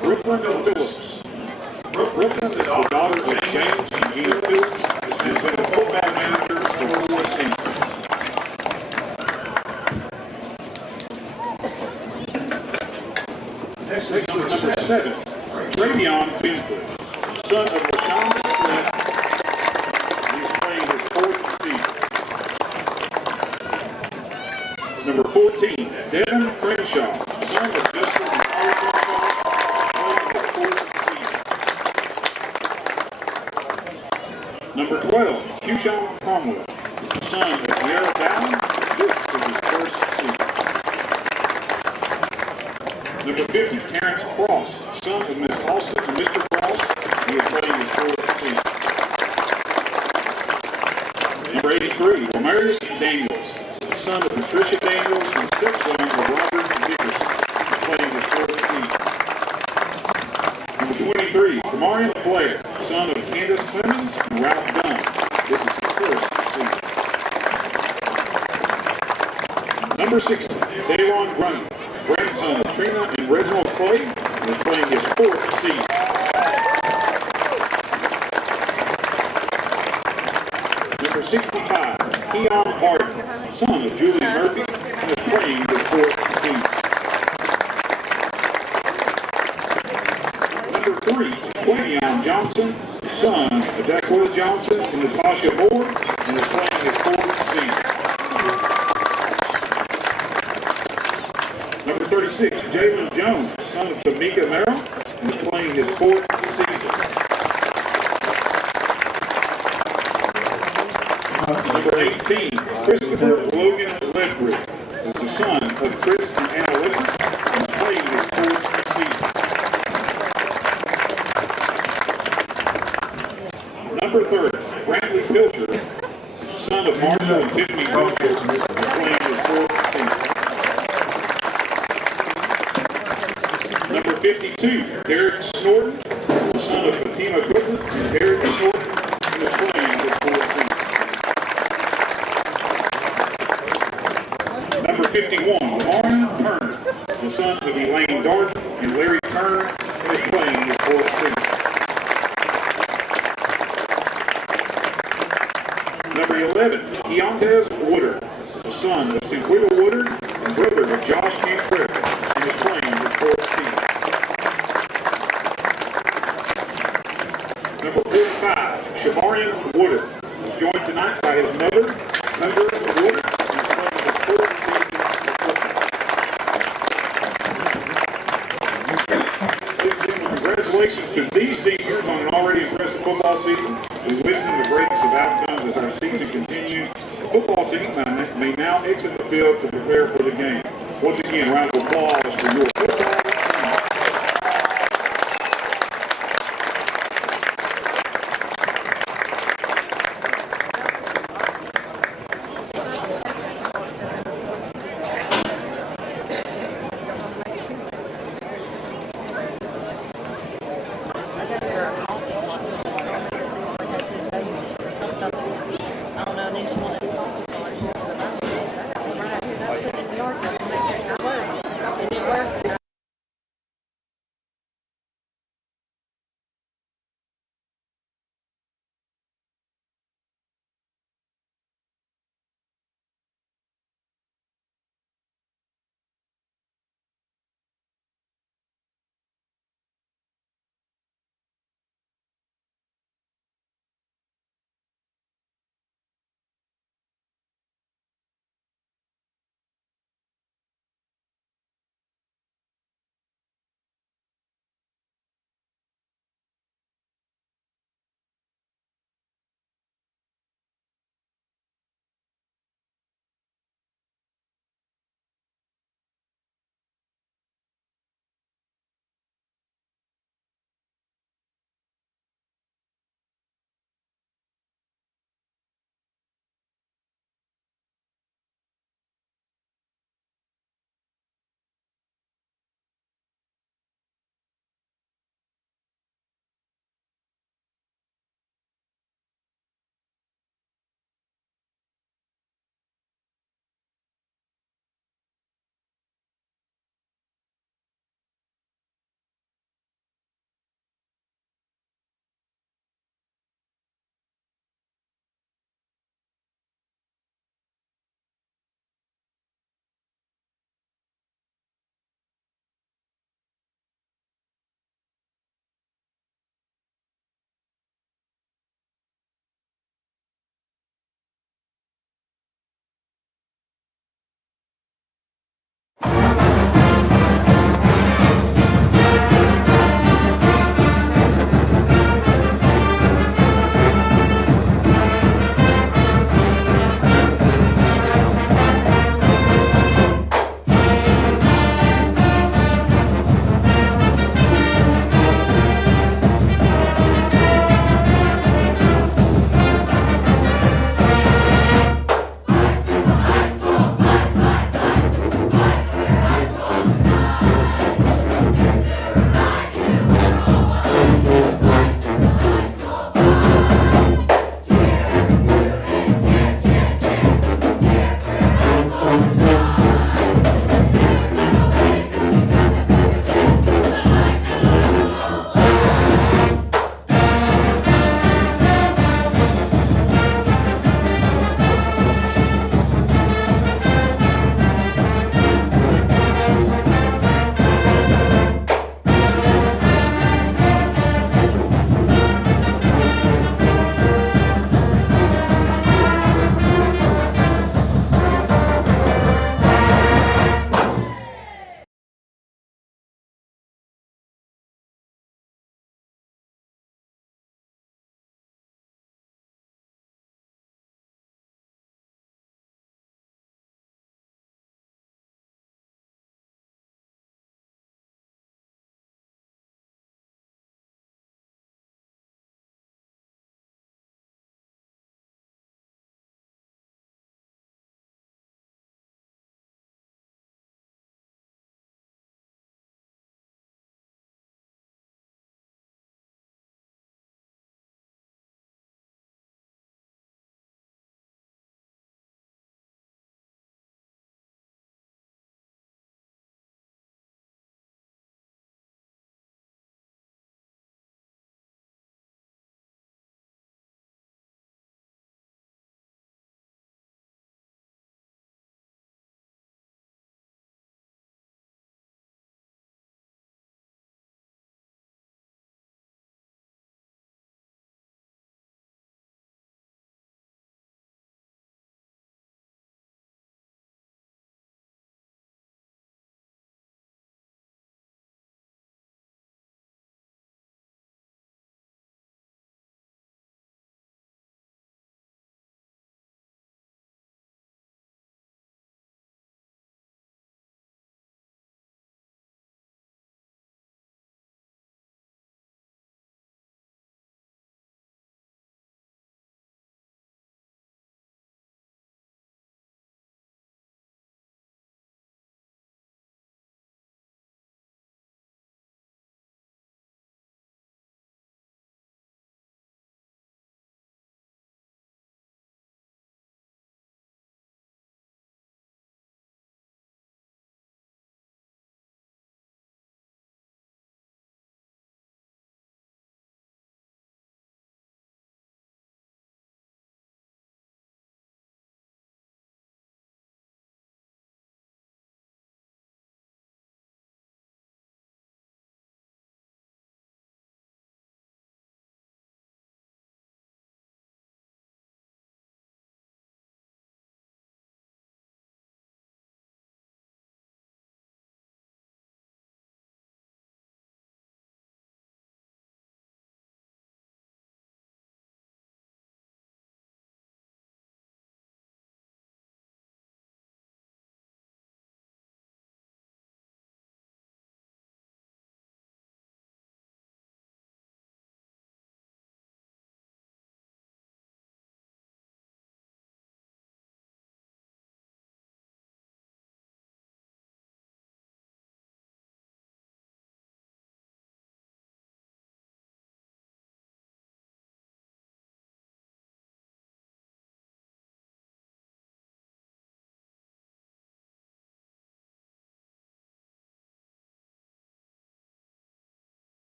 Brooklyn Phillips. Brooklyn is the daughter of James and Gina Phillips and has been a football manager for 4 seasons. Next is number 7, Travion Benford, son of LaShawn Smith. He is playing his 4th season. Number 14, Devin Crenshaw, son of Justin and Holly Crenshaw. Number 12, Keyshawn Cromwell, the son of Darrell Dowling. This is his 1st season. Number 50, Terrence Cross, son of Miss Austin and Mr. Cross. He is playing his 4th season. Number 83, Romarius Daniels, the son of Patricia Daniels and stepson of Robert Dickerson. He is playing his 4th season. Number 23, Kamarian Flair, son of Candace Clemens and Ralph Dunn. This is his 1st season. Number 60, Daylon Grundy, grandson of Trina and Reginald Clay, and is playing his 4th season. Number 65, Keon Harden, son of Julie Murphy, and is playing his 4th season. Number 3, Quavion Johnson, son of Daquilla Johnson and Natasha Moore, and is playing his 4th season. Number 36, Jalen Jones, son of Tamika Merrill, and is playing his 4th season. Number 18, Christopher Logan Ledbridge, is the son of Chris and Anna Ledbridge, and is playing his 4th season. Number 30, Brantley Pilcher, is the son of Marshall and Tiffany Pilcher, and is playing his 4th season. Number 52, Derek Snorton, is the son of Fatima Cookman and Derek Snorton, and is playing his 4th season. Number 51, Lauren Turner, is the son of Elaine Darden and Larry Turner, and is playing his 4th season. Number 11, Keontez Woodard, the son of Sinquita Woodard and brother of Josh Cantrell, and is playing his 4th season. Number 45, Shamarian Woodard, is joined tonight by his mother, Kendra Woodard, and is playing his 4th season of football. Ladies and gentlemen, congratulations to these seniors on an already impressive football season. We wish them the greatest of outcomes as our season continues. The football team may now exit the field to prepare for the game. Once again, round of applause for your football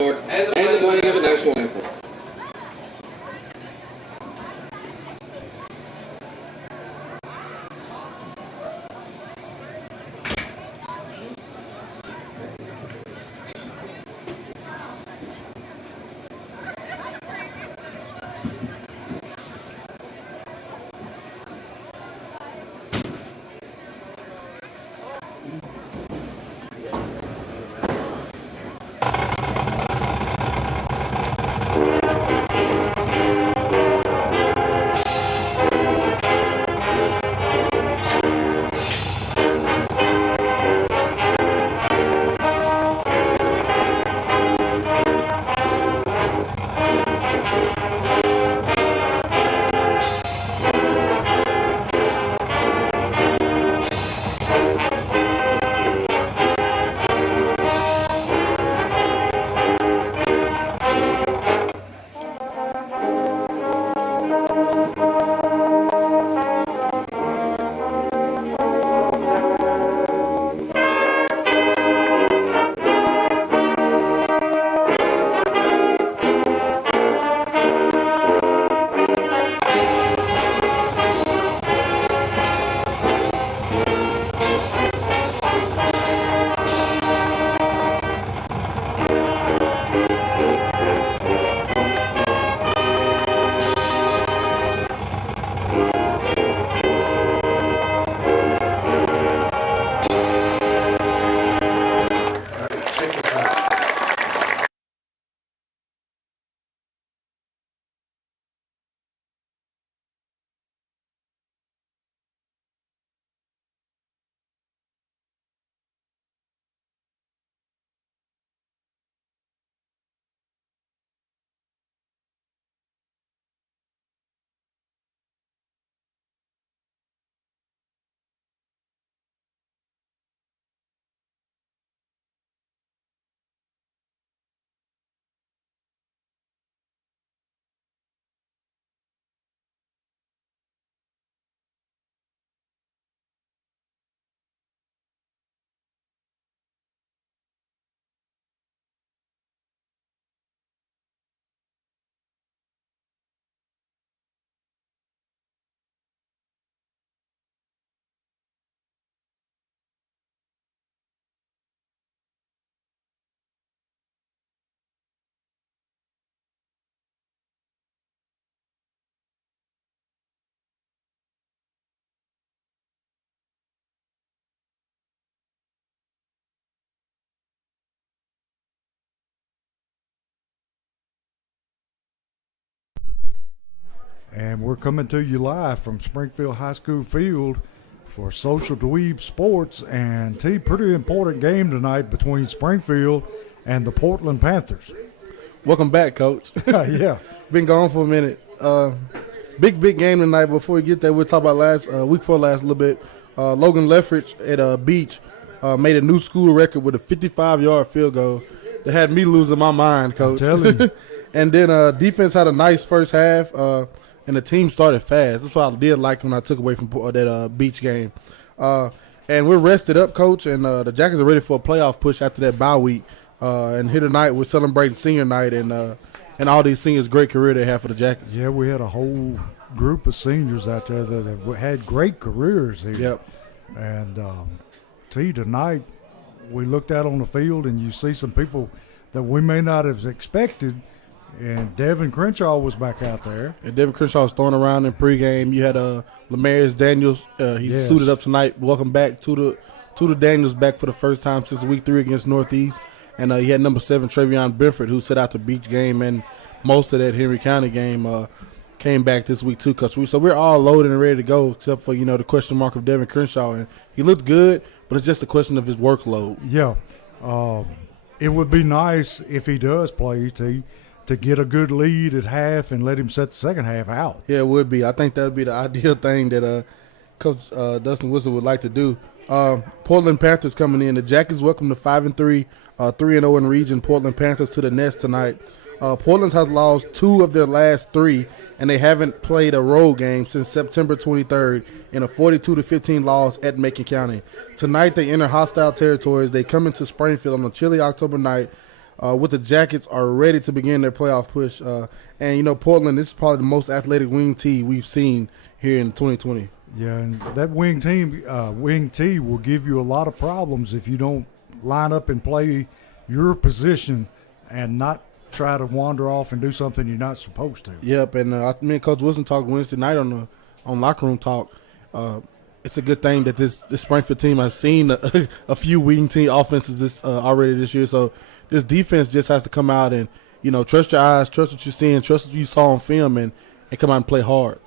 and the playing of the national anthem. And we're coming to you live from Springfield High School Field for Social Dweeb Sports. And pretty important game tonight between Springfield and the Portland Panthers. Welcome back, Coach. Yeah. Been gone for a minute. Big game tonight. Before we get there, we'll talk about week 4 last a little bit. Logan Leffridge at Beach made a new school record with a 55-yard field goal that had me losing my mind, Coach. I'm telling you. And then defense had a nice first half, and the team started fast. That's what I did like when I took away from that Beach game. And we're rested up, Coach, and the Jackets are ready for a playoff push after that bye week. And here tonight we're celebrating senior night and all these seniors' great career they have for the Jackets. Yeah, we had a whole group of seniors out there that have had great careers here. Yep. And tonight we looked out on the field and you see some people that we may not have expected. And Devin Crenshaw was back out there. And Devin Crenshaw was thrown around in pregame. You had Lamarius Daniels. He's suited up tonight. Welcome back to the Daniels, back for the first time since week 3 against Northeast. And he had number 7, Travion Benford, who set out the Beach game and most of that Henry County game. Came back this week too, so we're all loaded and ready to go, except for the question mark of Devin Crenshaw. And he looked good, but it's just a question of his workload. Yeah, it would be nice if he does play to get a good lead at half and let him set the second half out. Yeah, it would be. I think that would be the ideal thing that Coach Dustin Wilson would like to do. Portland Panthers coming in. The Jackets welcome the 5-3, 3-0 in region Portland Panthers to the nest tonight. Portland has lost 2 of their last 3, and they haven't played a road game since September 23rd in a 42-15 loss at Macon County. Tonight they enter hostile territories. They come into Springfield on a chilly October night. with the Jackets are ready to begin their playoff push. And Portland, this is probably the most athletic wing tee we've seen here in 2020. Yeah, and that wing tee will give you a lot of problems if you don't line up and play your position and not try to wander off and do something you're not supposed to. Yep, and me and Coach Wilson talked Wednesday night on Locker Room Talk. It's a good thing that this Springfield team has seen a few wing team offenses already this year. So this defense just has to come out and trust your eyes, trust what you're seeing, trust what you saw on film, and come out and play hard.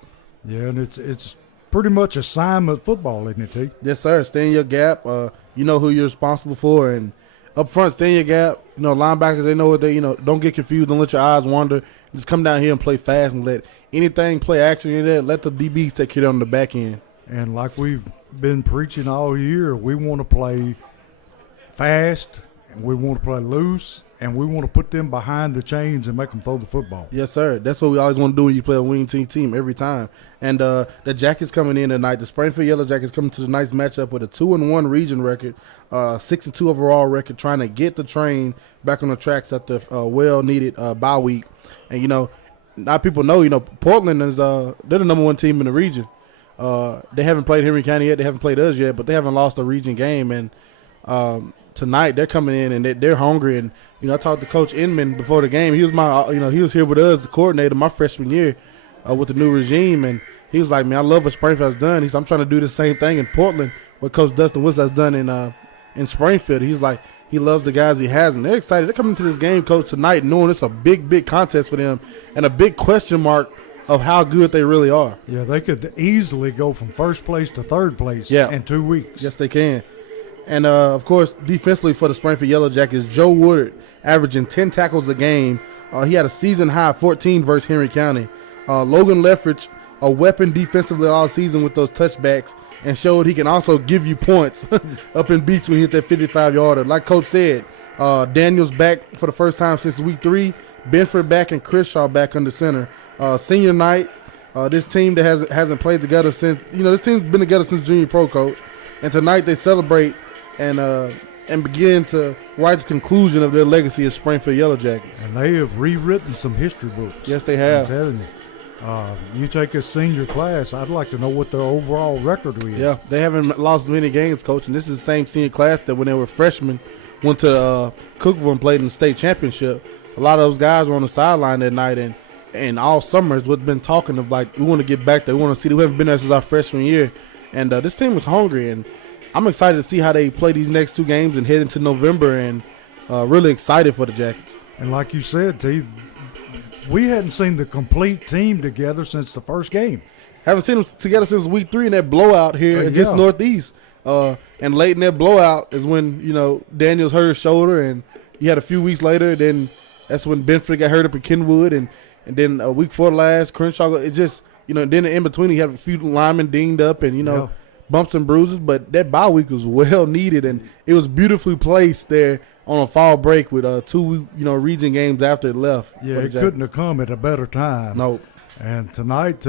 Yeah, and it's pretty much assignment football, isn't it, T? Yes, sir. Stay in your gap. You know who you're responsible for, and up front, stay in your gap. Linebackers, they know what they. Don't get confused. Don't let your eyes wander. Just come down here and play fast and let anything play action in there. Let the DBs take care of it on the back end. And like we've been preaching all year, we want to play fast, and we want to play loose, and we want to put them behind the chains and make them throw the football. Yes, sir. That's what we always want to do when you play a wing team every time. And the Jackets coming in tonight. The Springfield Yellow Jackets coming to the night's matchup with a 2-1 region record, 6-2 overall record, trying to get the train back on the tracks after well-needed bye week. And, now people know, Portland is they're the number one team in the region. They haven't played Henry County yet. They haven't played us yet, but they haven't lost a region game. And tonight they're coming in and they're hungry. And I talked to Coach Inman before the game. He was he was here with us, the coordinator, my freshman year with the new regime. And he was like, man, I love what Springfield has done. He said, I'm trying to do the same thing in Portland, what Coach Dustin Woods has done in Springfield. He's like, he loves the guys he has, and they're excited. They're coming to this game, Coach, tonight, knowing it's a big contest for them and a big question mark of how good they really are. Yeah, they could easily go from first place to third place in 2 weeks. Yes, they can. And, of course, defensively for the Springfield Yellow Jackets, Joe Woodard averaging 10 tackles a game. He had a season-high 14 versus Henry County. Logan Leffridge, a weapon defensively all season with those touchbacks, and showed he can also give you points up in Beach when he hit that 55-yarder. Like Coach said, Daniels back for the first time since week 3. Benford back and Crenshaw back under center. Senior night, this team that hasn't played together since, this team's been together since junior pro, Coach. And tonight they celebrate and begin to write the conclusion of their legacy as Springfield Yellow Jackets. And they have rewritten some history books. Yes, they have. I'm telling you. You take a senior class, I'd like to know what their overall record is. Yeah, they haven't lost many games, Coach, and this is the same senior class that when they were freshmen went to Cookville and played in the state championship. A lot of those guys were on the sideline that night, and all summer is what's been talking of, like, we want to get back there. We want to see. We haven't been there since our freshman year, and this team was hungry, and I'm excited to see how they play these next 2 games and head into November, and really excited for the Jackets. And like you said, T, we hadn't seen the complete team together since the first game. Haven't seen them together since week 3 in that blowout here against Northeast. And late in that blowout is when, Daniels hurt his shoulder, and he had a few weeks later. Then that's when Benford got hurt up in Kenwood, and then week 4 last, Crenshaw. It just, then in between he had a few linemen dinged up and, bumps and bruises. But that bye week was well needed, and it was beautifully placed there on a fall break with 2 region games after it left. Yeah, it couldn't have come at a better time. Nope. And tonight,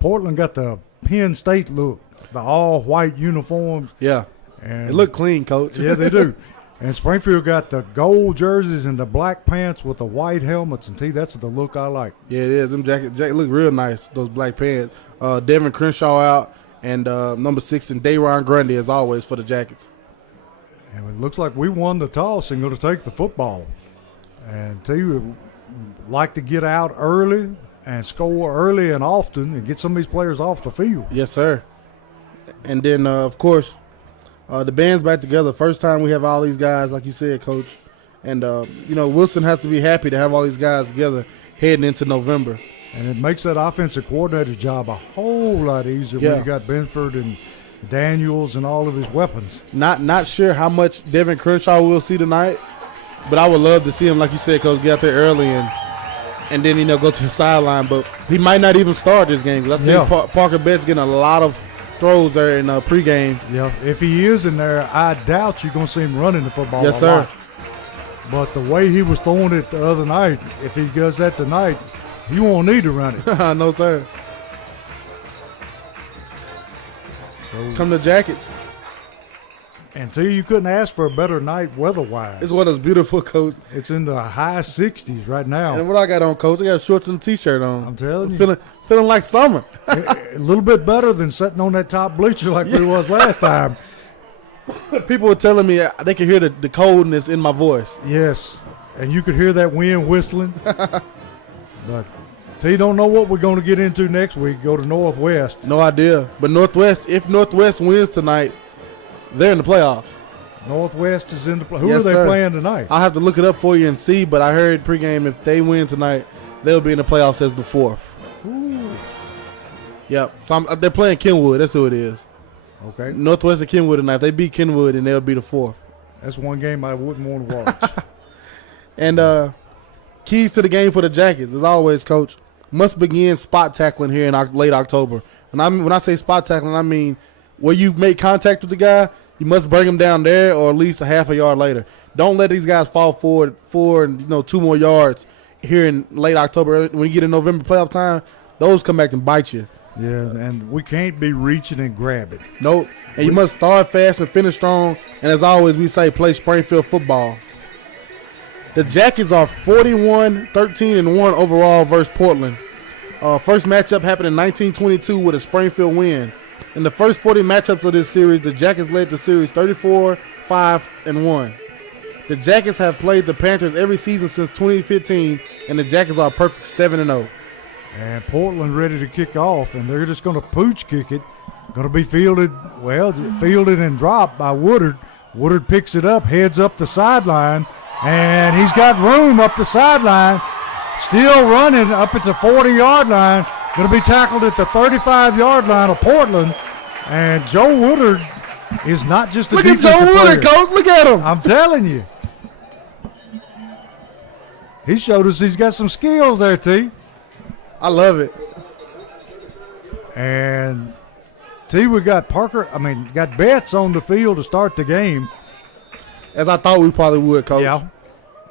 Portland got the Penn State look, the all-white uniforms. Yeah, and it looked clean, Coach. Yeah, they do. And Springfield got the gold jerseys and the black pants with the white helmets. And that's the look I like. Yeah, it is. Them jackets look real nice, those black pants. Devin Crenshaw out, and number 6 and Dayron Grundy, as always, for the Jackets. And it looks like we won the toss and going to take the football. And we like to get out early and score early and often and get some of these players off the field. Yes, sir. And then, of course, the band's back together. First time we have all these guys, like you said, Coach. And, Wilson has to be happy to have all these guys together heading into November. And it makes that offensive coordinator's job a whole lot easier when you got Benford and Daniels and all of his weapons. Not sure how much Devin Crenshaw will see tonight, but I would love to see him, like you said, Coach, get out there early and then, go to the sideline. But he might not even start this game, because I see Parker Betts getting a lot of throws there in pregame. Yeah, if he is in there, I doubt you're going to see him running the football. Yes, sir. Lot. But the way he was throwing it the other night, if he does that tonight, you won't need to run it. No, sir. Come to Jackets. Until you couldn't ask for a better night weather-wise. This weather's beautiful, Coach. It's in the high 60s right now. And what I got on, Coach? I got shorts and a T-shirt on. I'm telling you. Feeling like summer. A little bit better than sitting on that top bleacher like we was last time. People were telling me they could hear the coldness in my voice. Yes, and you could hear that wind whistling. But T, don't know what we're going to get into next week. Go to Northwest. No idea. But if Northwest wins tonight, they're in the playoffs. Northwest is in the playoffs. Who Yes, are they sir. playing tonight? I'll have to look it up for you and see, but I heard pregame if they win tonight, they'll be in the playoffs as the 4th. Ooh. Yep. So they're playing Kenwood. That's who it is. Okay. Northwest and Kenwood tonight. If they beat Kenwood, and they'll be the 4th. That's one game I wouldn't want to watch. And keys to the game for the Jackets, as always, Coach, must begin spot tackling here in late October. And when I say spot tackling, I mean where you make contact with the guy, you must bring him down there or at least a half a yard later. Don't let these guys fall forward 4 and 2 more yards here in late October. When you get in November playoff time, those come back and bite you. Yeah, and we can't be reaching and grabbing. Nope. And you must start fast and finish strong. And as always, we say play Springfield football. The Jackets are 41-13-1 overall versus Portland. First matchup happened in 1922 with a Springfield win. In the first 40 matchups of this series, the Jackets led the series 34-5-1. The Jackets have played the Panthers every season since 2015, and the Jackets are a perfect 7-0. And Portland ready to kick off, and they're just going to pooch kick it. Going to be fielded and dropped by Woodard. Woodard picks it up, heads up the sideline, and he's got room up the sideline. Still running up at the 40-yard line. Going to be tackled at the 35-yard line of Portland. And Joe Woodard is not just a defensive player. Look at Joe Woodard, Coach. Look at him. I'm telling you. He showed us he's got some skills there, T. I love it. And T, we got got Betts on the field to start the game. As I thought we probably would, Coach. Yeah.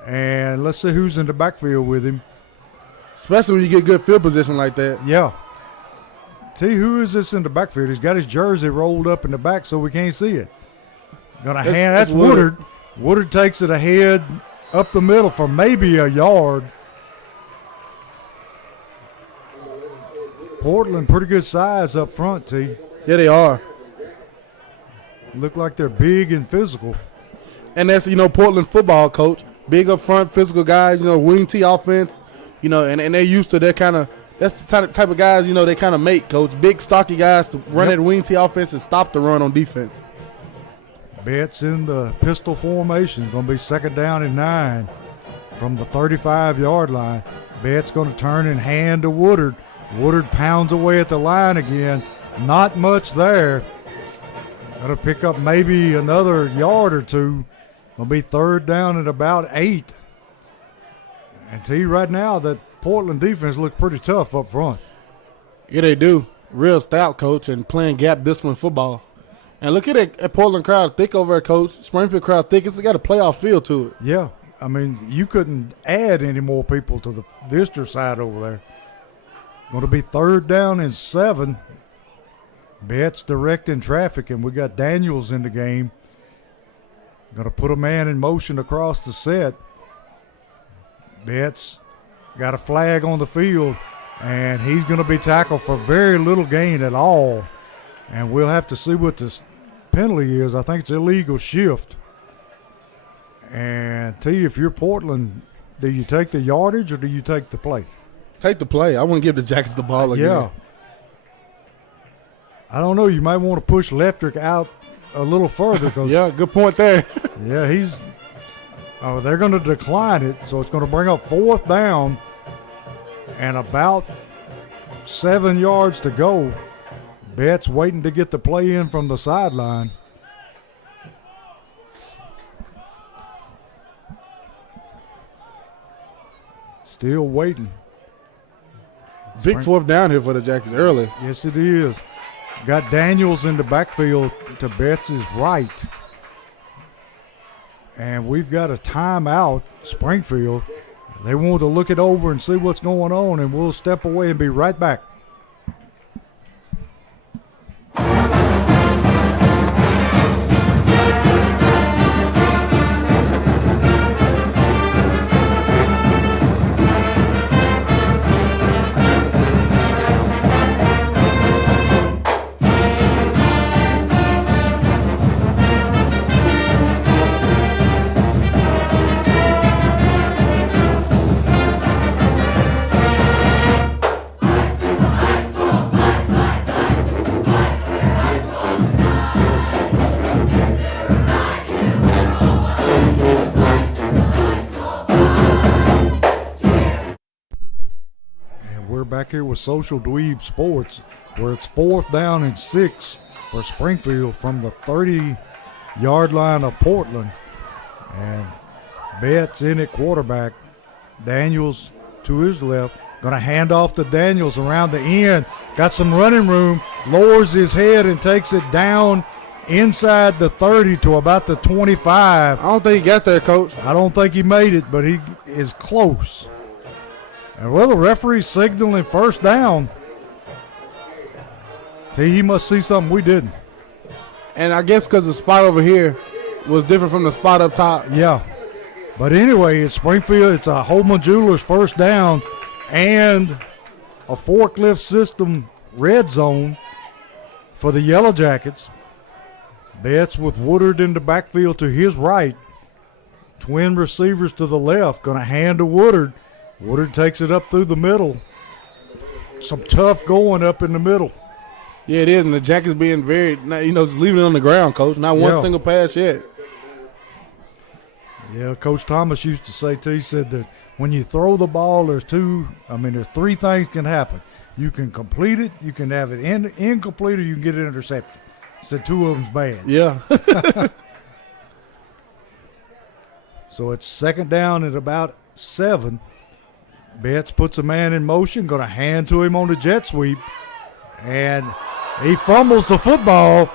And let's see who's in the backfield with him. Especially when you get good field position like that. Yeah. T, who is this in the backfield? He's got his jersey rolled up in the back so we can't see it. That's Woodard. Woodard takes it ahead up the middle for maybe a yard. Portland, pretty good size up front, T. Yeah, they are. Look like they're big and physical. And that's, Portland football, Coach. Big up front, physical guys, wing T offense, and they're used to that's the type of guys, they kind of make, Coach. Big, stocky guys to run that wing T offense and stop the run on defense. Betts in the pistol formation. Going to be 2nd down and 9 from the 35-yard line. Betts going to turn and hand to Woodard. Woodard pounds away at the line again. Not much there. Got to pick up maybe another yard or two. Going to be 3rd down at about 8. And T, right now, that Portland defense looks pretty tough up front. Yeah, they do. Real stout, Coach, and playing gap discipline football. And look at that Portland crowd thick over there, Coach. Springfield crowd thick. It's got a playoff feel to it. Yeah. I mean, you couldn't add any more people to the visitor side over there. Going to be 3rd down and 7. Betts directing traffic, and we got Daniels in the game. Going to put a man in motion across the set. Betts got a flag on the field, and he's going to be tackled for very little gain at all. And we'll have to see what this penalty is. I think it's illegal shift. And T, if you're Portland, do you take the yardage or do you take the play? Take the play. I want to give the Jackets the ball again. Yeah. I don't know. You might want to push Leftrick out a little further. Cause yeah, good point there. Yeah, they're going to decline it, so it's going to bring up 4th down and about 7 yards to go. Betts waiting to get the play in from the sideline. Still waiting. Big 4th down here for the Jackets early. Yes, it is. Got Daniels in the backfield to Betts' right. And we've got a timeout, Springfield. They want to look it over and see what's going on, and we'll step away and be right back. back here with Social Dweeb Sports, where it's 4th down and 6 for Springfield from the 30-yard line of Portland. And Betts in at quarterback. Daniels to his left. Going to hand off to Daniels around the end. Got some running room. Lowers his head and takes it down inside the 30 to about the 25. I don't think he got there, Coach. I don't think he made it, but he is close. And well, the referee's signaling first down. See, he must see something we didn't. And I guess because the spot over here was different from the spot up top. Yeah. But anyway, it's Springfield. It's a Holman Jewelers first down and a forklift system red zone for the Yellow Jackets. Betts with Woodard in the backfield to his right. Twin receivers to the left. Going to hand to Woodard. Woodard takes it up through the middle. Some tough going up in the middle. Yeah, it is, and the Jackets being very, just leaving it on the ground, Coach. Not one single pass yet. Yeah, Coach Thomas used to say, too, he said that when you throw the ball, there's 3 things can happen. You can complete it, you can have it incomplete, or you can get it intercepted. He said 2 of them's bad. Yeah. So it's 2nd down at about 7. Betts puts a man in motion, going to hand to him on the jet sweep, and he fumbles the football,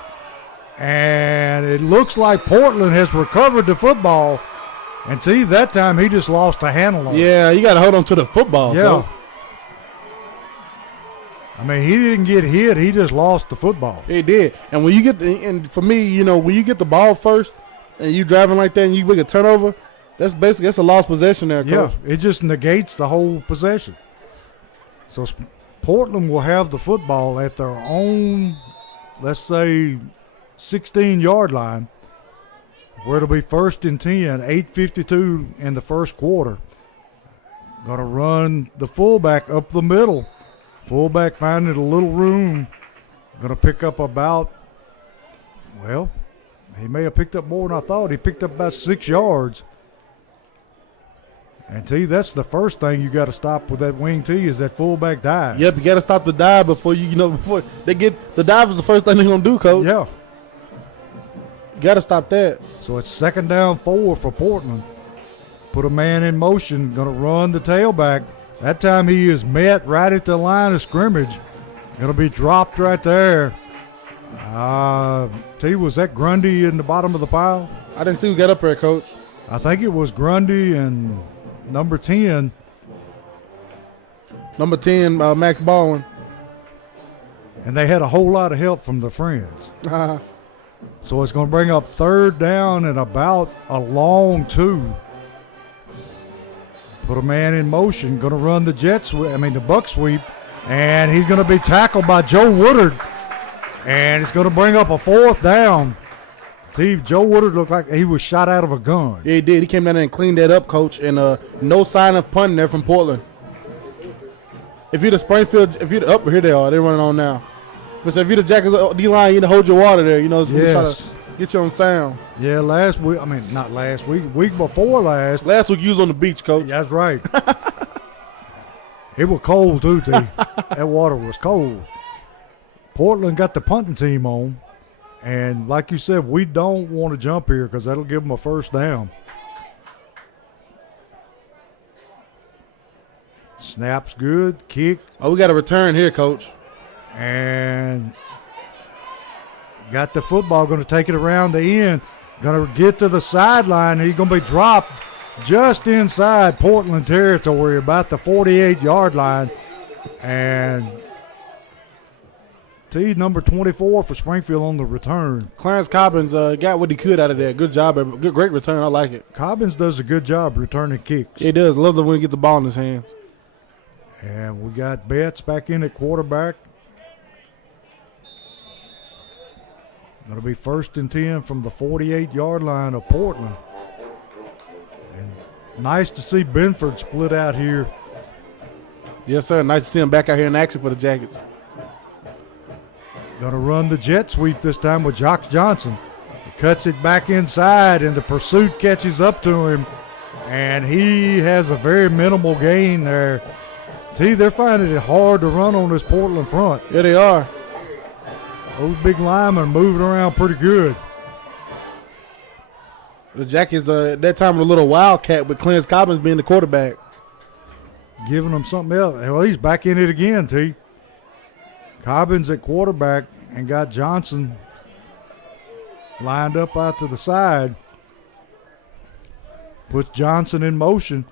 and it looks like Portland has recovered the football. And see, that time he just lost a handle on it. Yeah, you got to hold on to the football. Yeah. Coach. I mean, he didn't get hit. He just lost the football. He did. And when you get and for me, when you get the ball first and you driving like that and you make a turnover, that's a lost possession there, Coach. Yeah, it just negates the whole possession. So Portland will have the football at their own, let's say, 16-yard line, where it'll be 1st and 10, 8:52 in the first quarter. Going to run the fullback up the middle. Fullback finding a little room. Going to pick up he may have picked up more than I thought. He picked up about 6 yards. And that's the first thing you got to stop with that wing T is that fullback dive. Yep, you got to stop the dive before before they get the dive is the first thing they're gonna do, Coach. Yeah. You got to stop that. So it's 2nd down 4 for Portland. Put a man in motion, going to run the tailback. That time he is met right at the line of scrimmage. Going to be dropped right there. Was that Grundy in the bottom of the pile? I didn't see who got up there, Coach. I think it was Grundy and number 10. Number 10, Max Baldwin. And they had a whole lot of help from the friends. So it's going to bring up 3rd down and about a long 2. Put a man in motion, going to run the buck sweep, and he's going to be tackled by Joe Woodard. And it's going to bring up a 4th down. Steve, Joe Woodard looked like he was shot out of a gun. Yeah, he did. He came down there and cleaned that up, Coach, and no sign of punting there from Portland. If you're the Springfield, here they are. They're running on now. If you're the Jackets D-line, you need to hold your water there. Try to get you on sound. Yeah, not last week, week before last. Last week you was on the beach, Coach. That's right. It was cold, too, T. That water was cold. Portland got the punting team on. And like you said, we don't want to jump here because that'll give them a 1st down. Snap's good. Kick. Oh, we got a return here, Coach. And got the football. Going to take it around the end. Going to get to the sideline. He's going to be dropped just inside Portland territory, about the 48-yard line. And number 24 for Springfield on the return. Clarence Cobbins got what he could out of there. Good job. Great return. I like it. Cobbins does a good job returning kicks. He does. Love it when he get the ball in his hands. And we got Betts back in at quarterback. Going to be 1st and 10 from the 48-yard line of Portland. And nice to see Benford split out here. Yes, sir. Nice to see him back out here in action for the Jackets. Going to run the jet sweep this time with Jock Johnson. He cuts it back inside, and the pursuit catches up to him. And he has a very minimal gain there. T, they're finding it hard to run on this Portland front. Yeah, they are. Those big linemen are moving around pretty good. The Jackets at that time were a little wildcat with Clarence Cobbins being the quarterback. Giving them something else. Well, he's back in it again, T. Cobbins at quarterback and got Johnson lined up out to the side. Puts Johnson in motion.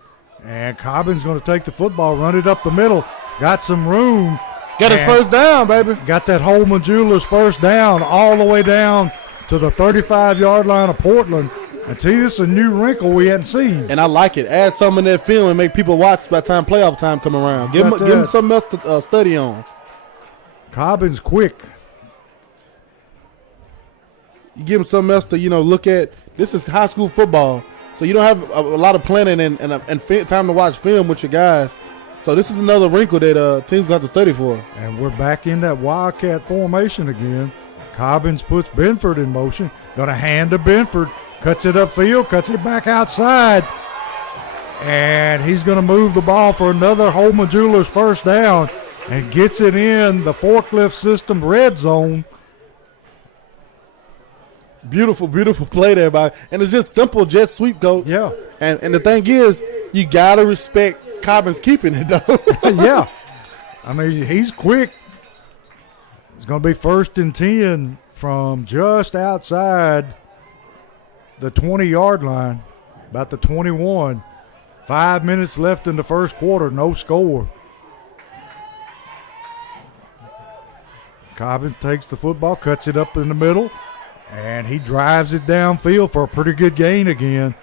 And Cobbins going to take the football, run it up the middle. Got some room. Got his first down, baby. Got that Holman Jewelers first down all the way down to the 35-yard line of Portland. And T, this is a new wrinkle we hadn't seen. And I like it. Add something in that film and make people watch by the time playoff time come around. Give them something else to study on. Cobbins quick. You give them something else to, look at. This is high school football. So you don't have a lot of planning and time to watch film with your guys. So this is another wrinkle that teams got to study for. And we're back in that Wildcat formation again. Cobbins puts Benford in motion. Going to hand to Benford. Cuts it upfield, cuts it back outside. And he's going to move the ball for another Holman Jewelers first down and gets it in the forklift system red zone. Beautiful, beautiful play there, and it's just simple jet sweep, Coach. Yeah. And the thing is, you got to respect Cobbins keeping it, though. Yeah. I mean, he's quick. It's going to be 1st and 10 from just outside the 20-yard line, about the 21. 5 minutes left in the first quarter, no score. Cobbins takes the football, cuts it up in the middle, and he drives it downfield for a pretty good gain again.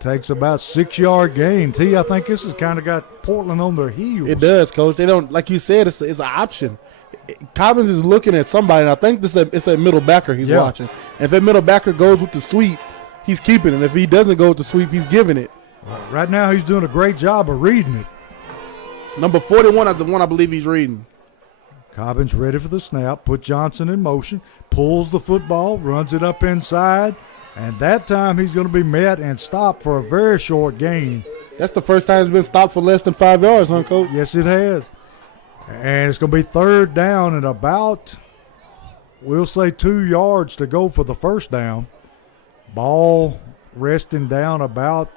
Takes about 6-yard gain. T, I think this has kind of got Portland on their heels. It does, Coach. They don't, like you said, it's an option. Cobbins is looking at somebody, and I think it's a middle backer he's watching. And if that middle backer goes with the sweep, he's keeping it. And if he doesn't go with the sweep, he's giving it. Right now, he's doing a great job of reading it. Number 41 is the one I believe he's reading. Cobbins ready for the snap, put Johnson in motion, pulls the football, runs it up inside, and that time he's going to be met and stopped for a very short gain. That's the first time he's been stopped for less than 5 yards, huh, Coach? Yes, it has. And it's going to be 3rd down and about, we'll say 2 yards to go for the first down. Ball resting down about,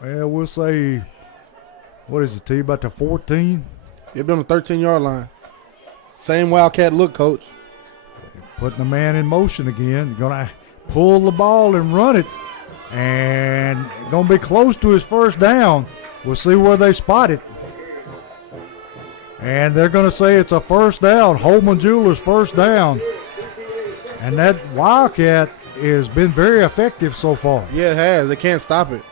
well, we'll say, what is it, T, about the 14? You've been on the 13-yard line. Same Wildcat look, Coach. Putting the man in motion again. Going to pull the ball and run it. And going to be close to his first down. We'll see where they spot it. And they're going to say it's a first down. Holman Jewelers first down. And that Wildcat has been very effective so far. Yeah, it has. They can't stop it.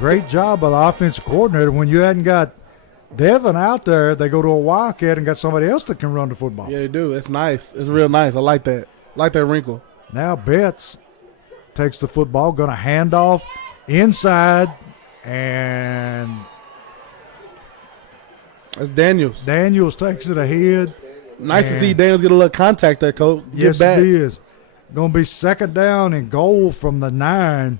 Great job by the offensive coordinator. When you hadn't got Devin out there, they go to a Wildcat and got somebody else that can run the football. Yeah, they do. It's nice. It's real nice. I like that. I like that wrinkle. Now Betts takes the football, going to hand off inside, and that's Daniels. Daniels takes it ahead. Nice to see Daniels get a little contact there, Coach. Yes, back. it is. Going to be 2nd down and goal from the 9.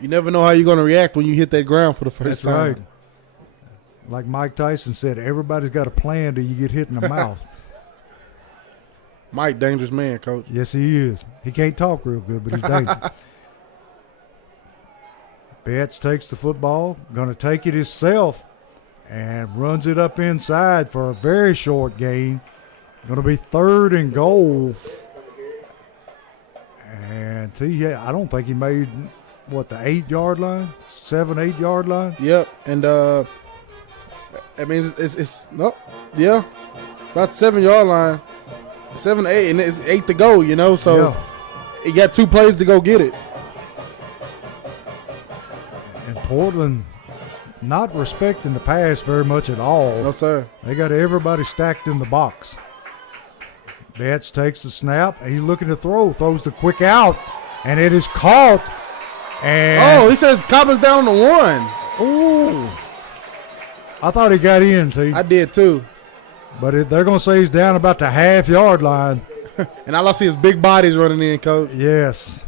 You never know how you're going to react when you hit that ground for the first time. That's right. Like Mike Tyson said, everybody's got a plan till you get hit in the mouth. Mike, dangerous man, Coach. Yes, he is. He can't talk real good, but he's dangerous. Betts takes the football, going to take it himself, and runs it up inside for a very short gain. Going to be 3rd and goal. And I don't think he made – what, the 8-yard line? 7-8-yard line? Yep. And I mean it's no, yeah, about 7-yard line, 7, 8, and it's 8 to go. So you got 2 plays to go get it. And Portland not respecting the pass very much at all. No, sir. They got everybody stacked in the box. Betts takes the snap. He's looking to throw. Throws the quick out, and it is caught. And he says Cobbins down on the 1. Ooh. I thought he got in, see. I did too. But they're going to say he's down about the half-yard line. And all I see is big bodies running in, Coach. Yes.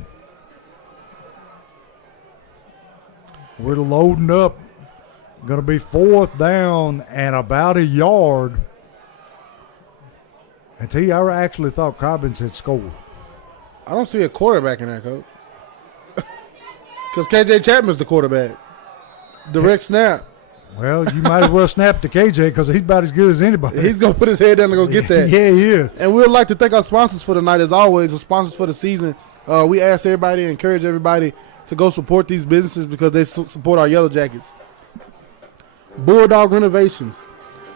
We're loading up. Going to be 4th down and about a yard. And I actually thought Cobbins had scored. I don't see a quarterback in there, Coach. Because KJ Chapman's the quarterback. Direct snap. Well, you might as well snap to KJ because he's about as good as anybody. He's going to put his head down and go get that. Yeah, he is. And we'd like to thank our sponsors for tonight, as always, the sponsors for the season. We ask everybody, encourage everybody to go support these businesses because they support our Yellow Jackets. Bulldog Renovations,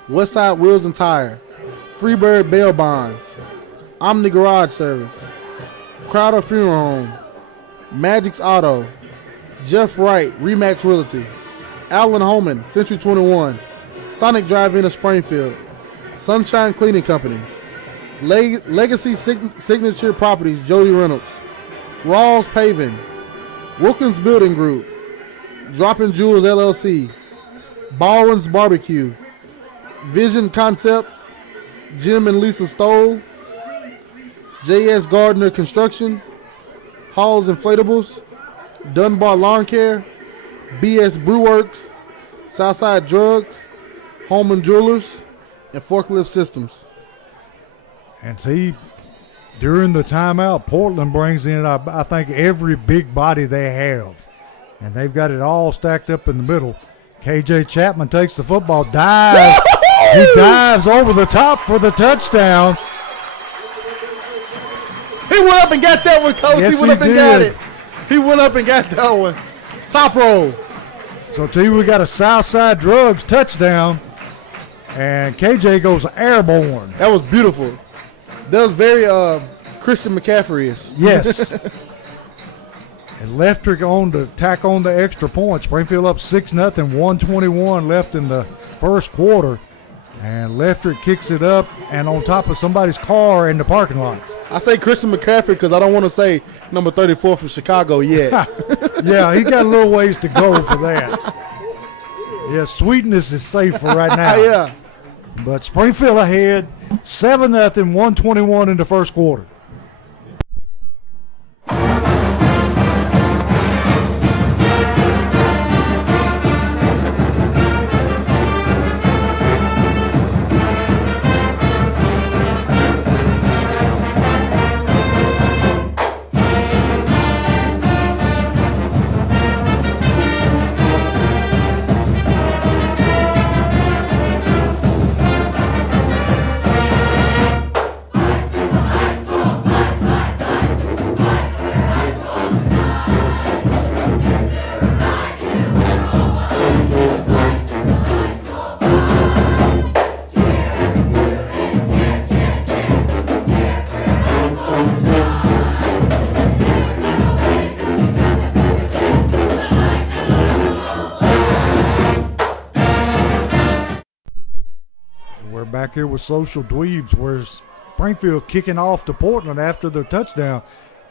Westside Wheels and Tire, Freebird Bail Bonds, Omni Garage Service, Crowder Funeral Home, Magic's Auto, Jeff Wright, Remax Realty, Alan Holman, Century 21, Sonic Drive-In of Springfield, Sunshine Cleaning Company, Legacy Signature Properties, Jody Reynolds, Rawls Paving, Wilkins Building Group, Droppin' Jewels LLC, Baldwin's Barbecue, Vision Concepts, Jim and Lisa Stoll, J.S. Gardner Construction, Hall's Inflatables, Dunbar Lawn Care, B.S. Brewworks, Southside Drugs, Holman Jewelers, and Forklift Systems. And see, during the timeout, Portland brings in, I think, every big body they have. And they've got it all stacked up in the middle. KJ Chapman takes the football, dives. He dives over the top for the touchdown. He went up and got that one, Coach. Yes, he went up and did. got it. He went up and got that one. Top roll. So, we got a Southside Drugs touchdown, and KJ goes airborne. That was beautiful. That was very Christian McCaffrey-ish. Yes. And Leftrick on to tack on the extra point. Springfield up 6-0, 1:21 left in the first quarter. And Leftrick kicks it up and on top of somebody's car in the parking lot. I say Christian McCaffrey because I don't want to say number 34 from Chicago yet. Yeah, he got a little ways to go for that. Yeah, Sweetness is safe for right now. Yeah. But Springfield ahead, 7-0, 1:21 in the first quarter. Back here with Social Dweebs, where Springfield kicking off to Portland after their touchdown.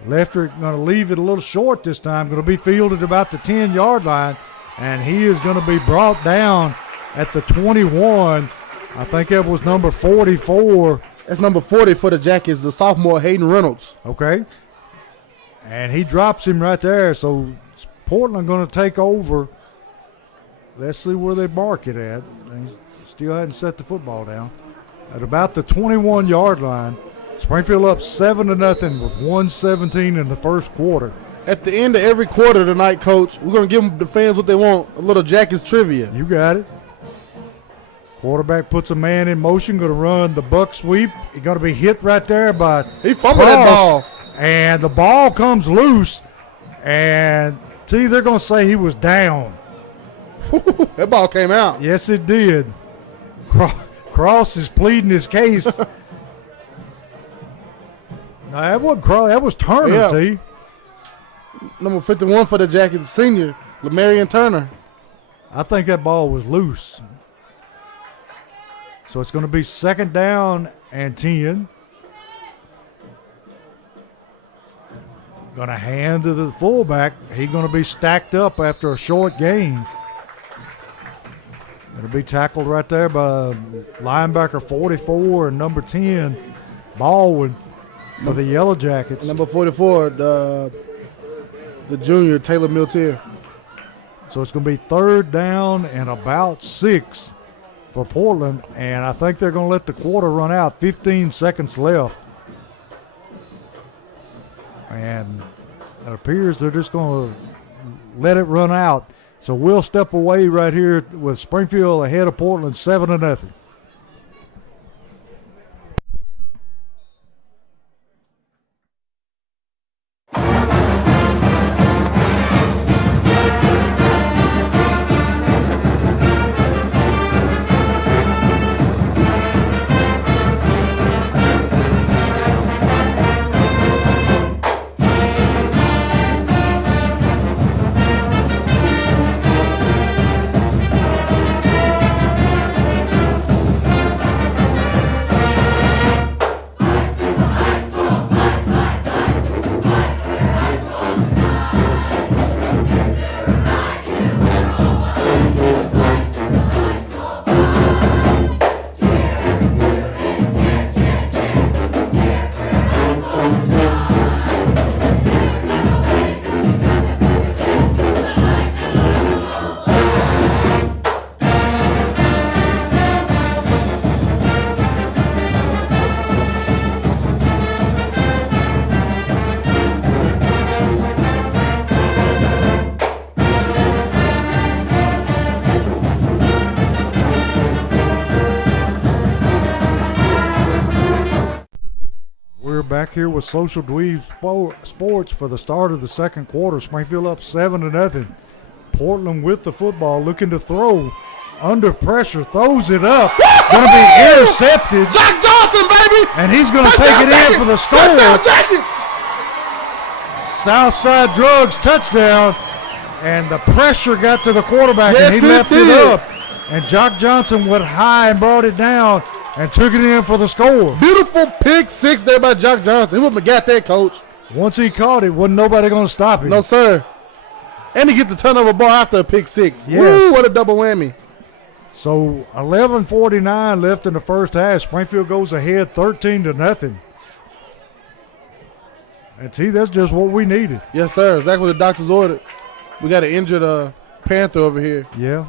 Leftrick going to leave it a little short this time, going to be fielded about the 10-yard line, and he is going to be brought down at the 21. I think that was number 44. That's number 40 for the Jackets, the sophomore Hayden Reynolds. Okay. And he drops him right there, so Portland going to take over. Let's see where they mark it at. They still hadn't set the football down. At about the 21-yard line, Springfield up 7-0 with 1:17 in the first quarter. At the end of every quarter tonight, Coach, we're going to give the fans what they want, a little Jackets trivia. You got it. Quarterback puts a man in motion, going to run the buck sweep. He's going to be hit right there by He fumbled that ball. And the ball comes loose. And, they're going to say he was down. That ball came out. Yes, it did. Cross is pleading his case. No, that wasn't Cross. That was Turner, Yeah. T. Number 51 for the Jackets, senior, Lamarian Turner. I think that ball was loose. So it's going to be 2nd down and 10. Going to hand to the fullback. He's going to be stacked up after a short gain. Going to be tackled right there by linebacker 44 and number 10, Baldwin. for the Yellow Jackets. Number 44, the junior, Taylor Miltier. So it's going to be 3rd down and about 6 for Portland, and I think they're going to let the quarter run out. 15 seconds left. And it appears they're just going to let it run out. So we'll step away right here with Springfield ahead of Portland 7-0. Back here with Social Dweeb Sports for the start of the second quarter. Springfield up 7-0. Portland with the football, looking to throw. Under pressure, throws it up. Going to be intercepted. Jack Johnson, baby! And he's going to take it in for the score. Southside Drugs touchdown. And the pressure got to the quarterback, and he left it up. And Jock Johnson went high and brought it down and took it in for the score. Beautiful pick 6 there by Jock Johnson. He wouldn't have got that, Coach. Once he caught it, wasn't nobody going to stop him. No, sir. And he gets the turnover ball after a pick 6. Yes. Woo, what a double whammy. So 11:49 left in the first half. Springfield goes ahead 13-0. And see, that's just what we needed. Yes, sir. Exactly what the doctors ordered. We got an injured Panther over here. Yeah.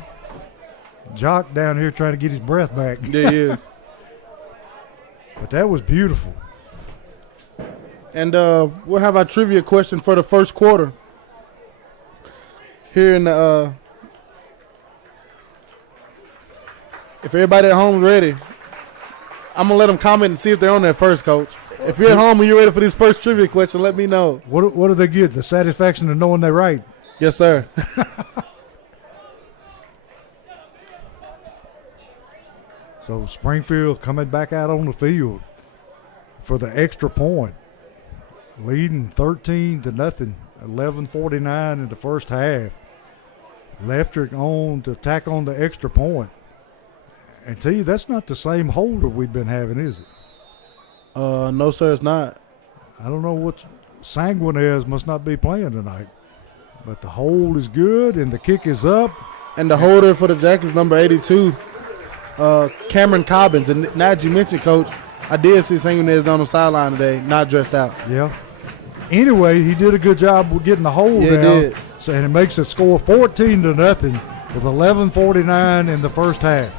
Jock down here trying to get his breath back. Yeah, he is. But that was beautiful. And we'll have our trivia question for the first quarter. Here in the if everybody at home is ready, I'm going to let them comment and see if they're on there first, Coach. If you're at home and you're ready for this first trivia question, let me know. What do they get? The satisfaction of knowing they're right? Yes, sir. So Springfield coming back out on the field for the extra point, leading 13-0, 11:49 in the first half. Leftrick on to tack on the extra point. And tell you, that's not the same holder we've been having, is it? No, sir, it's not. I don't know what Sanguinez must not be playing tonight. But the hold is good and the kick is up. And the holder for the Jackets, number 82. Cameron Cobbins. And now that you mentioned, Coach, I did see Sanguinez on the sideline today, not dressed out. Yeah. Anyway, he did a good job with getting the hold down. He did. So, and it makes it score 14-0 with 11:49 in the first half.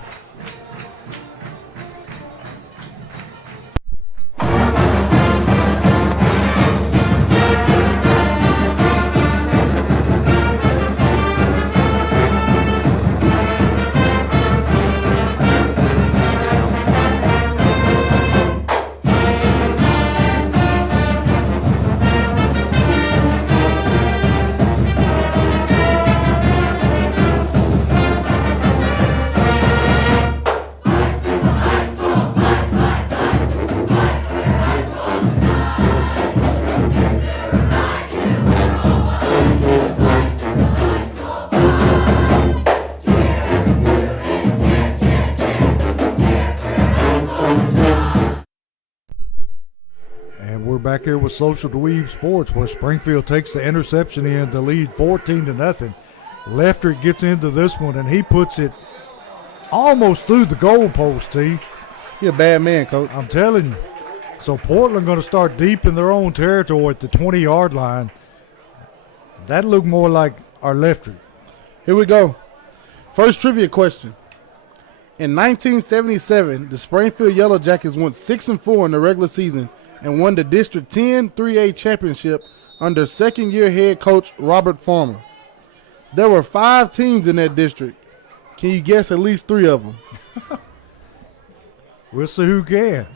Back here with Social Dweeb Sports, where Springfield takes the interception in to lead 14-0. Leftrick gets into this one, and he puts it almost through the goalpost, T. You're a bad man, Coach. I'm telling you. So Portland going to start deep in their own territory at the 20-yard line. That looked more like our lefty. Here we go. First trivia question. In 1977, the Springfield Yellow Jackets went 6-4 in the regular season and won the District 10 3A championship under second-year head coach Robert Farmer. There were 5 teams in that district. Can you guess at least 3 of them? We'll see who can.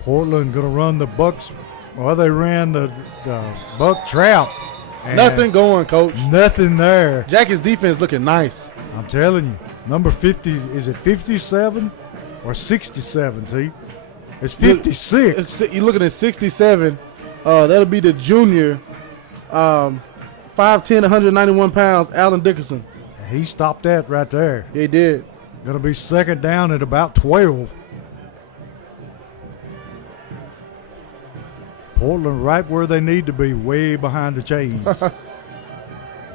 Portland going to run the Bucks. Well, they ran the Buck trap. Nothing going, Coach. Nothing there. Jackets defense looking nice. I'm telling you. Number 50, is it 57 or 67, T? It's 56. You're looking at 67. That'll be the junior, 5'10", 191 pounds, Allen Dickerson. He stopped that right there. He did. Going to be second down at about 12. Portland right where they need to be, way behind the chains.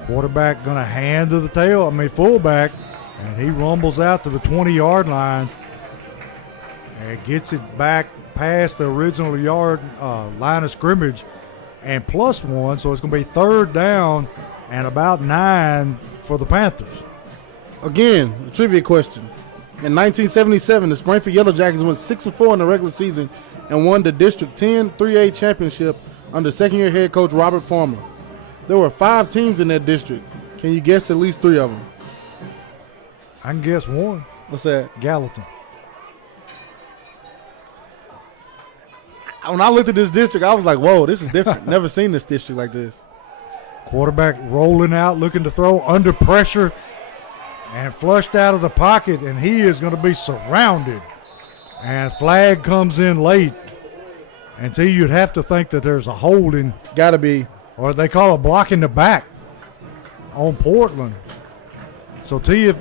Quarterback going to hand to the fullback, and he rumbles out to the 20-yard line and gets it back past the original line of scrimmage and +1, so it's going to be third down and about 9 for the Panthers. Again, a trivia question. In 1977, the Springfield Yellow Jackets went 6-4 in the regular season and won the District 10 3A championship under second-year head coach Robert Farmer. There were 5 teams in that district. Can you guess at least 3 of them? I can guess one. What's that? Gallatin. When I looked at this district, I was like, whoa, this is different. Never seen this district like this. Quarterback rolling out, looking to throw under pressure and flushed out of the pocket, and he is going to be surrounded. And flag comes in late. And see, you'd have to think that there's a holding. Got to be. Or they call a block in the back on Portland. So, T,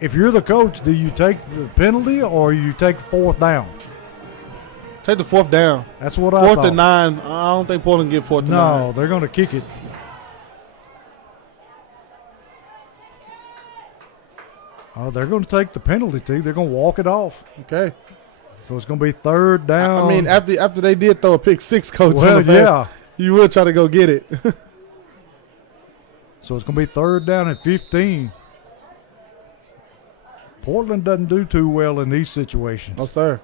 if you're the coach, do you take the penalty or you take the 4th down? Take the 4th down. That's what I thought. 4th and 9. I don't think Portland get 4th and 9. No, they're going to kick it. Oh, they're going to take the penalty, T. They're going to walk it off. Okay. So it's going to be third down. I mean, after they did throw a pick 6, Coach. Well, yeah. You will try to go get it. So it's going to be third down at 15. Portland doesn't do too well in these situations. No, sir.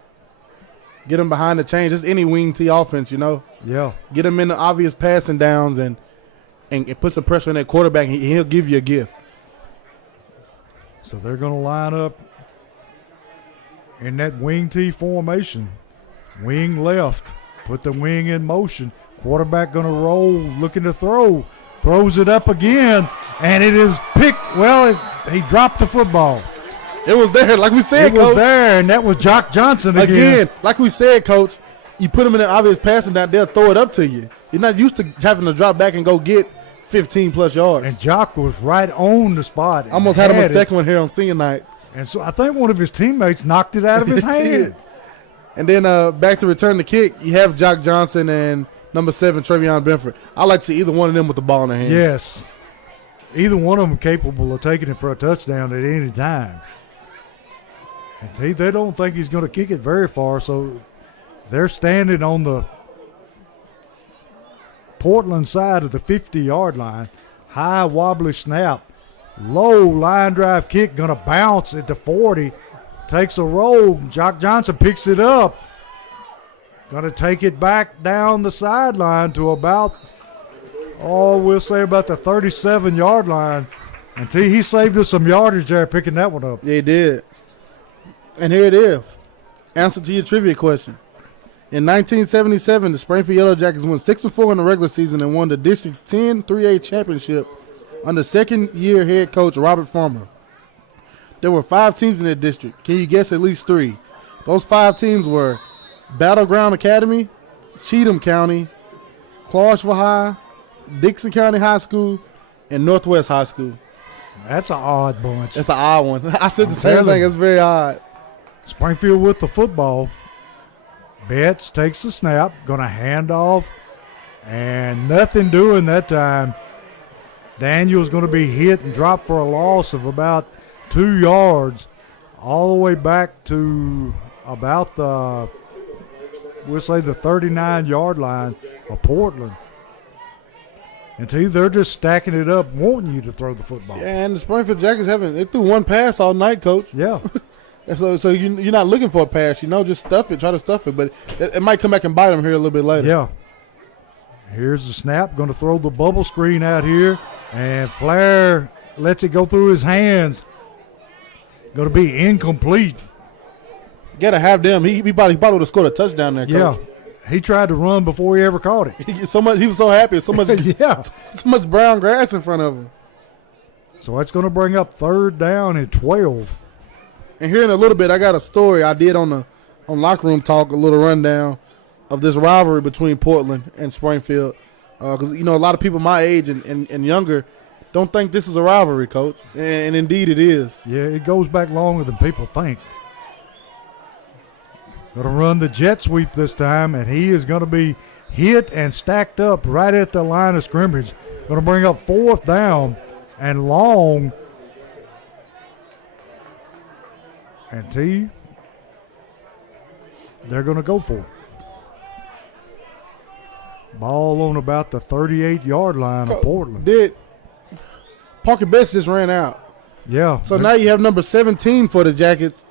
Get them behind the chains. Just any wing T offense, you know. Yeah. Get them in the obvious passing downs and put some pressure on that quarterback, and he'll give you a gift. So they're going to line up in that wing T formation. Wing left. Put the wing in motion. Quarterback going to roll, looking to throw. Throws it up again, and it is picked. Well, he dropped the football. It was there, like we said, Coach. It was Coach. there, and that was Jock Johnson again. Like we said, Coach, you put them in an obvious passing down, they'll throw it up to you. You're not used to having to drop back and go get 15-plus yards. And Jock was right on the spot. Almost had him a second one here on senior night. And so I think one of his teammates knocked it out of his hand. And then back to return the kick, you have Jock Johnson and number 7, Travion Benford. I like to see either one of them with the ball in their hands. Yes. Either one of them capable of taking it for a touchdown at any time. And they don't think he's going to kick it very far, so they're standing on the Portland side of the 50-yard line. High wobbly snap. Low line drive kick, going to bounce at the 40. Takes a roll. Jock Johnson picks it up. Going to take it back down the sideline to about, we'll say about the 37-yard line. And he saved us some yardage there picking that one up. Yeah, he did. And here it is. Answer to your trivia question. In 1977, the Springfield Yellow Jackets went 6-4 in the regular season and won the District 10 3A championship under second-year head coach Robert Farmer. There were 5 teams in that district. Can you guess at least 3? Those 5 teams were Battleground Academy, Cheatham County, Clarksville High, Dixon County High School, and Northwest High School. That's an odd bunch. That's an odd one. I said the same thing. It's very odd. Springfield with the football. Betts takes the snap, going to hand off, and nothing doing that time. Daniel's going to be hit and dropped for a loss of about 2 yards, all the way back to about the we'll say the 39-yard line of Portland. And they're just stacking it up, wanting you to throw the football. Yeah, and the Springfield Jackets they threw one pass all night, Coach. Yeah. so you're not looking for a pass, just stuff it, try to stuff it. But it might come back and bite them here a little bit later. Yeah. Here's the snap. Going to throw the bubble screen out here. And Flair lets it go through his hands. Going to be incomplete. Got to have them. He probably would have scored a touchdown there, Coach. Yeah. He tried to run before he ever caught it. He was so happy. So much, so much brown grass in front of him. So that's going to bring up 3rd down and 12. And here in a little bit, I got a story I did on Locker Room Talk, a little rundown of this rivalry between Portland and Springfield. Because, a lot of people my age and younger don't think this is a rivalry, Coach. And indeed it is. Yeah, it goes back longer than people think. Going to run the jet sweep this time, and he is going to be hit and stacked up right at the line of scrimmage. Going to bring up 4th down and long. And they're going to go for it. Ball on about the 38-yard line of Portland. Parker Best just ran out. Yeah. So now you have number 17 for the Jackets.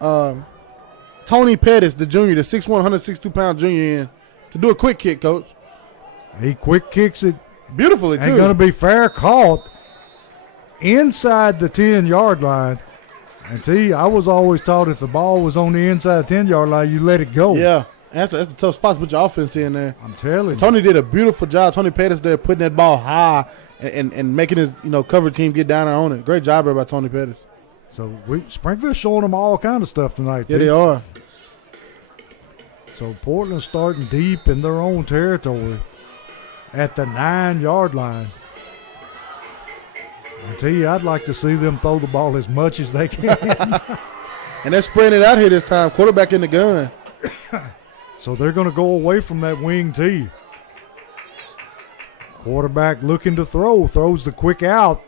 Tony Pettis, the junior, the 6'1", 162-pound junior in to do a quick kick, Coach. He quick kicks it. Beautifully, too. And going to be fair caught inside the 10-yard line. And I was always taught if the ball was on the inside 10-yard line, you let it go. Yeah. That's a tough spot to put your offense in there. I'm telling you. Tony did a beautiful job. Tony Pettis there putting that ball high and making his cover team get down there on it. Great job there by Tony Pettis. So Springfield's showing them all kind of stuff tonight. Yeah, they are. So Portland's starting deep in their own territory at the 9-yard line. I'd like to see them throw the ball as much as they can. And they're spreading it out here this time. Quarterback in the gun. So they're going to go away from that wing tee. Quarterback looking to throws the quick out.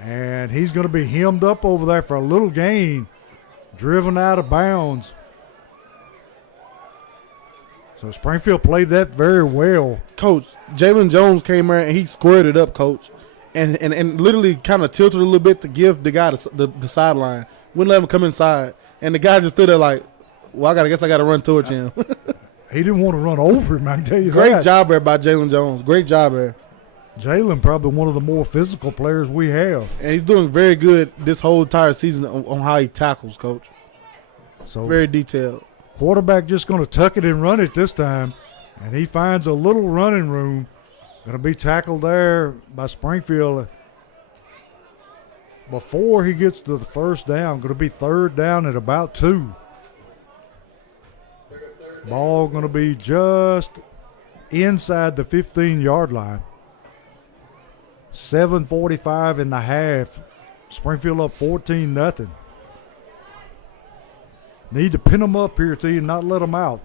And he's going to be hemmed up over there for a little gain. Driven out of bounds. So Springfield played that very well. Coach, Jalen Jones came there and he squared it up, Coach. And literally kind of tilted a little bit to give the guy the sideline. Wouldn't let him come inside. And the guy just stood there like, well, I guess I got to run towards him. He didn't want to run over him, I can tell you that. Great job there by Jalen Jones. Great job there. Jalen probably one of the more physical players we have. And he's doing very good this whole entire season on how he tackles, Coach. So very detailed. Quarterback just going to tuck it and run it this time. And he finds a little running room. Going to be tackled there by Springfield before he gets to the 1st down. Going to be 3rd down at about 2. Ball going to be just inside the 15-yard line. 7:45 in the half. Springfield up 14-0. Need to pin them up here, and not let them out.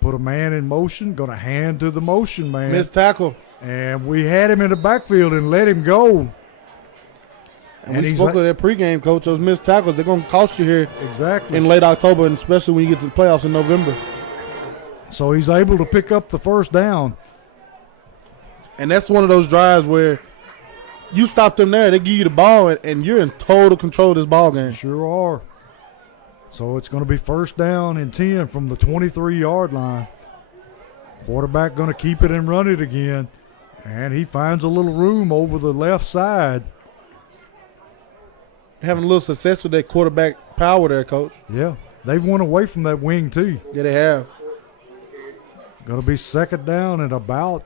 Put a man in motion. Going to hand to the motion man. Missed tackle. And we had him in the backfield and let him go. And we spoke of that pregame, Coach. Those missed tackles, they're going to cost you here exactly in late October, and especially when you get to the playoffs in November. So he's able to pick up the 1st down. And that's one of those drives where you stop them there, they give you the ball, and you're in total control of this ball game. Sure are. So it's going to be 1st down and 10 from the 23-yard line. Quarterback going to keep it and run it again. And he finds a little room over the left side. Having a little success with that quarterback power there, Coach. Yeah. They've went away from that wing, too. Yeah, they have. Going to be 2nd down at about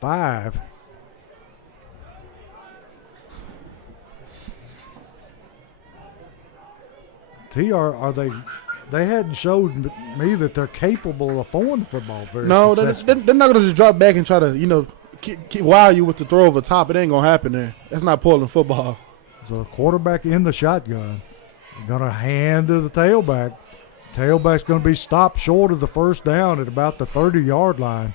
5. Are they hadn't showed me that they're capable of throwing the football very successfully. They're not going to just drop back and try to, keep wow you with the throw over top. It ain't going to happen there. That's not Portland football. So the quarterback in the shotgun. Going to hand to the tailback. Tailback's going to be stopped short of the 1st down at about the 30-yard line.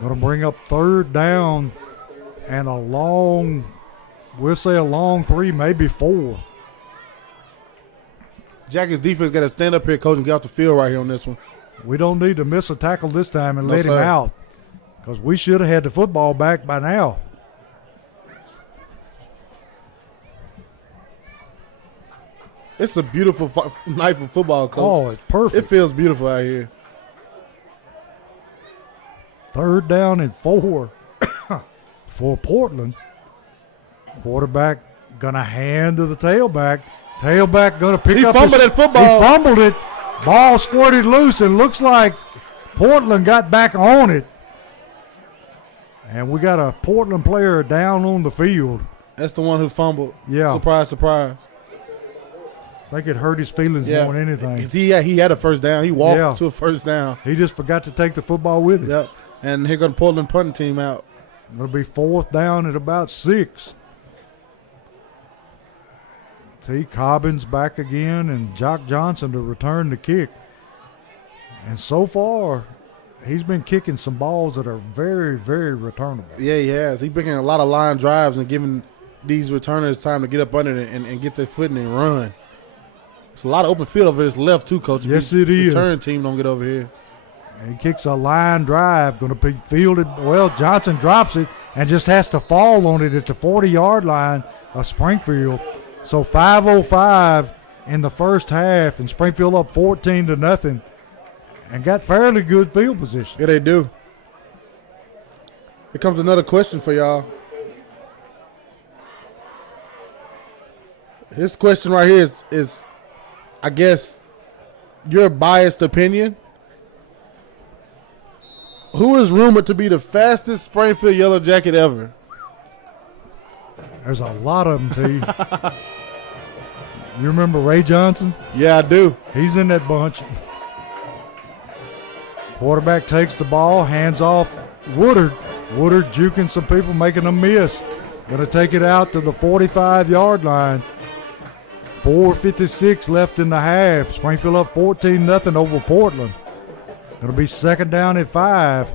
Going to bring up 3rd down and we'll say a long 3, maybe 4. Jackie's defense got to stand up here, coach, and get off the field right here on this one. We don't need to miss a tackle this time and let him sir. out, because we should have had the football back by now. It's a beautiful night for football, coach. Oh, it's perfect. It feels beautiful out here. 3rd down and 4 for Portland. Quarterback gonna hand to the tailback. Tailback gonna pick up. He fumbled that football. He fumbled it. Ball squirted loose, and looks like Portland got back on it. And we got a Portland player down on the field. That's the one who fumbled. Yeah. Surprise, surprise. I think it hurt his feelings more than anything. He had a first down. He walked to a first down. He just forgot to take the football with him. Yep. And here goes the Portland punting team out. It'll be 4th down at about 6. T. Cobbins back again, and Jock Johnson to return the kick. And so far, he's been kicking some balls that are very, very returnable. Yeah, he has. He's picking a lot of line drives and giving these returners time to get up under it and get their footing and run. It's a lot of open field over his left, too, coach. Yes, it is. Return team don't get over here. And he kicks a line drive, going to be fielded. Well, Johnson drops it and just has to fall on it at the 40-yard line of Springfield. So 5:05 in the first half, and Springfield up 14-0, and got fairly good field position. Yeah, they do. Here comes another question for y'all. This question right here is I guess, your biased opinion. Who is rumored to be the fastest Springfield Yellow Jacket ever? There's a lot of them, T. You remember Ray Johnson? Yeah, I do. He's in that bunch. Quarterback takes the ball, hands off Woodard. Woodard juking some people, making them miss. Going to take it out to the 45-yard line. 4:56 left in the half. Springfield up 14-0 over Portland. Going to be 2nd down at 5.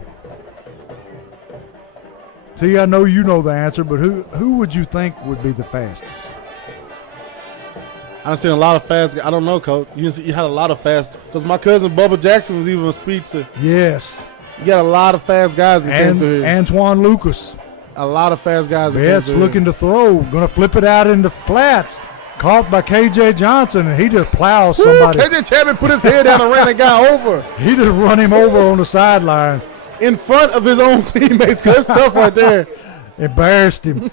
T, I know you know the answer, but who would you think would be the fastest? I've seen a lot of fast guys. I don't know, Coach. You had a lot of fast. Because my cousin Bubba Jackson was even a speedster. Yes. You got a lot of fast guys that came through here. Antoine Lucas. A lot of fast guys that came Betts through looking to throw. Going to flip it out into flats. Caught by K.J. Johnson, and he just plows somebody. K.J. Chapman put his head down and ran a guy over. He just run him over on the sideline. In front of his own teammates, because it's tough right there. Embarrassed him.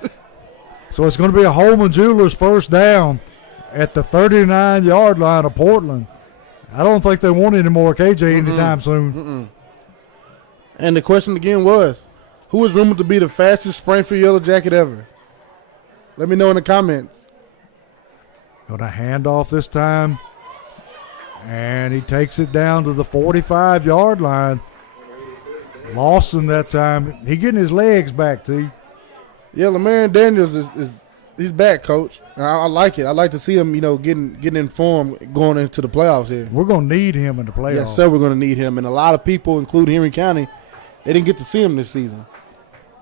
So it's going to be a Holman Jewelers first down at the 39-yard line of Portland. I don't think they want any more KJ anytime soon. And the question again was, who is rumored to be the fastest Springfield Yellow Jacket ever? Let me know in the comments. Going to hand off this time. And he takes it down to the 45-yard line. Lawson that time. He getting his legs back, T. Yeah, Lamarian Daniels is he's back, Coach. I like it. I like to see him, getting in form going into the playoffs here. We're going to need him in the playoffs. Yes, sir, we're going to need him. And a lot of people, including Henry County, they didn't get to see him this season.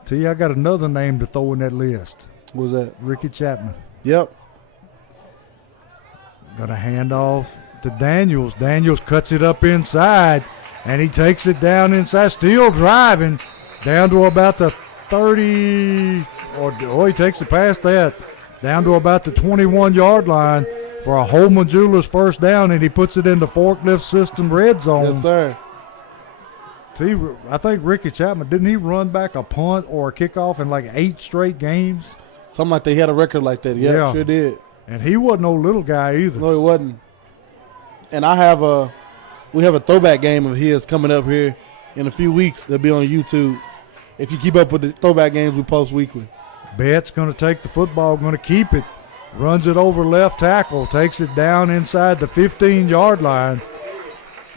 T, I got another name to throw in that list. What was that? Ricky Chapman. Yep. Got a handoff to Daniels. Daniels cuts it up inside, and he takes it down inside, still driving down to about the 30, or he takes it past that, down to about the 21-yard line for a Holman Jewelers first down, and he puts it in the forklift system red zone. Yes, sir. See, I think Ricky Chapman, didn't he run back a punt or a kickoff in like 8 straight games? Something like that. He had a record like that. Yeah, sure did. And he wasn't no little guy either. No, he wasn't. And we have a throwback game of his coming up here in a few weeks. They'll be on YouTube. If you keep up with the throwback games we post weekly. Betts going to take the football, going to keep it. Runs it over left tackle, takes it down inside the 15-yard line.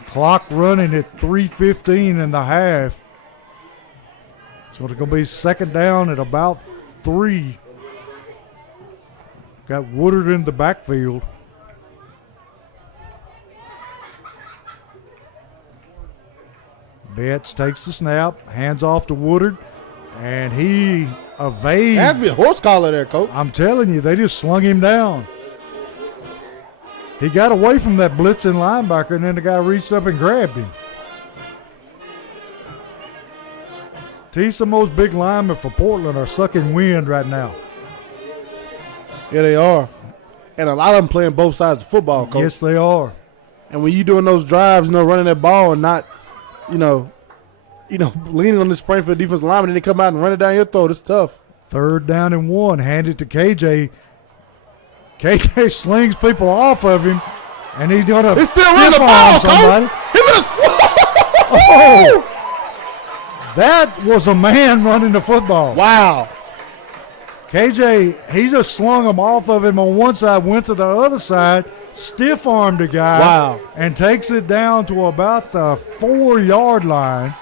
Clock running at 3:15 in the half. So it's going to be 2nd down at about 3. Got Woodard in the backfield. Betts takes the snap, hands off to Woodard, and he evades. Has to be a horse collar there, Coach. I'm telling you, they just slung him down. He got away from that blitzing linebacker, and then the guy reached up and grabbed him. Some of those big linemen for Portland are sucking wind right now. Yeah, they are. And a lot of them playing both sides of football, Coach. Yes, they are. And when you doing those drives, running that ball and not, leaning on the Springfield defensive lineman, and they come out and run it down your throat, it's tough. 3rd down and 1. Hand it to KJ. KJ slings people off of him, and he's going to still running the ball, somebody. Oh! That was a man running the football. Wow. KJ, he just slung him off of him on one side, went to the other side, stiff-armed the guy. Wow. And takes it down to about the 4-yard line.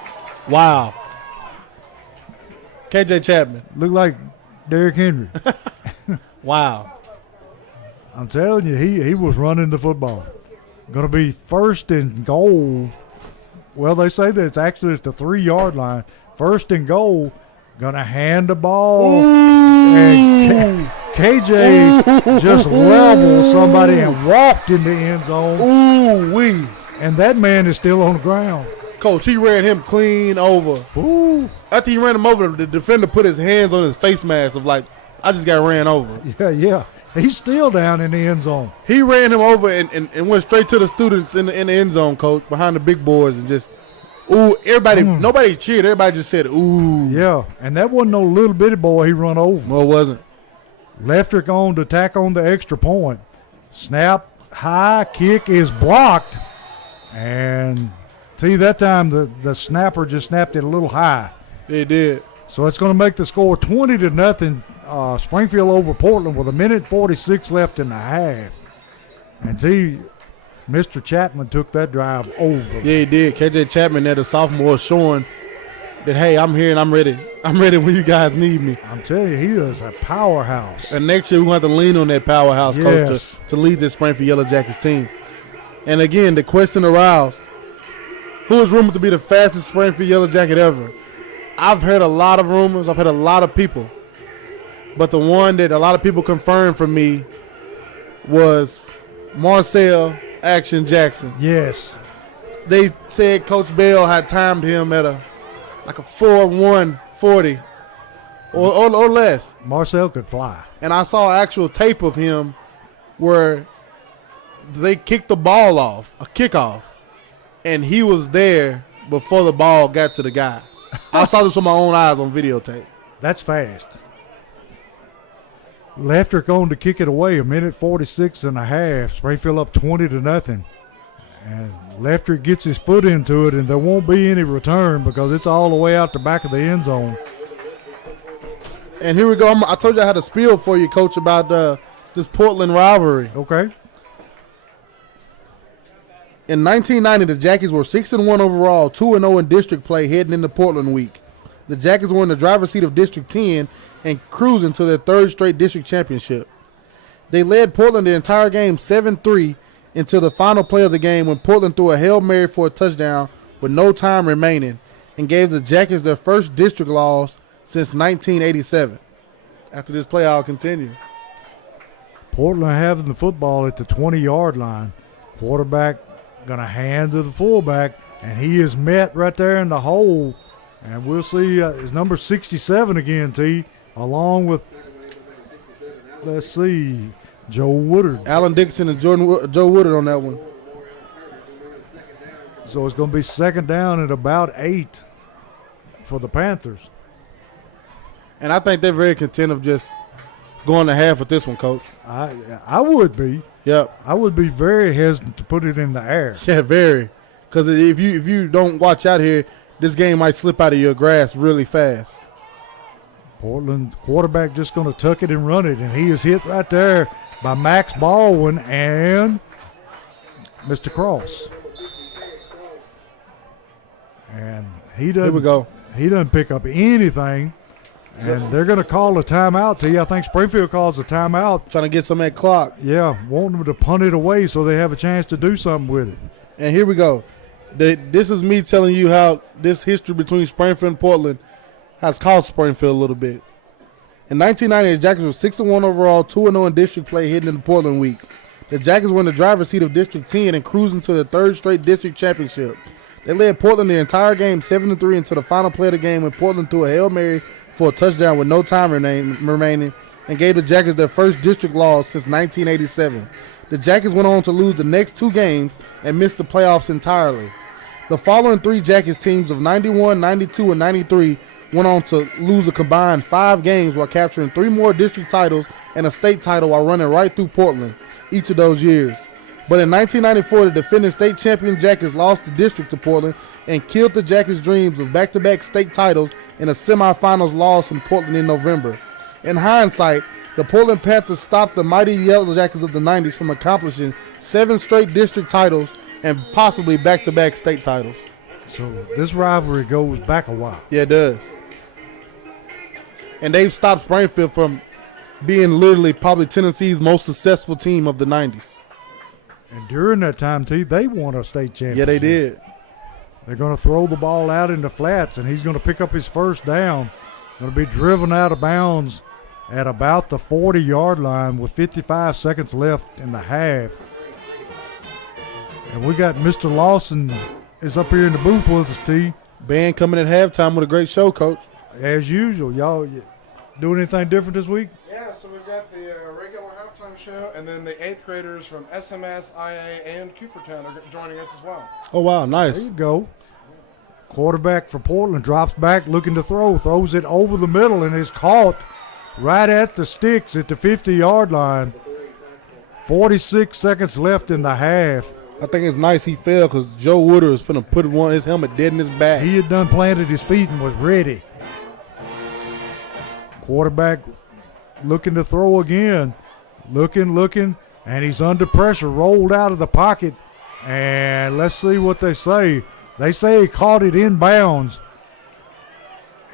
Wow. KJ Chapman. Looked like Derrick Henry. Wow. I'm telling you, he was running the football. Going to be 1st and goal. Well, they say that it's actually at the 3-yard line. 1st and goal. Going to hand the ball. Ooh. And KJ just leveled somebody and walked in the end zone. Ooh-wee. And that man is still on the ground. Coach, he ran him clean over. Ooh. After he ran him over, the defender put his hands on his face mask of like, I just got ran over. Yeah. He's still down in the end zone. He ran him over and went straight to the students in the end zone, Coach, behind the big boards, and just, ooh, everybody, nobody cheered. Everybody just said, ooh. Yeah, and that wasn't no little bitty boy he run over. No, it wasn't. Leftrick on to tack on the extra point. Snap, high, kick is blocked. And that time the snapper just snapped it a little high. It did. So it's going to make the score 20-0. Springfield over Portland with 1:46 left in the half. And Mr. Chapman took that drive over. Yeah, he did. KJ Chapman there, the sophomore, showing that, hey, I'm here and I'm ready. I'm ready when you guys need me. I'm telling you, he is a powerhouse. And next year we're going to have to lean on that powerhouse, Yes. Coach, to lead this Springfield Yellow Jackets team. And again, the question aroused, who is rumored to be the fastest Springfield Yellow Jacket ever? I've heard a lot of rumors. I've heard a lot of people. But the one that a lot of people confirmed for me was Marcel Action Jackson. Yes. They said Coach Bell had timed him at a 4.140 or less. Marcel could fly. And I saw actual tape of him where they kicked the ball off, a kickoff, and he was there before the ball got to the guy. I saw this with my own eyes on videotape. That's fast. Leftrick on to kick it away, 1:46 and a half. Springfield up 20-0. And Leftrick gets his foot into it, and there won't be any return because it's all the way out the back of the end zone. And here we go. I told you I had a spiel for you, Coach, about this Portland rivalry. Okay. In 1990, the Jackies were 6-1 overall, 2-0 in district play heading into Portland week. The Jackies were in the driver's seat of District 10 and cruising to their 3rd straight district championship. They led Portland the entire game 7-3 until the final play of the game when Portland threw a Hail Mary for a touchdown with no time remaining and gave the Jackies their first district loss since 1987. After this play, I'll continue. Portland having the football at the 20-yard line. Quarterback going to hand to the fullback, and he is met right there in the hole. And we'll see his number 67 again, T, along with, let's see, Joe Woodard. Alan Dixon and Joe Woodard on that one. So it's going to be 2nd down at about 8 for the Panthers. And I think they're very content of just going to half with this one, Coach. I would be. Yep. I would be very hesitant to put it in the air. Yeah, very. Because if you don't watch out here, this game might slip out of your grasp really fast. Portland quarterback just going to tuck it and run it, and he is hit right there by Max Baldwin and Mr. Cross. And he doesn't. Here we go. He doesn't pick up anything, and they're going to call a timeout. To you, I think Springfield calls a timeout. Trying to get some of that clock. Yeah, wanting them to punt it away so they have a chance to do something with it. And here we go. This is me telling you how this history between Springfield and Portland has cost Springfield a little bit. In 1990, the Jackets were 6-1 overall, 2-0 in district play heading into Portland week. The Jackets were in the driver's seat of District 10 and cruising to the third straight district championship. They led Portland the entire game 7-3 until the final play of the game when Portland threw a Hail Mary for a touchdown with no time remaining and gave the Jackets their first district loss since 1987. The Jackets went on to lose the next 2 games and missed the playoffs entirely. The following 3 Jackets teams of 91, 92, and 93 went on to lose a combined 5 games while capturing 3 more district titles and a state title while running right through Portland each of those years. But in 1994, the defending state champion Jackets lost the district to Portland and killed the Jackets' dreams of back-to-back state titles in a semifinals loss in Portland in November. In hindsight, the Portland Panthers stopped the mighty Yellow Jackets of the 90s from accomplishing 7 straight district titles and possibly back-to-back state titles. So this rivalry goes back a while. Yeah, it does. And they've stopped Springfield from being literally probably Tennessee's most successful team of the 90s. And during that time, T, they won a state championship. Yeah, they did. They're going to throw the ball out in the flats, and he's going to pick up his first down. Going to be driven out of bounds at about the 40-yard line with 55 seconds left in the half. And we got Mr. Lawson is up here in the booth with us, T. Band coming at halftime with a great show, Coach. As usual, y'all doing anything different this week? Yeah, so we've got the regular halftime show, and then the 8th graders from SMS, IA, and Coopertown are joining us as well. Oh, wow, There nice. you go. Quarterback for Portland drops back looking to throw, throws it over the middle, and is caught right at the sticks at the 50-yard line. 46 seconds left in the half. I think it's nice he fell because Joe Wooder was finna put his helmet dead in his back. He had done planted his feet and was ready. Quarterback looking to throw again. Looking, and he's under pressure, rolled out of the pocket. And let's see what they say. They say he caught it inbounds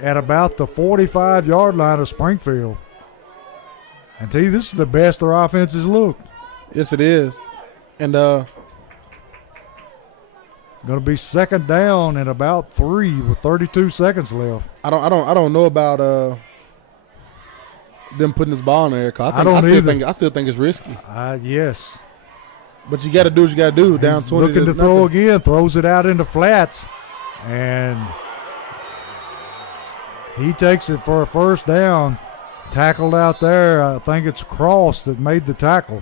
at about the 45-yard line of Springfield. And T, this is the best their offenses look. Yes, it is. And Going to be second down and about 3 with 32 seconds left. I don't know about them putting this ball in there. I don't either. I still think it's risky. Yes. But you got to do what you got to do. Down He's 20 looking to throw again, throws it out into flats, and he takes it for a first down. Tackled out there. I think it's Cross that made the tackle.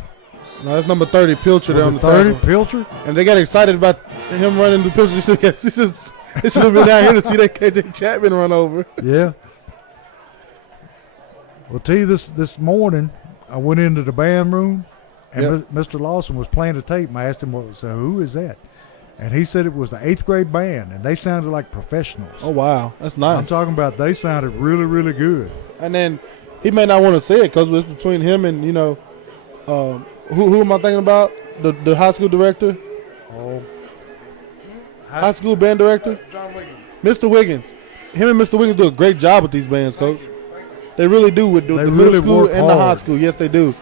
No, that's number 30, Pilcher, there on the 30, tackle. Pilcher? And they got excited about him running the Pilcher. They should have been down here to see that KJ Chapman run over. Yeah. Well, T, this morning, I went into the band room, and Mr. Lawson was playing the tape, and I asked him, who is that? And he said it was the 8th grade band, and they sounded like professionals. Oh, wow. That's nice. I'm talking about they sounded really, really good. And then he may not want to say it because it's between him and, who am I thinking about? The high school director? Oh. High school band director? John Wiggins. Mr. Wiggins. Him and Mr. Wiggins do a great job with these bands, Coach. They really do with the They middle really school work and the high hard. school. Yes, they do.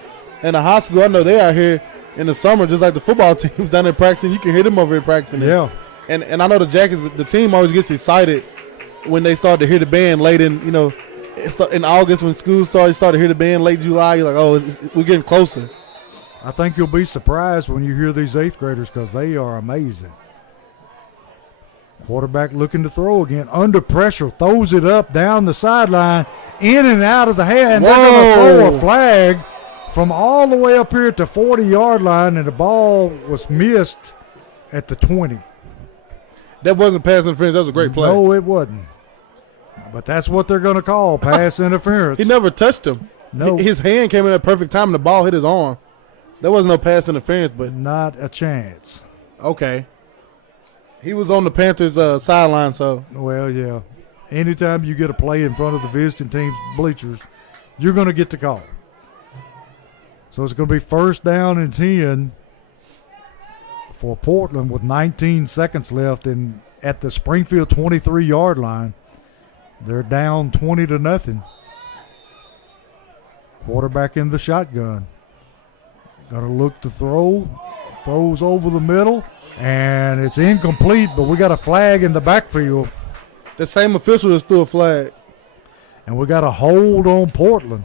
And the high school, I know they out here in the summer just like the football teams down there practicing. You can hear them over here practicing. Yeah. And I know the Jackets, the team always gets excited when they start to hear the band late in August when school starts. You start to hear the band late July. You're like, we're getting closer. I think you'll be surprised when you hear these 8th graders because they are amazing. Quarterback looking to throw again. Under pressure, throws it up down the sideline, in and out of the hand. They're going to throw a flag from all the way up here at the 40-yard line, and the ball was missed at the 20. That wasn't pass interference. That was a great play. No, it wasn't. But that's what they're going to call pass interference. He never touched him. No. His hand came in at perfect time, and the ball hit his arm. There wasn't no pass interference, but Not a chance. okay. He was on the Panthers' sideline, so Well, yeah. Anytime you get a play in front of the visiting team's bleachers, you're going to get the call. So it's going to be first down and 10 for Portland with 19 seconds left at the Springfield 23-yard line. They're down 20-0. Quarterback in the shotgun. Got to look to throw. Throws over the middle. And it's incomplete, but we got a flag in the backfield. the same official just threw a flag. And we got a hold on Portland.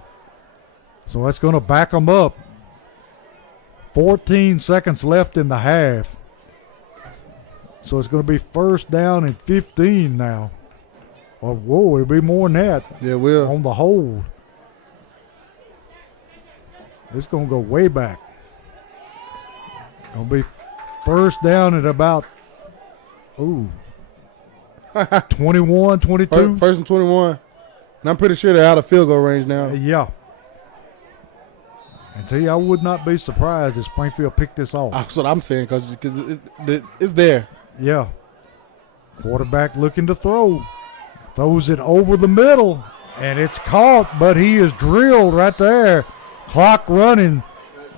So that's going to back them up. 14 seconds left in the half. So it's going to be first down and 15 now. Or, whoa, it'll be more than that. Yeah, it will. On the hold. It's going to go way back. Going to be first down at about, 21, 22. First and 21. And I'm pretty sure they're out of field goal range now. Yeah. And tell you, I would not be surprised if Springfield picked this off. That's what I'm saying because it's there. Yeah. Quarterback looking to throw. Throws it over the middle, and it's caught, but he is drilled right there. Clock running.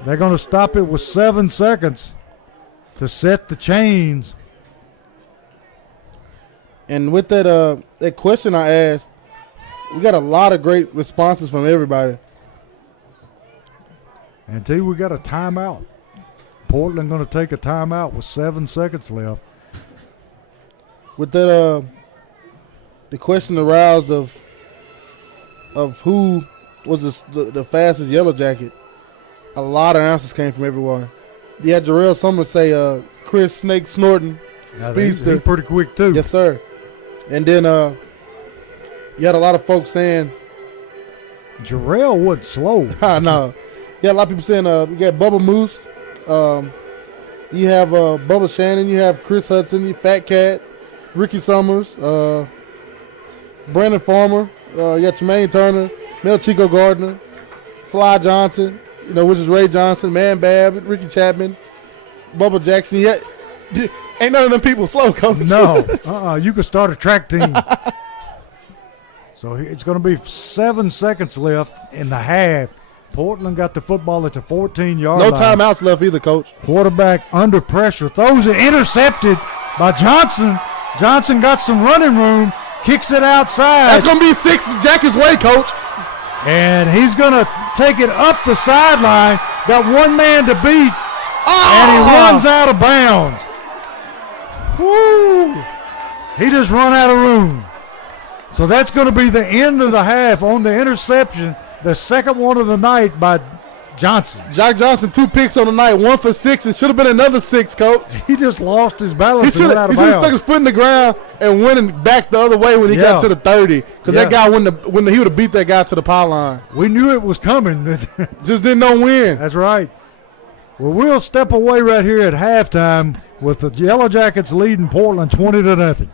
They're going to stop it with 7 seconds to set the chains. And with that question I asked, we got a lot of great responses from everybody. And tell you, we got a timeout. Portland going to take a timeout with 7 seconds left. With that, the question aroused of who was the fastest Yellow Jacket, a lot of answers came from everyone. You had Jarrell Summers say Chris Snake Snorton, speedster. He's pretty quick, too. Yes, sir. And then you had a lot of folks saying Jarrell wasn't slow. no. Yeah, a lot of people saying we got Bubba Moose. You have Bubba Shannon. You have Chris Hudson. You Fat Cat, Ricky Summers, Brandon Farmer. You got Tremaine Turner, Mel Chico Gardner, Fly Johnson. Which is Ray Johnson, Man Bab, Ricky Chapman, Bubba Jackson. Yeah, ain't none of them people slow, coach. No, you could start a track team. So it's going to be 7 seconds left in the half. Portland got the football at the 14-yard line. No timeouts left either, coach. Quarterback under pressure. Throws it intercepted by Johnson. Johnson got some running room. Kicks it outside. That's going to be 6 Jackets' way, coach. And he's going to take it up the sideline. Got one man to beat. And he runs out of bounds. Woo! He just run out of room. So that's going to be the end of the half on the interception. The second one of the night by Johnson. Jock Johnson, 2 picks on the night, 1 for 6. It should have been another 6, coach. He just lost his balance. He should have stuck his foot in the ground and went back the other way when he got to the 30. Because that guy, when he would have beat that guy to the pylon. We knew it was coming. Just didn't know when. That's right. Well, we'll step away right here at halftime with the Yellow Jackets leading Portland 20-0.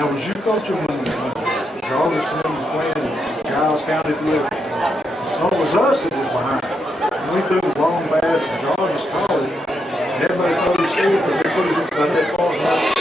Now, was you coaching when Jarvis was playing Giles County Field? So it was us that was behind. We threw the long pass to Jarvis College. Everybody thought he scored, but they put it in that far back.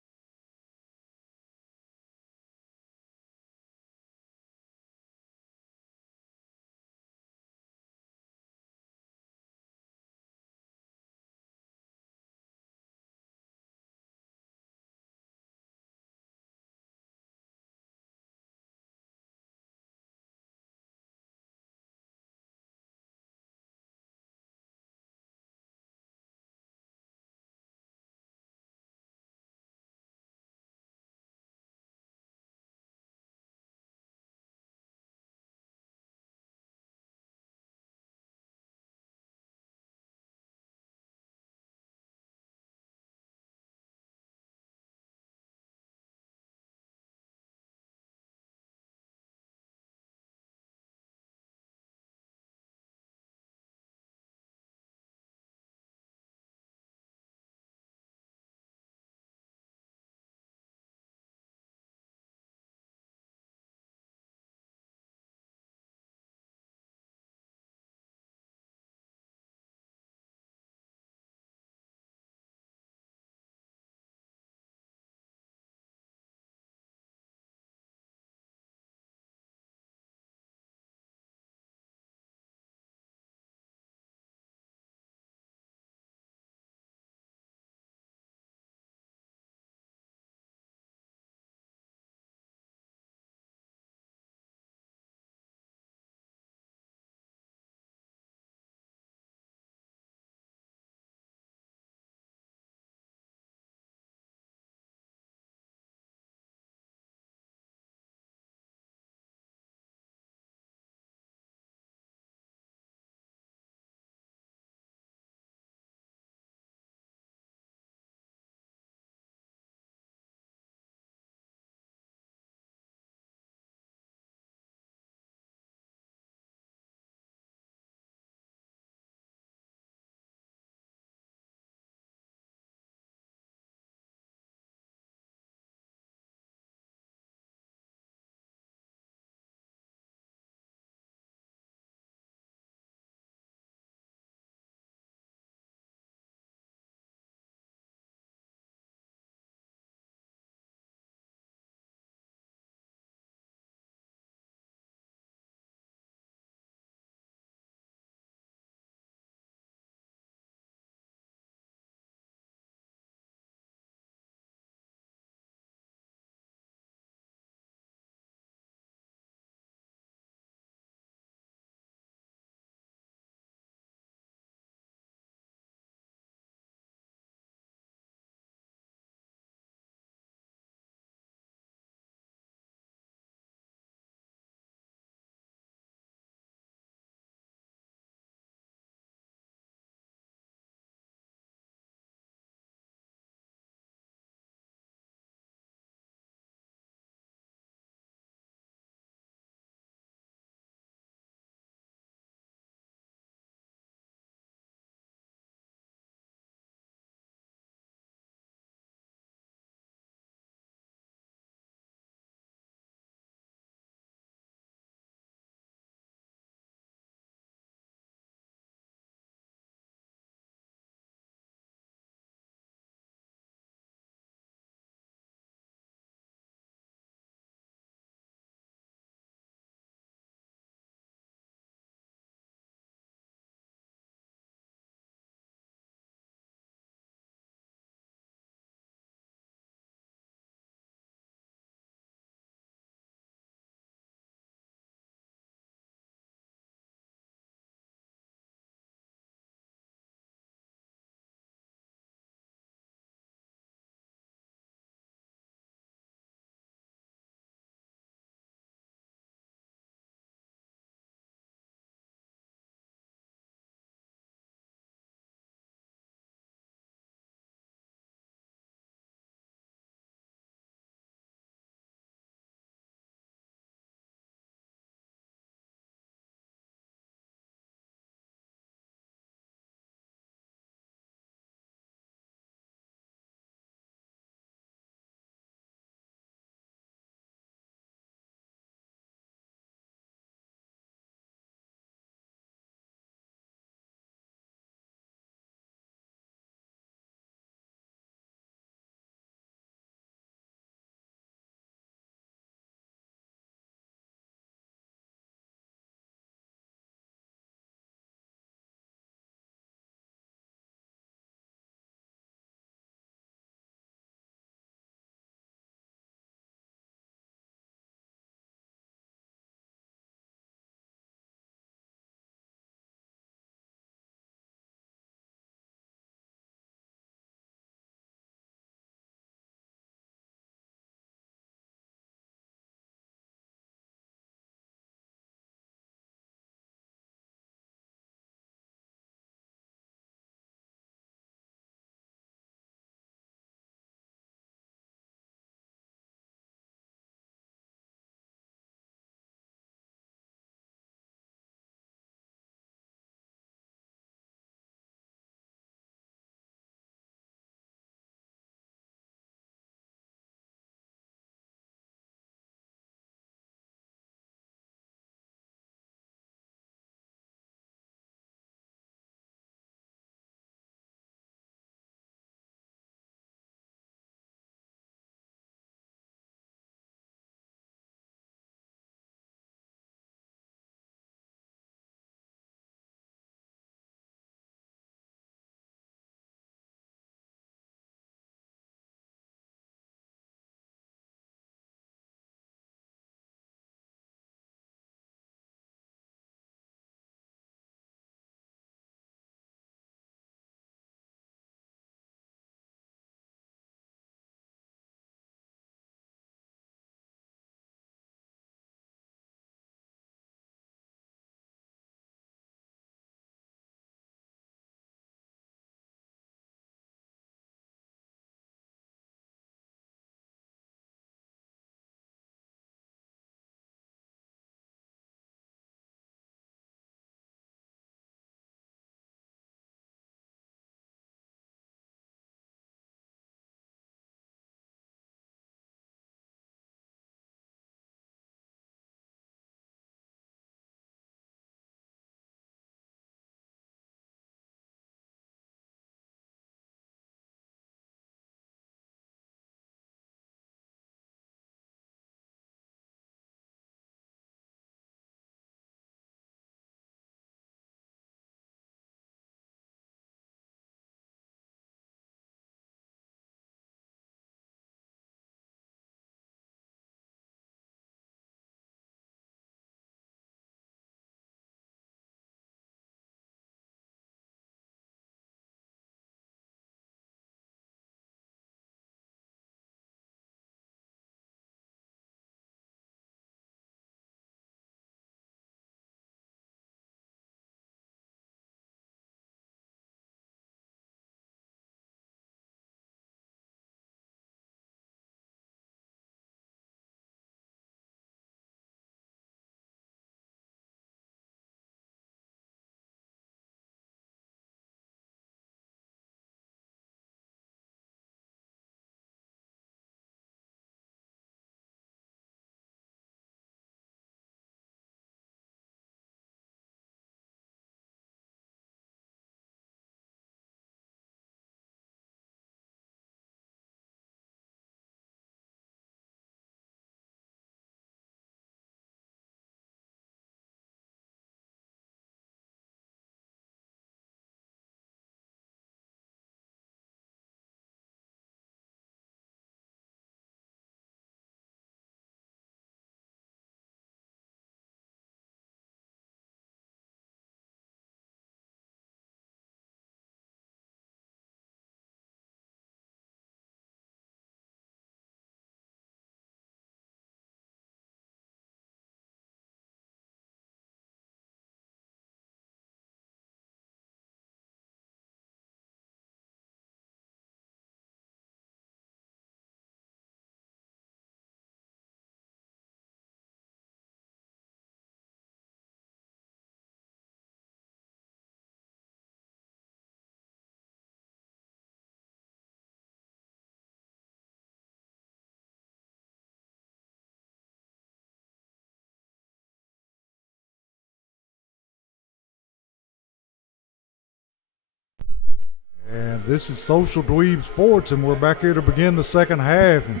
This is Social Dweeb Sports, and we're back here to begin the second half. And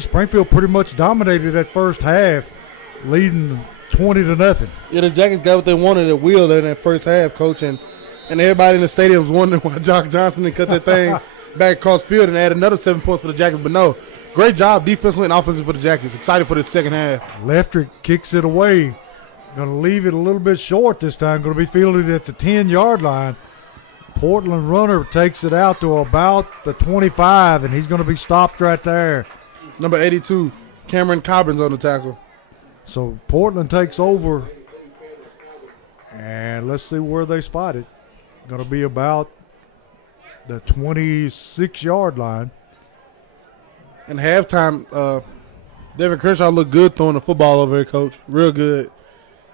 Springfield pretty much dominated that first half, leading 20-0. Yeah, the Jackets got what they wanted at will there in that first half, Coach, and everybody in the stadium was wondering why Jock Johnson didn't cut that thing back across field and add another 7 points for the Jackets. But no, great job defensively and offensively for the Jackets. Excited for the second half. Leftrick kicks it away. Going to leave it a little bit short this time. Going to be fielded at the 10-yard line. Portland runner takes it out to about the 25, and he's going to be stopped right there. Number 82, Cameron Cobbins on the tackle. So Portland takes over, and let's see where they spot it. Going to be about the 26-yard line. And halftime, Devin Crenshaw looked good throwing the football over here, Coach. Real good.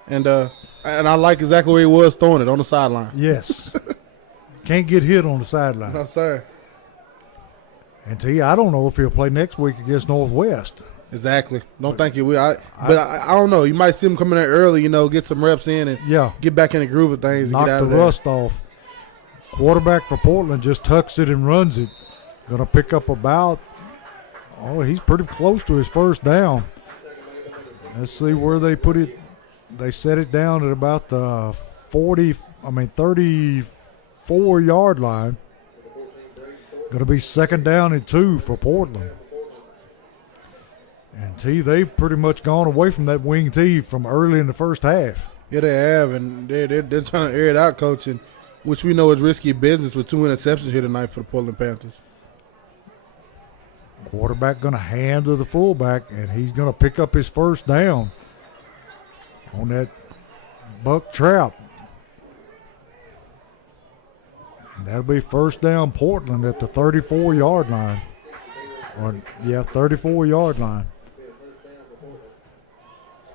And I like exactly where he was throwing it, on the sideline. Yes. Can't get hit on the sideline. No, sir. And I don't know if he'll play next week against Northwest. Exactly. Don't think he will. I don't know. You might see him coming in early, get some reps in and get back in the groove of things knock and get out of the there. rust off. Quarterback for Portland just tucks it and runs it. Going to pick up he's pretty close to his first down. Let's see where they put it. They set it down at about the 34-yard line. Going to be second down and 2 for Portland. And they've pretty much gone away from that wing tee from early in the first half. Yeah, they have, and they're trying to air it out, Coach, which we know is risky business with 2 interceptions here tonight for the Portland Panthers. Quarterback going to hand to the fullback, and he's going to pick up his first down on that buck trap. And that'll be first down Portland at the 34-yard line. 34-yard line.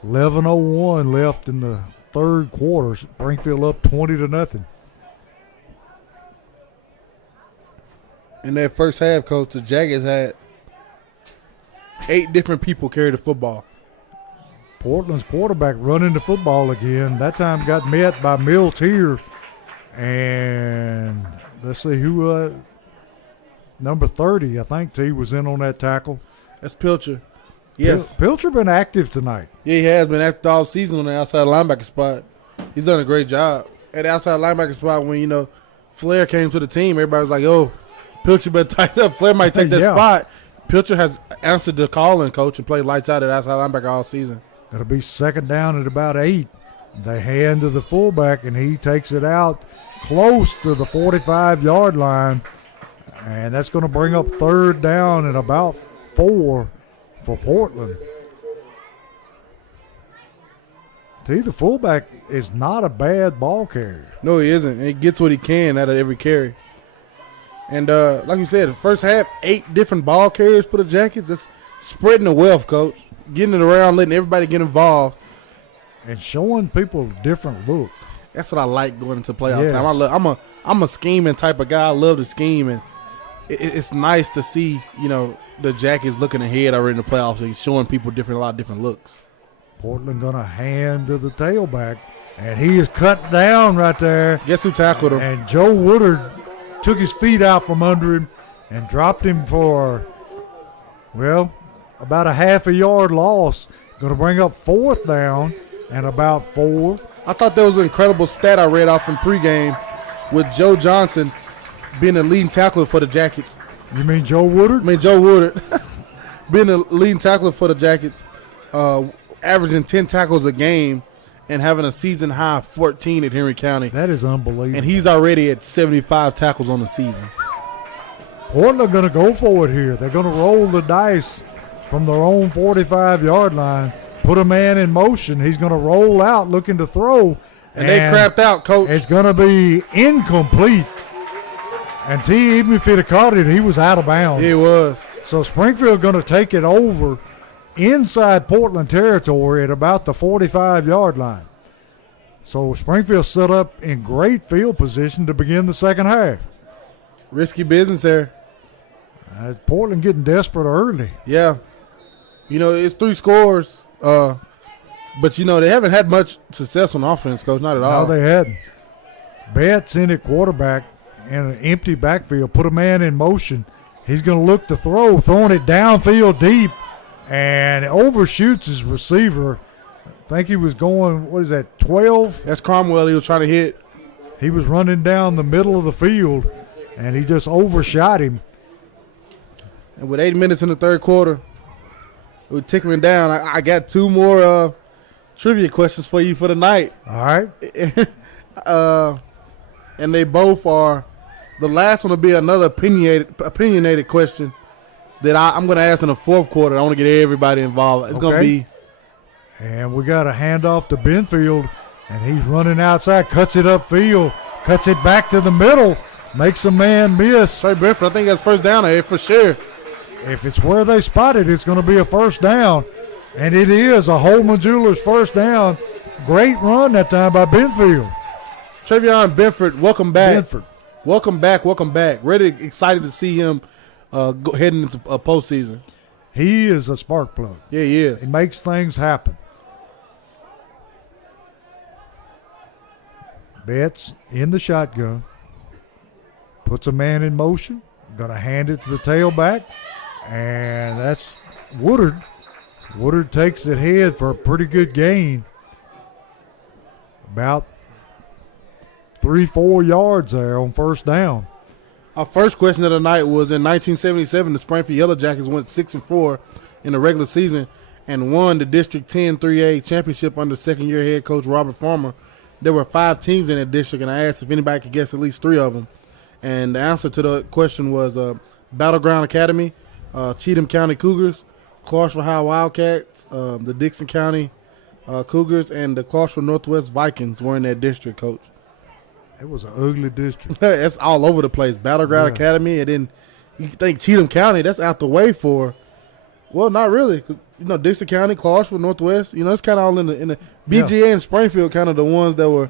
11:01 left in the third quarter. Springfield up 20-0. In that first half, Coach, the Jackets had 8 different people carry the football. Portland's quarterback running the football again. That time got met by Miltier. And let's see who, number 30, I think was in on that tackle. That's Pilcher. Yes. Pilcher been active tonight. Yeah, he has been active all season on the outside linebacker spot. He's done a great job. At the outside linebacker spot, when, Flair came to the team, everybody was like, oh, Pilcher better tighten up. Flair might take that spot. Pilcher has answered the calling, Coach, and played lights out at outside linebacker all season. Going to be second down at about 8. They hand to the fullback, and he takes it out close to the 45-yard line. And that's going to bring up third down at about 4 for Portland. The fullback is not a bad ball carrier. No, he isn't. And he gets what he can out of every carry. And like you said, the first half, 8 different ball carriers for the Jackets. That's spreading the wealth, Coach. Getting it around, letting everybody get involved. And showing people a different look. That's what I like going into playoff time. I'm a scheming type of guy. I love to scheme, and it's nice to see the Jackets looking ahead already in the playoffs and showing people a lot of different looks. Portland going to hand to the tailback, and he is cut down right there. Guess who tackled him? And Joe Woodard took his feet out from under him and dropped him for, about a half a yard loss. Going to bring up fourth down and about 4. I thought that was an incredible stat I read off in pregame with Joe Johnson being the leading tackler for the Jackets. You mean Joe Woodard? I mean Joe Woodard being the leading tackler for the Jackets, averaging 10 tackles a game and having a season high 14 at Henry County. That is unbelievable. And he's already at 75 tackles on the season. Portland going to go for it here. They're going to roll the dice from their own 45-yard line, put a man in motion. He's going to roll out looking to throw. And they crapped out, Coach. It's going to be incomplete. And even if he'd have caught it, he was out of bounds. He was. So Springfield going to take it over inside Portland territory at about the 45-yard line. So Springfield set up in great field position to begin the second half. Risky business there. Portland getting desperate early. Yeah. It's 3 scores. But, they haven't had much success on offense, Coach. Not at all. No, they hadn't. Betts in at quarterback. in an empty backfield, put a man in motion. He's going to look to throw, throwing it downfield deep, and overshoots his receiver. I think he was going, 12? That's Cromwell he was trying to hit. He was running down the middle of the field, and he just overshot him. And with 8 minutes in the third quarter, we're tickling down. I got 2 more trivia questions for you for the night. All right. And they both are, the last one will be another opinionated question that I'm going to ask in the fourth quarter. I want to get everybody involved. It's going to be. And we got a handoff to Benfield, and he's running outside, cuts it upfield, cuts it back to the middle, makes a man miss. Trey Benford, I think that's first down there for sure. If it's where they spot it, it's going to be a first down. And it is a Holman Jewelers first down. Great run that time by Benfield. Travion Benford, welcome back. Benford. Welcome back. Really excited to see him heading into a postseason. He is a spark plug. Yeah, he is. He makes things happen. Betts in the shotgun. Puts a man in motion. Going to hand it to the tailback. And that's Woodard. Woodard takes it head for a pretty good gain. About 3-4 yards there on first down. Our first question of the night was in 1977, the Springfield Yellow Jackets went 6-4 in the regular season and won the District 10 3A championship under second-year head coach Robert Farmer. There were 5 teams in that district, and I asked if anybody could guess at least 3 of them. And the answer to the question was Battleground Academy, Cheatham County Cougars, Clarksville High Wildcats, the Dixon County Cougars, and the Clarksville Northwest Vikings were in that district, Coach. It was an ugly district. That's all over the place. Battleground Academy, and then you think Cheatham County, that's out the way for, well, not really. 'Cause, Dixon County, Clarksville, Northwest, it's kind of all in the BGA and Springfield, kind of the ones that were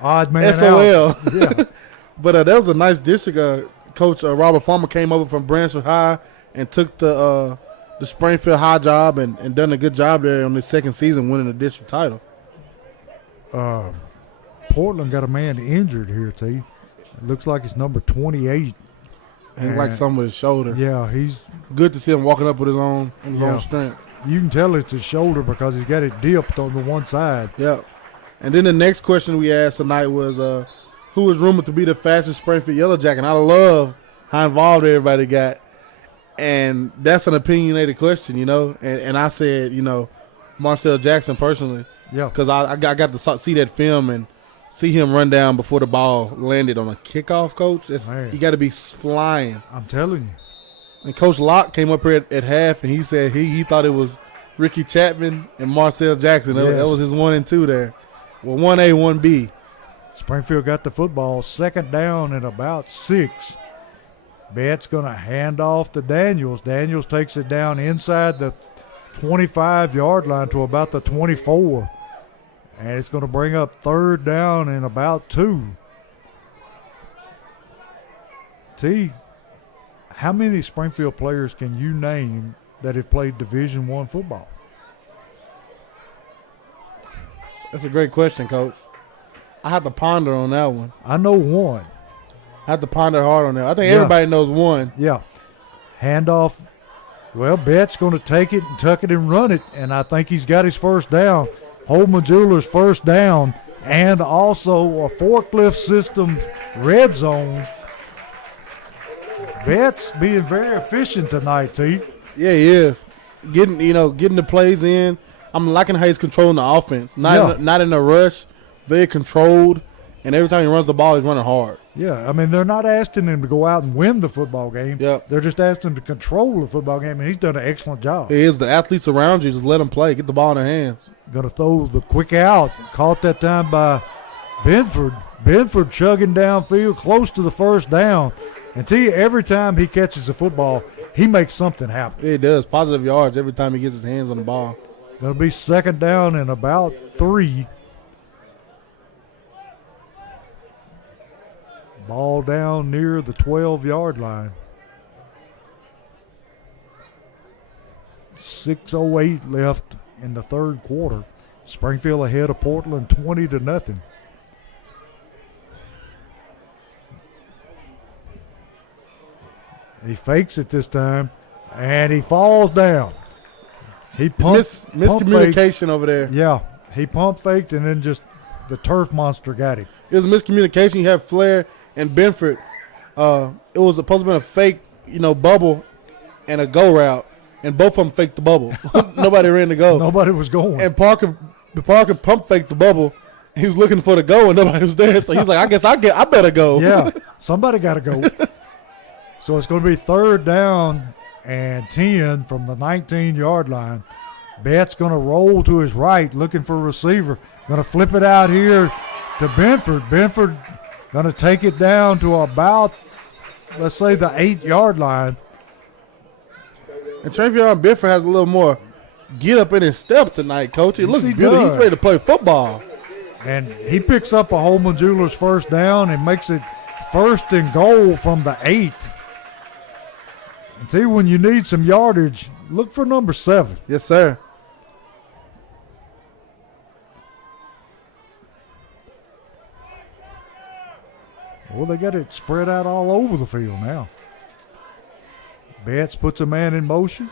odd man SOL. out. Yeah. But that was a nice district. Coach Robert Farmer came over from Branford High and took the Springfield High job and done a good job there on his second season, winning the district title. Portland got a man injured here, T. It looks like it's number 28. And like some of his shoulder. Yeah, he's good to see him walking up with his own strength. You can tell it's his shoulder because he's got it dipped on the one side. Yeah. And then the next question we asked tonight was who was rumored to be the fastest Springfield Yellow Jacket? And I love how involved everybody got. And that's an opinionated question, And I said, Marcel Jackson personally. Yeah. Because I got to see that film and see him run down before the ball landed on a kickoff, Coach. You got to be flying. I'm telling you. And Coach Locke came up here at half, and he said he thought it was Ricky Chapman and Marcel Jackson. Yes. That was his 1 and 2 there. Well, 1A, 1B. Springfield got the football, second down and about 6. Betts going to hand off to Daniels. Daniels takes it down inside the 25-yard line to about the 24. And it's going to bring up third down and about 2. T, how many Springfield players can you name that have played Division I football? That's a great question, Coach. I have to ponder on that one. I know one. I have to ponder hard on that. I think everybody knows one. Yeah. Handoff. Well, Betts going to take it and tuck it and run it, and I think he's got his first down. Holman Jewelers first down, and also a forklift system red zone. Betts being very efficient tonight, T. Yeah, he is. Getting the plays in. I'm liking how he's controlling the offense. Not in a rush, very controlled, and every time he runs the ball, he's running hard. Yeah, I mean, they're not asking him to go out and win the football game. Yeah. They're just asking him to control the football game, and he's done an excellent job. He is. The athletes around you, just let them play. Get the ball in their hands. Going to throw the quick out. Caught that time by Benford. Benford chugging downfield close to the first down. And tell you, every time he catches the football, he makes something happen. He does. Positive yards every time he gets his hands on the ball. Going to be second down and about 3. Ball down near the 12-yard line. 6:08 left in the third quarter. Springfield ahead of Portland 20-0. He fakes it this time, and he falls down. He miscommunication over there. Yeah, he pump faked, and then just the turf monster got him. It was miscommunication. You had Flair and Benford. It was supposed to be a fake, bubble and a go route, and both of them faked the bubble. Nobody ran the go. Nobody was going. And Parker pump faked the bubble. He was looking for the go, and nobody was there. So he's like, I guess I better go. Yeah, somebody got to go. So it's going to be 3rd down and 10 from the 19-yard line. Bett's going to roll to his right, looking for a receiver. Going to flip it out here to Benford. Benford going to take it down to about, let's say, the 8-yard line. And Travion Benford has a little more get up in his step tonight, Coach. It looks beautiful. He's ready to play football. And he picks up a Holman Jewelers first down and makes it 1st and goal from the 8. And see, when you need some yardage, look for number 7. Yes, sir. Well, they got it spread out all over the field now. Betts puts a man in motion.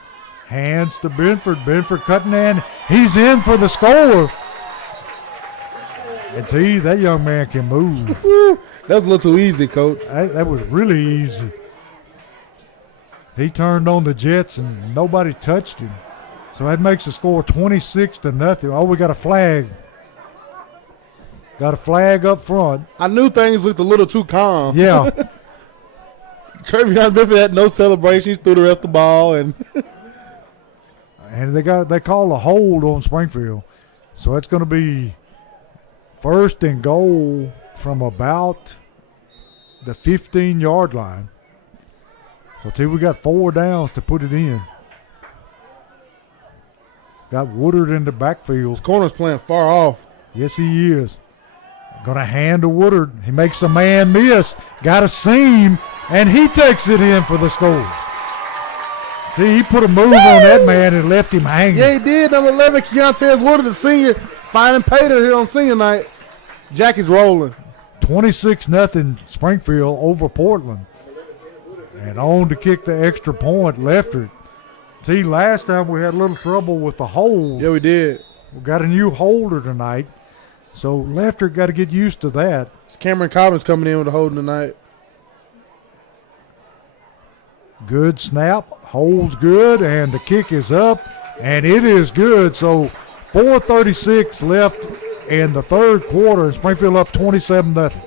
Hands to Benford. Benford cutting in. He's in for the score. And T, that young man can move. That was a little too easy, Coach. That was really easy. He turned on the Jets and nobody touched him. So that makes the score 26-0. Oh, we got a flag. Got a flag up front. I knew things looked a little too calm. Yeah. Travion Benford had no celebrations through the rest of the ball, and they call a hold on Springfield. So it's going to be 1st and goal from about the 15-yard line. So T, we got 4 downs to put it in. Got Woodard in the backfield. his corner's playing far off. Yes, he is. Going to hand to Woodard. He makes a man miss. Got a seam, and he takes it in for the score. See, he put a move on that man and left him hanging. Yeah, he did. Number 11, Keontae Woodard, the senior, finding Pater here on senior night. Jackie's rolling. 26-0 Springfield over Portland. And on to kick the extra point, Lefter. See, last time we had a little trouble with the hold. Yeah, we did. We got a new holder tonight. So Lefter got to get used to that. It's Cameron Collins coming in with the holding tonight. Good snap, holds good, and the kick is up, and it is good. So 4:36 left in the 3rd quarter, and Springfield up 27-0.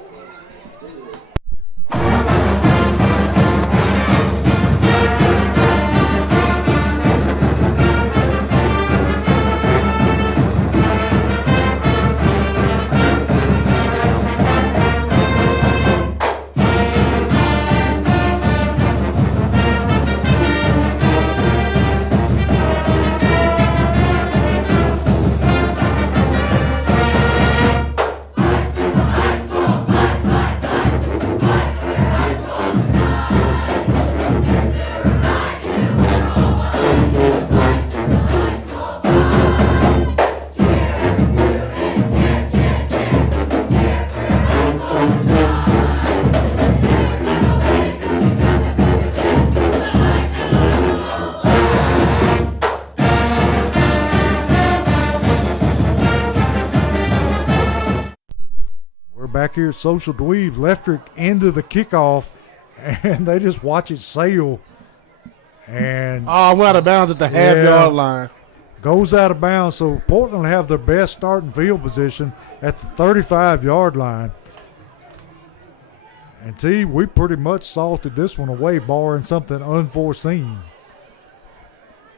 Back here at Social Dweeb, Leftrick into the kickoff, and they just watch it sail. And went out of bounds at the half-yard line. Goes out of bounds, so Portland will have their best starting field position at the 35-yard line. And T, we pretty much salted this one away, barring something unforeseen.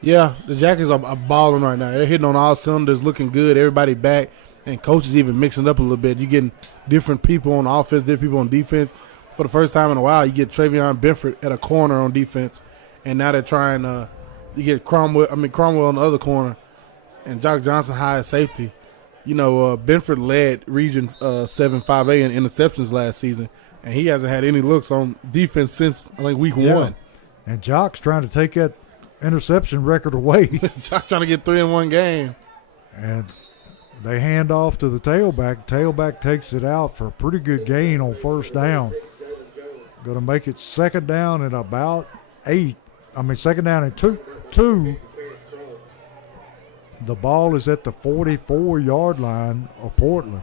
Yeah, the Jackets are balling right now. They're hitting on all cylinders, looking good. Everybody back. And coaches even mixing up a little bit. You're getting different people on offense, different people on defense. For the first time in a while, you get Travion Benford at a corner on defense. And now they're trying you get Cromwell on the other corner. And Jock Johnson high at safety. Benford led Region 7-5A in interceptions last season. And he hasn't had any looks on defense since, I think, week 1. And Jock's trying to take that interception record away. Jock trying to get 3 in one game. And they hand off to the tailback. Tailback takes it out for a pretty good gain on 1st down. Going to make it 2nd down and about Second down and two. The ball is at the 44-yard line of Portland.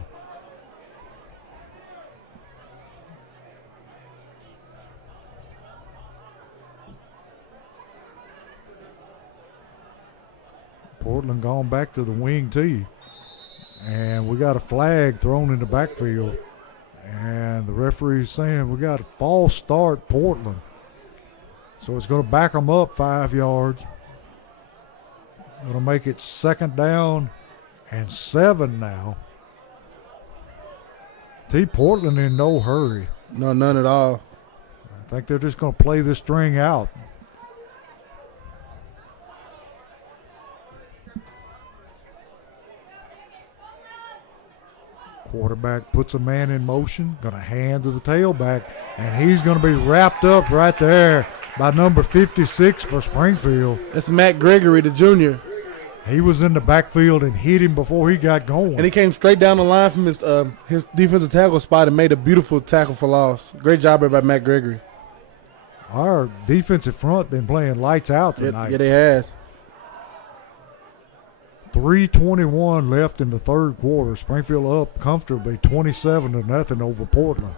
Portland gone back to the wing tee. And we got a flag thrown in the backfield. And the referee is saying we got a false start Portland. So it's going to back them up 5 yards. Going to make it second down and 7 now. Portland in no hurry. No, none at all. I think they're just going to play this string out. Quarterback puts a man in motion, going to hand to the tailback, and he's going to be wrapped up right there by number 56 for Springfield. That's Matt Gregory, the junior. He was in the backfield and hit him before he got going. And he came straight down the line from his defensive tackle spot and made a beautiful tackle for loss. Great job by Matt Gregory. Our defensive front been playing lights out tonight. Yeah, they has. 3:21 left in the third quarter. Springfield up comfortably 27-0 over Portland.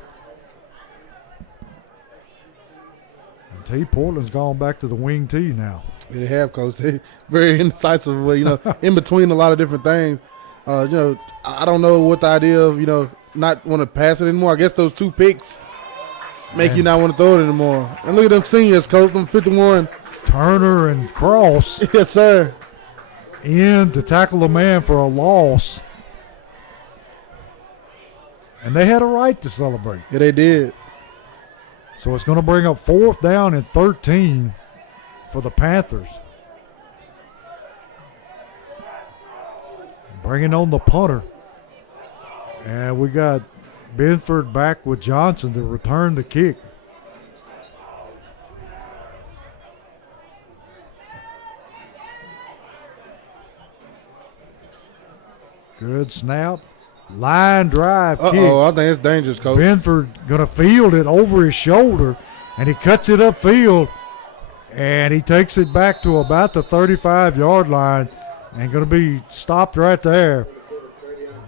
And Portland's gone back to the wing tee now. They have, Coach. They very indecisive, in between a lot of different things. I don't know what the idea of, not want to pass it anymore. I guess those 2 picks make you not want to throw it anymore. And look at them seniors, Coach, them 51. Turner and Cross. Yes, sir. In to tackle a man for a loss. And they had a right to celebrate. Yeah, they did. So it's going to bring up 4th down and 13 for the Panthers. Bringing on the punter. And we got Benford back with Johnson to return the kick. Good snap. Line drive kick. I think it's dangerous, Coach. Benford going to field it over his shoulder, and he cuts it upfield, and he takes it back to about the 35-yard line and going to be stopped right there.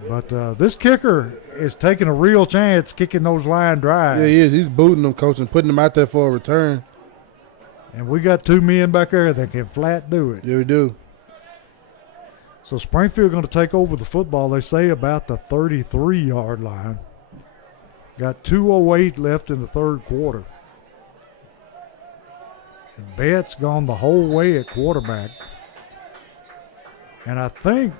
But this kicker is taking a real chance kicking those line drives. Yeah, he is. He's booting them, Coach, and putting them out there for a return. And we got 2 men back there that can flat do it. Yeah, we do. So Springfield going to take over the football, they say, about the 33-yard line. Got 2:08 left in the third quarter. And Betts gone the whole way at quarterback. And I think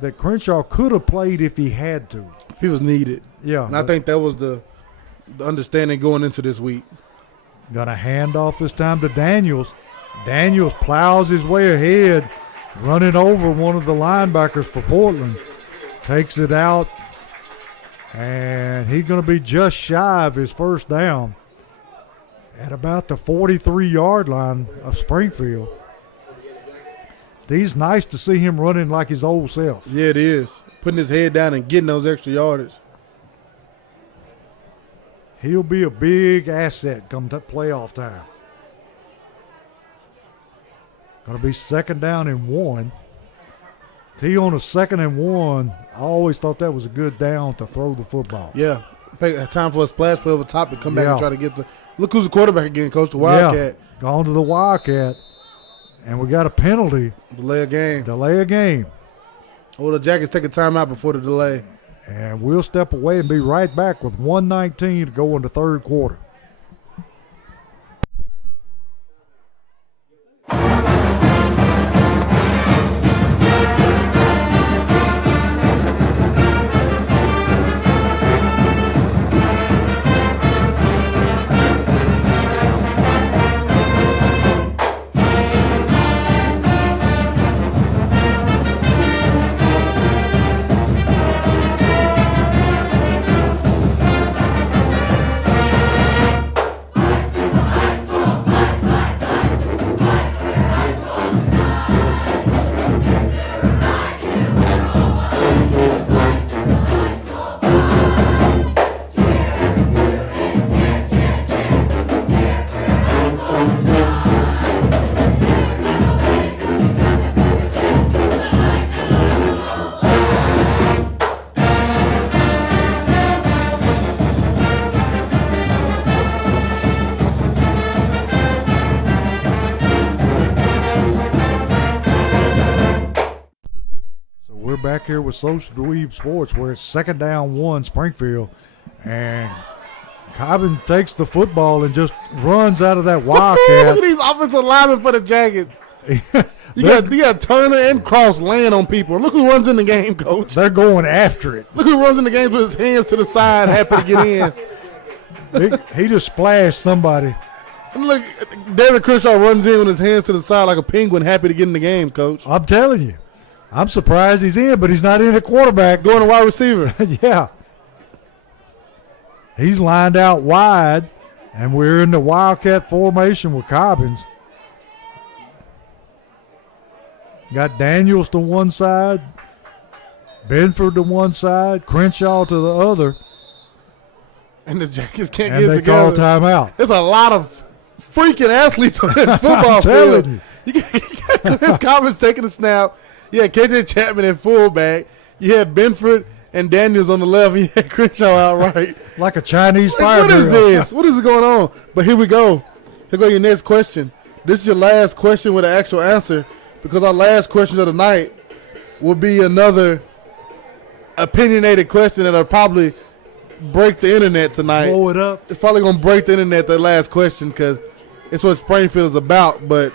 that Crenshaw could have played if he had to. If he was needed. Yeah. And I think that was the understanding going into this week. Got a handoff this time to Daniels. Daniels plows his way ahead, running over one of the linebackers for Portland. Takes it out, and he's going to be just shy of his first down at about the 43-yard line of Springfield. It's nice to see him running like his old self. Yeah, it is. Putting his head down and getting those extra yardage. He'll be a big asset come to playoff time. Going to be second down and 1. T on a 2nd and 1. I always thought that was a good down to throw the football. Yeah. Time for a splash play over top to come back and try to get the – look who's the quarterback again, Coach, the Wildcat. Yeah, gone to the Wildcat. And we got a penalty. Delay a game. Delay a game. Well, the Jackets take a timeout before the delay. And we'll step away and be right back with 1:19 to go in the third quarter. back here with Social Dweeb Sports where it's 2nd down 1 Springfield. And Cobbins takes the football and just runs out of that Wildcat. Look at these offensive linemen for the Jackets. You got Turner and Cross laying on people. Look who runs in the game, Coach. They're going after it. Look who runs in the game with his hands to the side, happy to get in. He just splashed somebody. And look, David Crenshaw runs in with his hands to the side like a penguin, happy to get in the game, Coach. I'm telling you. I'm surprised he's in, but he's not in at quarterback. Going to wide receiver. Yeah. He's lined out wide, and we're in the Wildcat formation with Cobbins. Got Daniels to one side, Benford to one side, Crenshaw to the other. And the Jackets can't And get they together. call timeout. There's a lot of freaking athletes on that football telling field. You got Clarence Cobbins taking the snap. You had KJ Chapman at fullback. You had Benford and Daniels on the left. You had Crenshaw out right. Like a Chinese fire What is drill. this? What is going on? But here we go. Here go your next question. This is your last question with an actual answer, because our last question of the night will be another opinionated question that'll probably break the internet tonight. Blow it up. It's probably going to break the internet, the last question, because it's what Springfield is about. But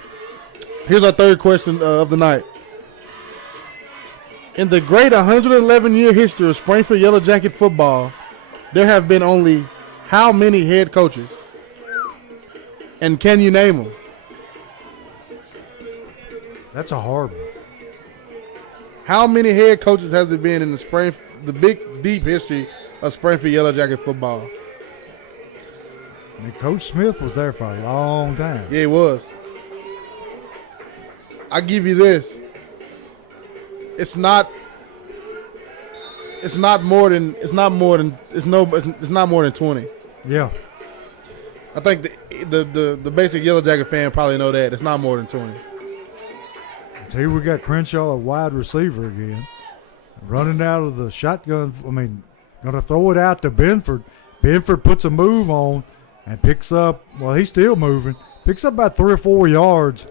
here's our third question of the night. In the great 111-year history of Springfield Yellow Jacket football, there have been only how many head coaches? And can you name them? That's a hard one. How many head coaches has it been in the big, deep history of Springfield Yellow Jacket football? I mean, Coach Smith was there for a long time. Yeah, it was. I give you this. It's not more than 20. Yeah. I think the basic Yellow Jacket fan probably know that. It's not more than 20. Here we got Crenshaw, a wide receiver again, running out of the shotgun. I mean, going to throw it out to Benford. Benford puts a move on and picks up, well, he's still moving, picks up about 3 or 4 yards.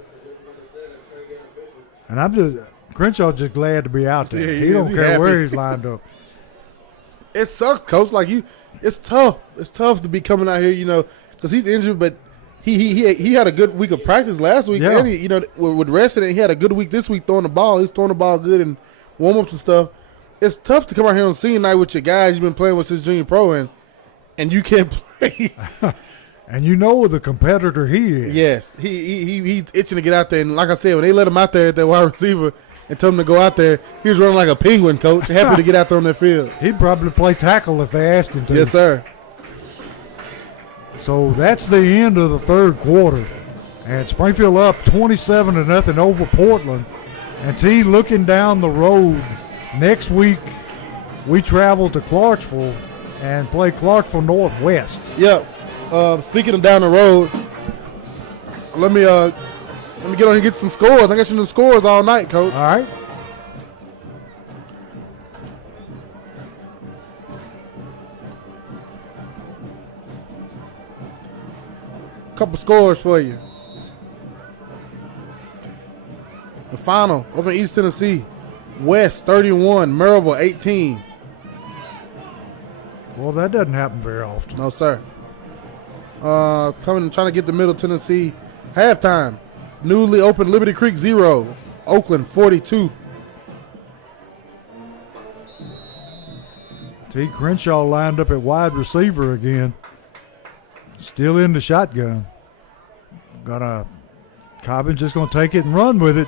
And Crenshaw's just glad to be out there. Yeah, he don't he's care happy. where he's lined up. It sucks, Coach. It's tough. It's tough to be coming out here, because he's injured, but he had a good week of practice last week. Yeah. And with resting, and he had a good week this week throwing the ball. He's throwing the ball good in warm-ups and stuff. It's tough to come out here on senior night with your guys you've been playing with since junior pro, and you can't play. And you know the competitor he is. Yes, he's itching to get out there. And like I said, when they let him out there at that wide receiver and told him to go out there, he was running like a penguin, Coach, happy to get out there on that field. He'd probably play tackle if they asked him to. Yes, sir. So that's the end of the third quarter. And Springfield up 27-0 over Portland. And T, looking down the road, next week we travel to Clarksville and play Clarksville Northwest. Yep. Speaking of down the road, let me get on and get some scores. I got you some scores all night, Coach. All right. Couple scores for you. The final over in East Tennessee, West 31, Maryville 18. Well, that doesn't happen very often. No, sir. Trying to get to Middle Tennessee. Halftime, newly opened Liberty Creek 0, Oakland 42. T. Crenshaw lined up at wide receiver again. Still in the shotgun. Cobbins just going to take it and run with it.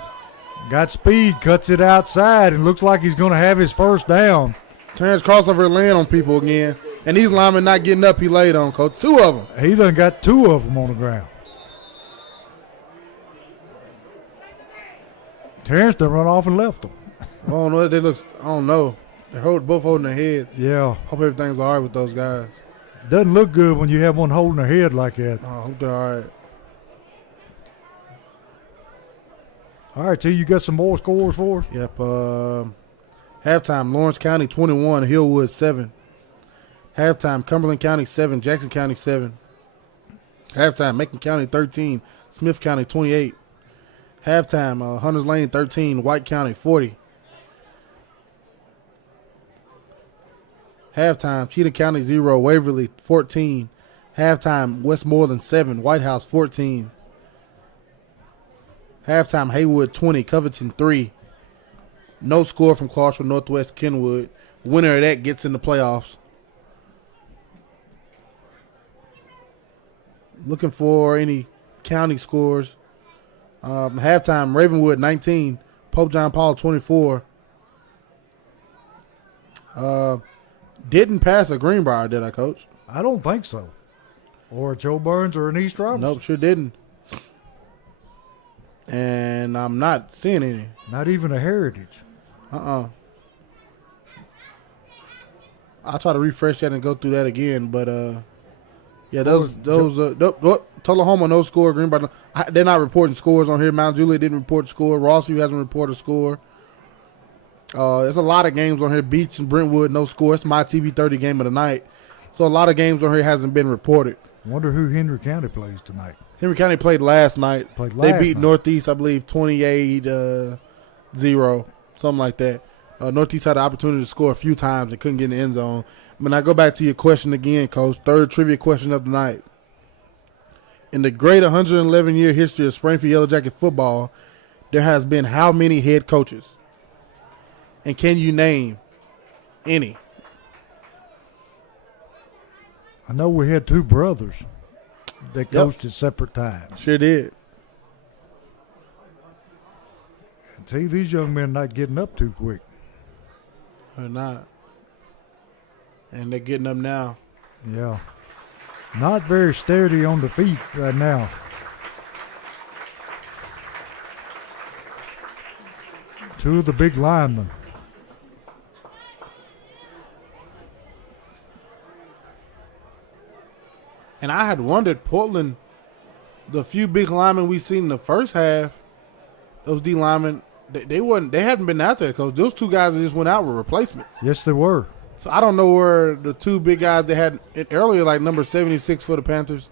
Got speed, cuts it outside, and looks like he's going to have his first down. Terrence crossover laying on people again. And these linemen not getting up, he laid on, Coach. 2 of them. He done got 2 of them on the ground. Terrence done run off and left them. I don't know. I don't know. They're both holding their heads. Yeah. Hope everything's all right with those guys. Doesn't look good when you have one holding their head like that. I hope they're all right. All right, T, you got some more scores for us? Yep. Halftime, Lawrence County 21, Hillwood 7. Halftime, Cumberland County 7, Jackson County 7. Halftime, Macon County 13, Smith County 28. Halftime, Hunters Lane 13, White County 40. Halftime, Cheatham County 0, Waverly 14. Halftime, Westmoreland 7, White House 14. Halftime, Haywood 20, Covington 3. No score from Clarksville Northwest Kenwood. Winner of that gets in the playoffs. Looking for any county scores. Halftime, Ravenwood 19, Pope John Paul 24. Didn't pass a Greenbrier, did I, Coach? I don't think so. Or a Joe Burns or an East Robinson. Nope, sure didn't. And I'm not seeing any. Not even a Heritage. I'll try to refresh that and go through that again, but yeah, those Tullahoma no score, Greenbrier. They're not reporting scores on here. Mount Juliet didn't report a score. Rossview hasn't reported a score. There's a lot of games on here. Beach and Brentwood no score. It's my TV 30 game of the night. So a lot of games on here hasn't been reported. Wonder who Henry County plays tonight. Henry County played last night. They beat Northeast, I believe, 28-0, something like that. Northeast had the opportunity to score a few times. They couldn't get in the end zone. When I go back to your question again, Coach, third trivia question of the night. In the great 111-year history of Springfield Yellow Jacket football, there has been how many head coaches? And can you name any? I know we had two brothers that coached at separate times. Sure did. And see, these young men not getting up too quick. They're not. And they're getting up now. Yeah. Not very sturdy on the feet right now. Two of the big linemen. And I had wondered, Portland, the few big linemen we seen in the first half, those D linemen, they hadn't been out there because those two guys that just went out were replacements. Yes, they were. So I don't know where the two big guys they had earlier, like number 76 for the Panthers,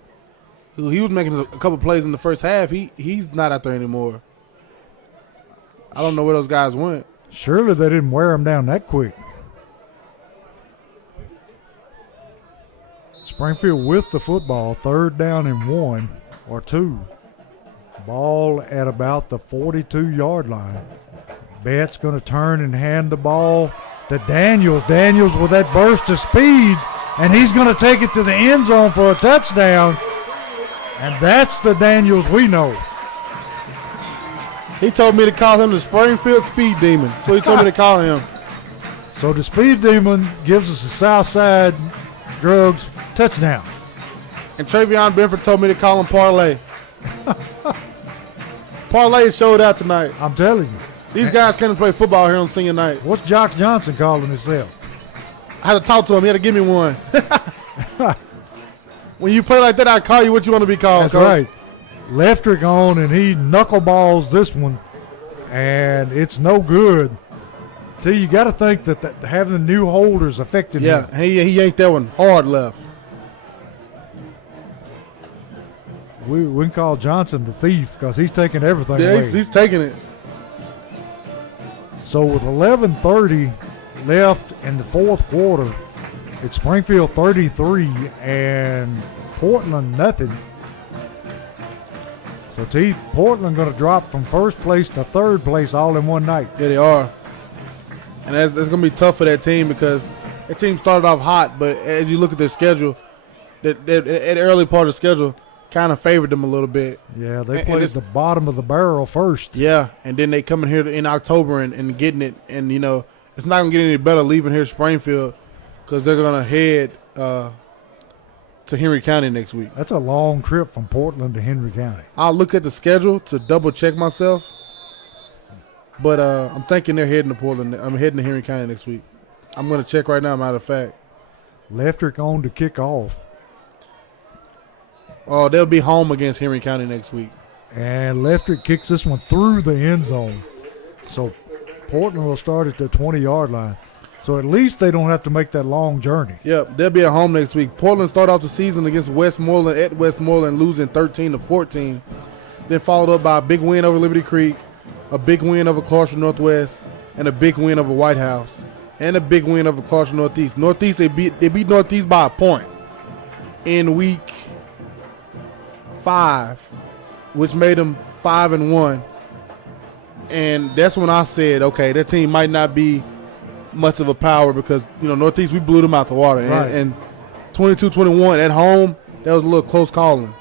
who he was making a couple plays in the first half. He's not out there anymore. I don't know where those guys went. Surely they didn't wear him down that quick. Springfield with the football, 3rd down and 1 or 2. Ball at about the 42-yard line. Bett's going to turn and hand the ball to Daniels. Daniels with that burst of speed, and he's going to take it to the end zone for a touchdown. And that's the Daniels we know. He told me to call him the Springfield Speed Demon, so he told me to call him. So the Speed Demon gives us a Southside Drugs touchdown. And Travion Benford told me to call him Parlay. Parlay showed out tonight. I'm telling you. These guys can't play football here on senior night. What's Jock Johnson calling himself? I had to talk to him. He had to give me one. When you play like that, I call you what you want to be called. That's Coach. right. Leftrick on, and he knuckleballs this one, and it's no good. See, you got to think that having the new holders affected him. Yeah, he yanked that one hard left. We can call Johnson the thief because he's taking everything Yeah, away. he's taking it. So with 11:30 left in the fourth quarter, it's Springfield 33 and Portland nothing. So Portland going to drop from first place to third place all in one night. Yeah, they are. And it's going to be tough for that team because that team started off hot, but as you look at their schedule, that early part of the schedule kind of favored them a little bit. Yeah, they played the bottom of the barrel first. Yeah, and then they come in here in October and getting it. And, you know, it's not going to get any better leaving here Springfield because they're going to head to Henry County next week. That's a long trip from Portland to Henry County. I'll look at the schedule to double check myself. But I'm thinking they're heading to Portland. I'm heading to Henry County next week. I'm going to check right now, matter of fact. Leftrick on to kick off. Oh, they'll be home against Henry County next week. And Leftrick kicks this one through the end zone. So Portland will start at the 20-yard line. So at least they don't have to make that long journey. Yep, they'll be at home next week. Portland started off the season against Westmoreland at Westmoreland, losing 13-14. Then followed up by a big win over Liberty Creek, a big win over Clarksville Northwest, and a big win over White House. and a big win over Clarksville Northeast. Northeast, they beat Northeast by a point in week 5, which made them 5-1. And that's when I said, okay, that team might not be much of a power because, Northeast, we blew them out the water. Right. And 22-21 at home, that was a little close calling.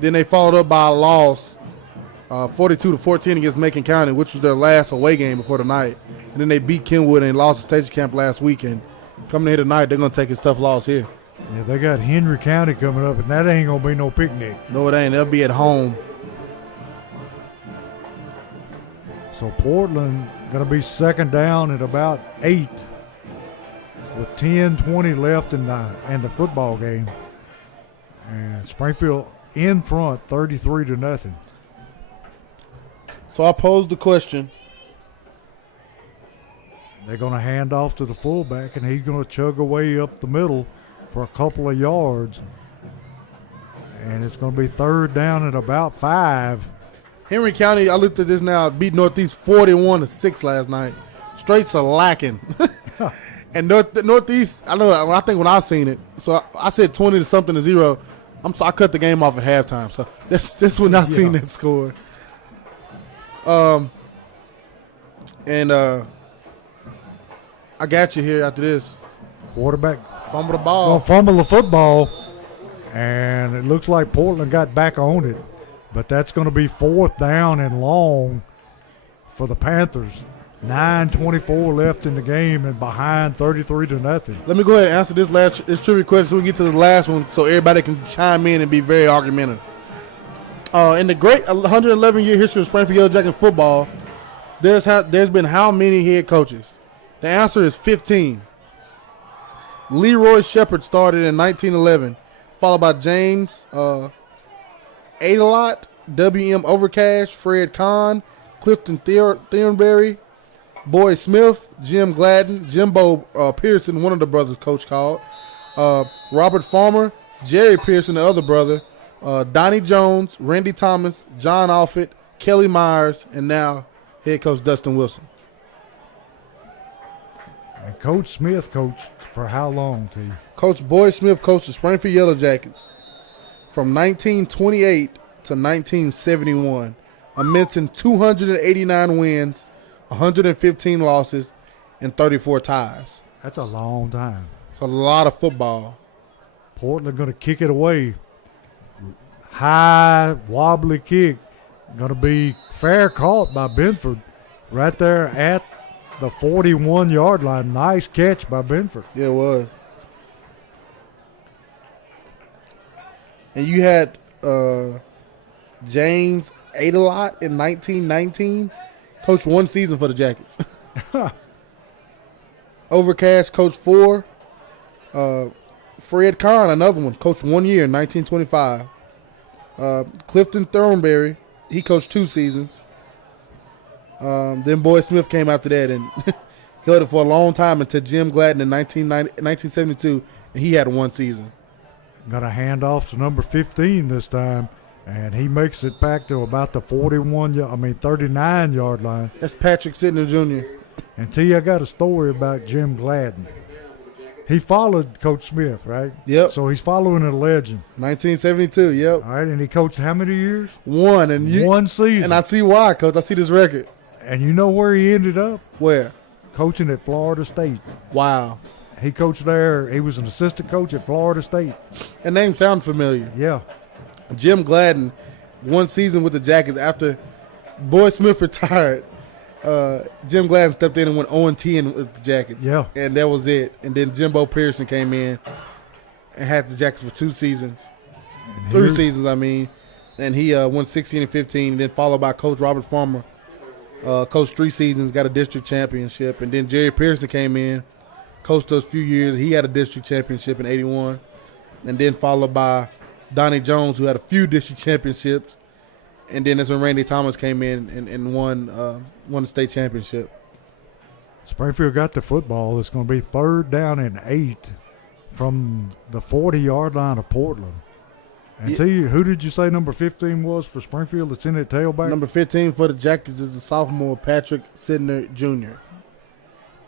Then they followed up by a loss, 42-14 against Macon County, which was their last away game before the night. And then they beat Kenwood and lost to Station Camp last weekend. Coming here tonight, they're going to take a tough loss here. Yeah, they got Henry County coming up, and that ain't going to be no picnic. No, it ain't. They'll be at home. So Portland going to be second down at about 8 with 10:20 left in the football game. And Springfield in front, 33-0. So I posed the question. They're going to hand off to the fullback, and he's going to chug away up the middle for a couple of yards. And it's going to be third down at about 5. Henry County, I looked at this now, beat Northeast 41-6 last night. Straights are lacking. And Northeast, I think when I seen it, so I said 20-something-0. I cut the game off at halftime. So that's when I seen that score. I got you here after this. Quarterback Fumble the ball. gonna fumble the football, and it looks like Portland got back on it. But that's going to be fourth down and long for the Panthers. 9:24 left in the game and behind 33-0. Let me go ahead and answer this trivia question so we get to the last one so everybody can chime in and be very argumentative. In the great 111-year history of Springfield Yellow Jacket football, there's been how many head coaches? The answer is 15. Leroy Shepard started in 1911, followed by James Adelot, W.M. Overcash, Fred Kahn, Clifton Thornberry, Boyd Smith, Jim Gladden, Jimbo Pearson, one of the brothers coach called, Robert Farmer, Jerry Pearson, the other brother, Donnie Jones, Randy Thomas, John Alford, Kelly Myers, and now head coach Dustin Wilson. And Coach Smith coached for how long, T? Coach Boyd Smith coached the Springfield Yellow Jackets from 1928 to 1971, amassing 289 wins, 115 losses, and 34 ties. That's a long time. It's a lot of football. Portland going to kick it away. High, wobbly kick. Going to be fair caught by Benford right there at the 41-yard line. Nice catch by Benford. Yeah, it was. And you had James Adelot in 1919. Coached one season for the Jackets. Overcash coached 4. Fred Kahn, another one, coached 1 year in 1925. Clifton Thornberry, he coached 2 seasons. Then Boyd Smith came after that and held it for a long time until Jim Gladden in 1972, and he had 1 season. Got a handoff to number 15 this time, and he makes it back to about the 39-yard line. That's Patrick Sidner Jr. And T, I got a story about Jim Gladden. He followed Coach Smith, right? Yep. So he's following a legend. 1972, yep. All right, and he coached how many years? 1. And one season. And I see why, Coach. I see this record. And you know where he ended up? Where? Coaching at Florida State. Wow. He coached there. He was an assistant coach at Florida State. That name sounds familiar. Yeah. Jim Gladden, 1 season with the Jackets after Boyd Smith retired. Jim Gladden stepped in and went 0-10 with the Jackets. Yeah. And that was it. And then Jimbo Pearson came in and had the Jackets for 2 seasons. 3 seasons, I mean. And he won 16-15, and then followed by Coach Robert Farmer. Coached 3 seasons, got a district championship. And then Jerry Pearson came in, coached those few years. He had a district championship in 81. And then followed by Donnie Jones, who had a few district championships. And then that's when Randy Thomas came in and won the state championship. Springfield got the football. It's going to be third down and 8 from the 40-yard line of Portland. And tell you, who did you say number 15 was for Springfield that's in that tailback? Number 15 for the Jackets is the sophomore Patrick Sidner Jr.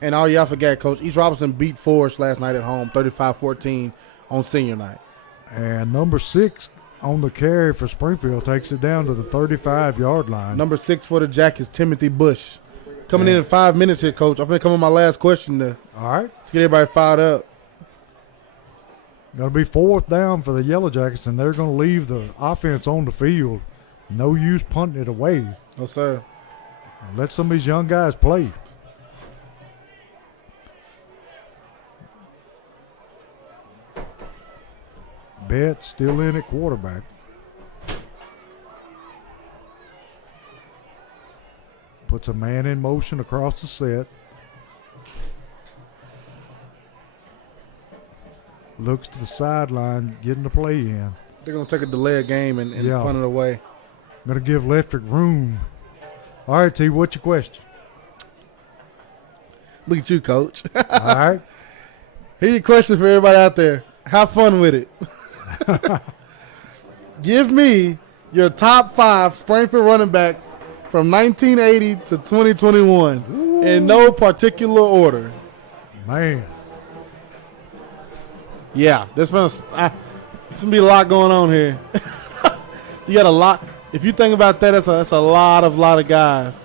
And all y'all forgot, Coach, East Robinson beat Forest last night at home, 35-14 on senior night. And number 6 on the carry for Springfield takes it down to the 35-yard line. Number 6 for the Jack is Timothy Bush. Coming in 5 minutes here, Coach. I'm going to come on my last question to get everybody fired up. Going to be 4th down for the Yellow Jackets, and they're going to leave the offense on the field. No use punting it away. No, sir. Let some of these young guys play. Betts still in at quarterback. Puts a man in motion across the set. Looks to the sideline, getting the play in. They're going to take a delay game and punt it away. Going to give Leftrick room. All right, T, what's your question? Look at you, Coach. All right. Here's your question for everybody out there. Have fun with it. Give me your top 5 Springfield running backs from 1980 to 2021 in no particular order. Man. Yeah, there's going to be a lot going on here. You got a lot. If you think about that, that's a lot of guys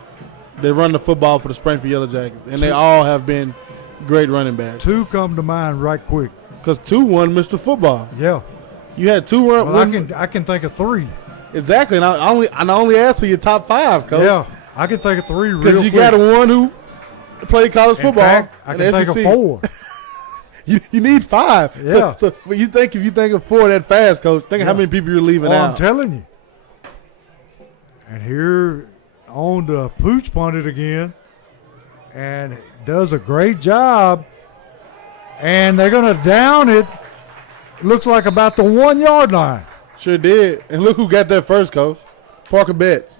that run the football for the Springfield Yellow Jackets, and they all have been great running backs. 2 come to mind right quick. Because 2 won Mr. Football. Yeah. You had 2 run. Well, I can think of 3. Exactly, and I only asked for your top 5, Coach. Yeah, I can think of 3 real because you quick. got one who played college football. In fact, I can think of 4. You need 5. Yeah. So but if you think of 4 that fast, Coach, think of how many people you're leaving out. I'm telling you. And here on the pooch punted again, and does a great job. And they're going to down it. Looks like about the 1-yard line. Sure did. And look who got that first, Coach. Parker Betts.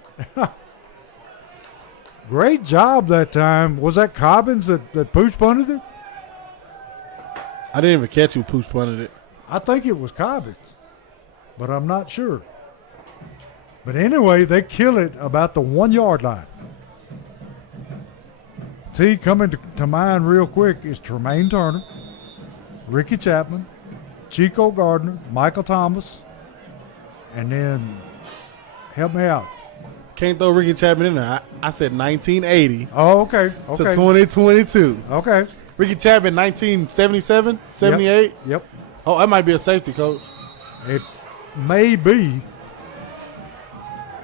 Great job that time. Was that Cobbins that pooch punted it? I didn't even catch who pooch punted it. I think it was Cobbins, but I'm not sure. But anyway, they kill it about the 1-yard line. T, coming to mind real quick is Tremaine Turner, Ricky Chapman, Chico Gardner, Michael Thomas, and then help me out. Can't throw Ricky Chapman in there. I said 1980 Oh, okay. to 2022. Okay. Ricky Chapman, 1977, 78. Yep. Oh, that might be a safety, Coach. It may be.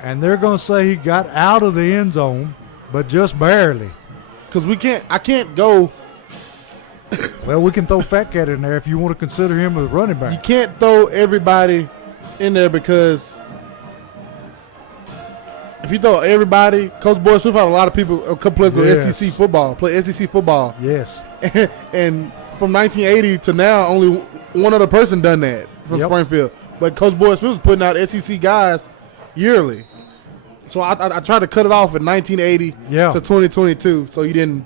And they're going to say he got out of the end zone, but just barely. Because I can't go. Well, we can throw Fat Cat in there if you want to consider him a running back. You can't throw everybody in there because if you throw everybody, Coach Boyd Swift had a lot of people, a couple players Yes. SEC football, play SEC football. Yes. And from 1980 to now, only one other person done that from Springfield. But Coach Boyd Smith was putting out SEC guys yearly. So I tried to cut it off in 1980 to 2022, so you didn't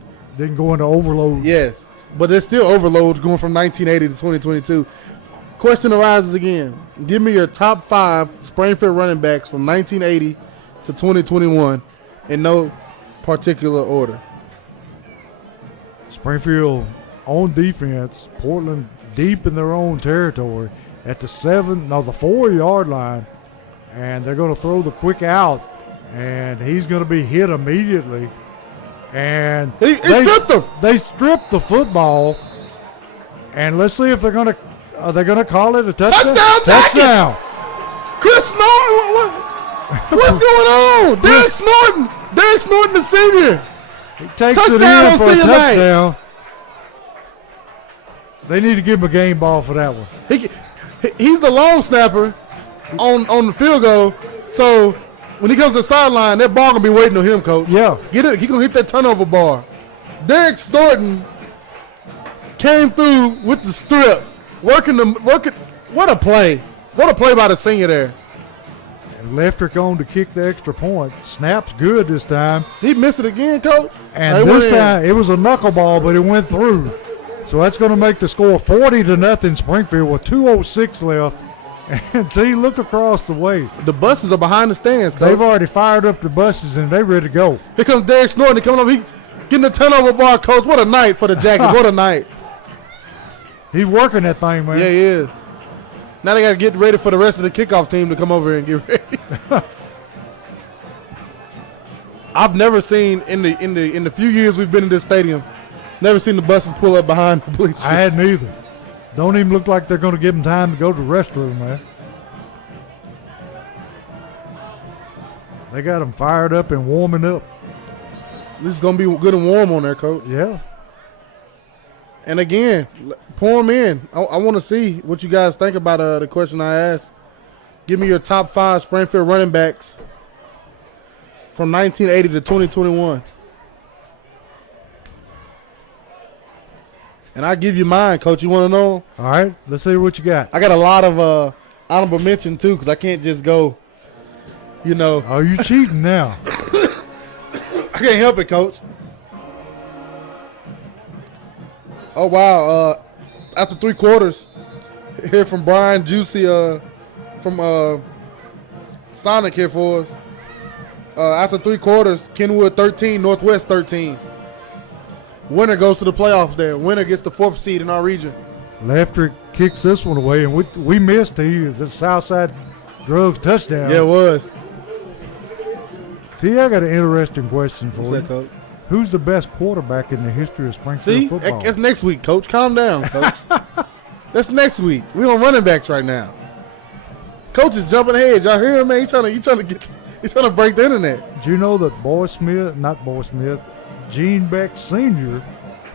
go into overload. Yes, but there's still overloads going from 1980 to 2022. Question arises again. Give me your top 5 Springfield running backs from 1980 to 2021 in no particular order. Springfield on defense, Portland deep in their own territory at the 4-yard line, and they're going to throw the quick out, and he's going to be hit immediately. And they stripped him. They stripped the football, and let's see if they're going to call it a touchdown. Touchdown! Chris Norton, what's going on? Derek Snorton, the senior. He takes touchdown it in for a touchdown. Night. They need to give him a game ball for that one. He's the long snapper on the field goal, so when he comes to the sideline, that ball gonna be waiting on him, Coach. Yeah, get it. He gonna hit that turnover bar. Derek Snorton came through with the strip, working. What a play! What a play by the senior there. And Leftrick on to kick the extra point. Snap's good this time. He missed it again, Coach. And this time it was a knuckleball, but it went through. So that's going to make the score 40-0 Springfield with 2:06 left. And T, look across the way. The buses are behind the stands, Coach. They've already fired up the buses and they're ready to go. Here comes Derek Snorton. He coming over. He Getting the turnover bar, coach. What a night for the Jackets. What a night. He's working that thing, man. Yeah, he is. Now they got to get ready for the rest of the kickoff team to come over and get ready. I've never seen in the few years we've been in this stadium, never seen the buses pull up behind the bleachers. I hadn't either. Don't even look like they're going to give them time to go to the restroom, man. They got them fired up and warming up. This is going to be good and warm on there, coach. Yeah. And again, pour them in. I want to see what you guys think about the question I asked. Give me your top 5 Springfield running backs from 1980 to 2021. And I give you mine, coach. You want to know? All right. Let's see what you got. I got a lot of honorable mention, too, because I can't just go, Oh, you cheating now. I can't help it, coach. Oh, wow. After 3 quarters, hear from Brian Juicy from Sonic here for us. After 3 quarters, Kenwood 13, Northwest 13. Winner goes to the playoffs there. Winner gets the 4th seed in our region. Leftrick kicks this one away, and we missed the Southside Drugs touchdown. Yeah, it was. T, I got an interesting question for What's you. that, coach? Who's the best quarterback in the history of Springfield See, football? that's next week, coach. Calm down, coach. That's next week. We're on running backs right now. Coach is jumping ahead. Y'all hear him, man? He's trying to break the internet. Did you know that Gene Beck Sr.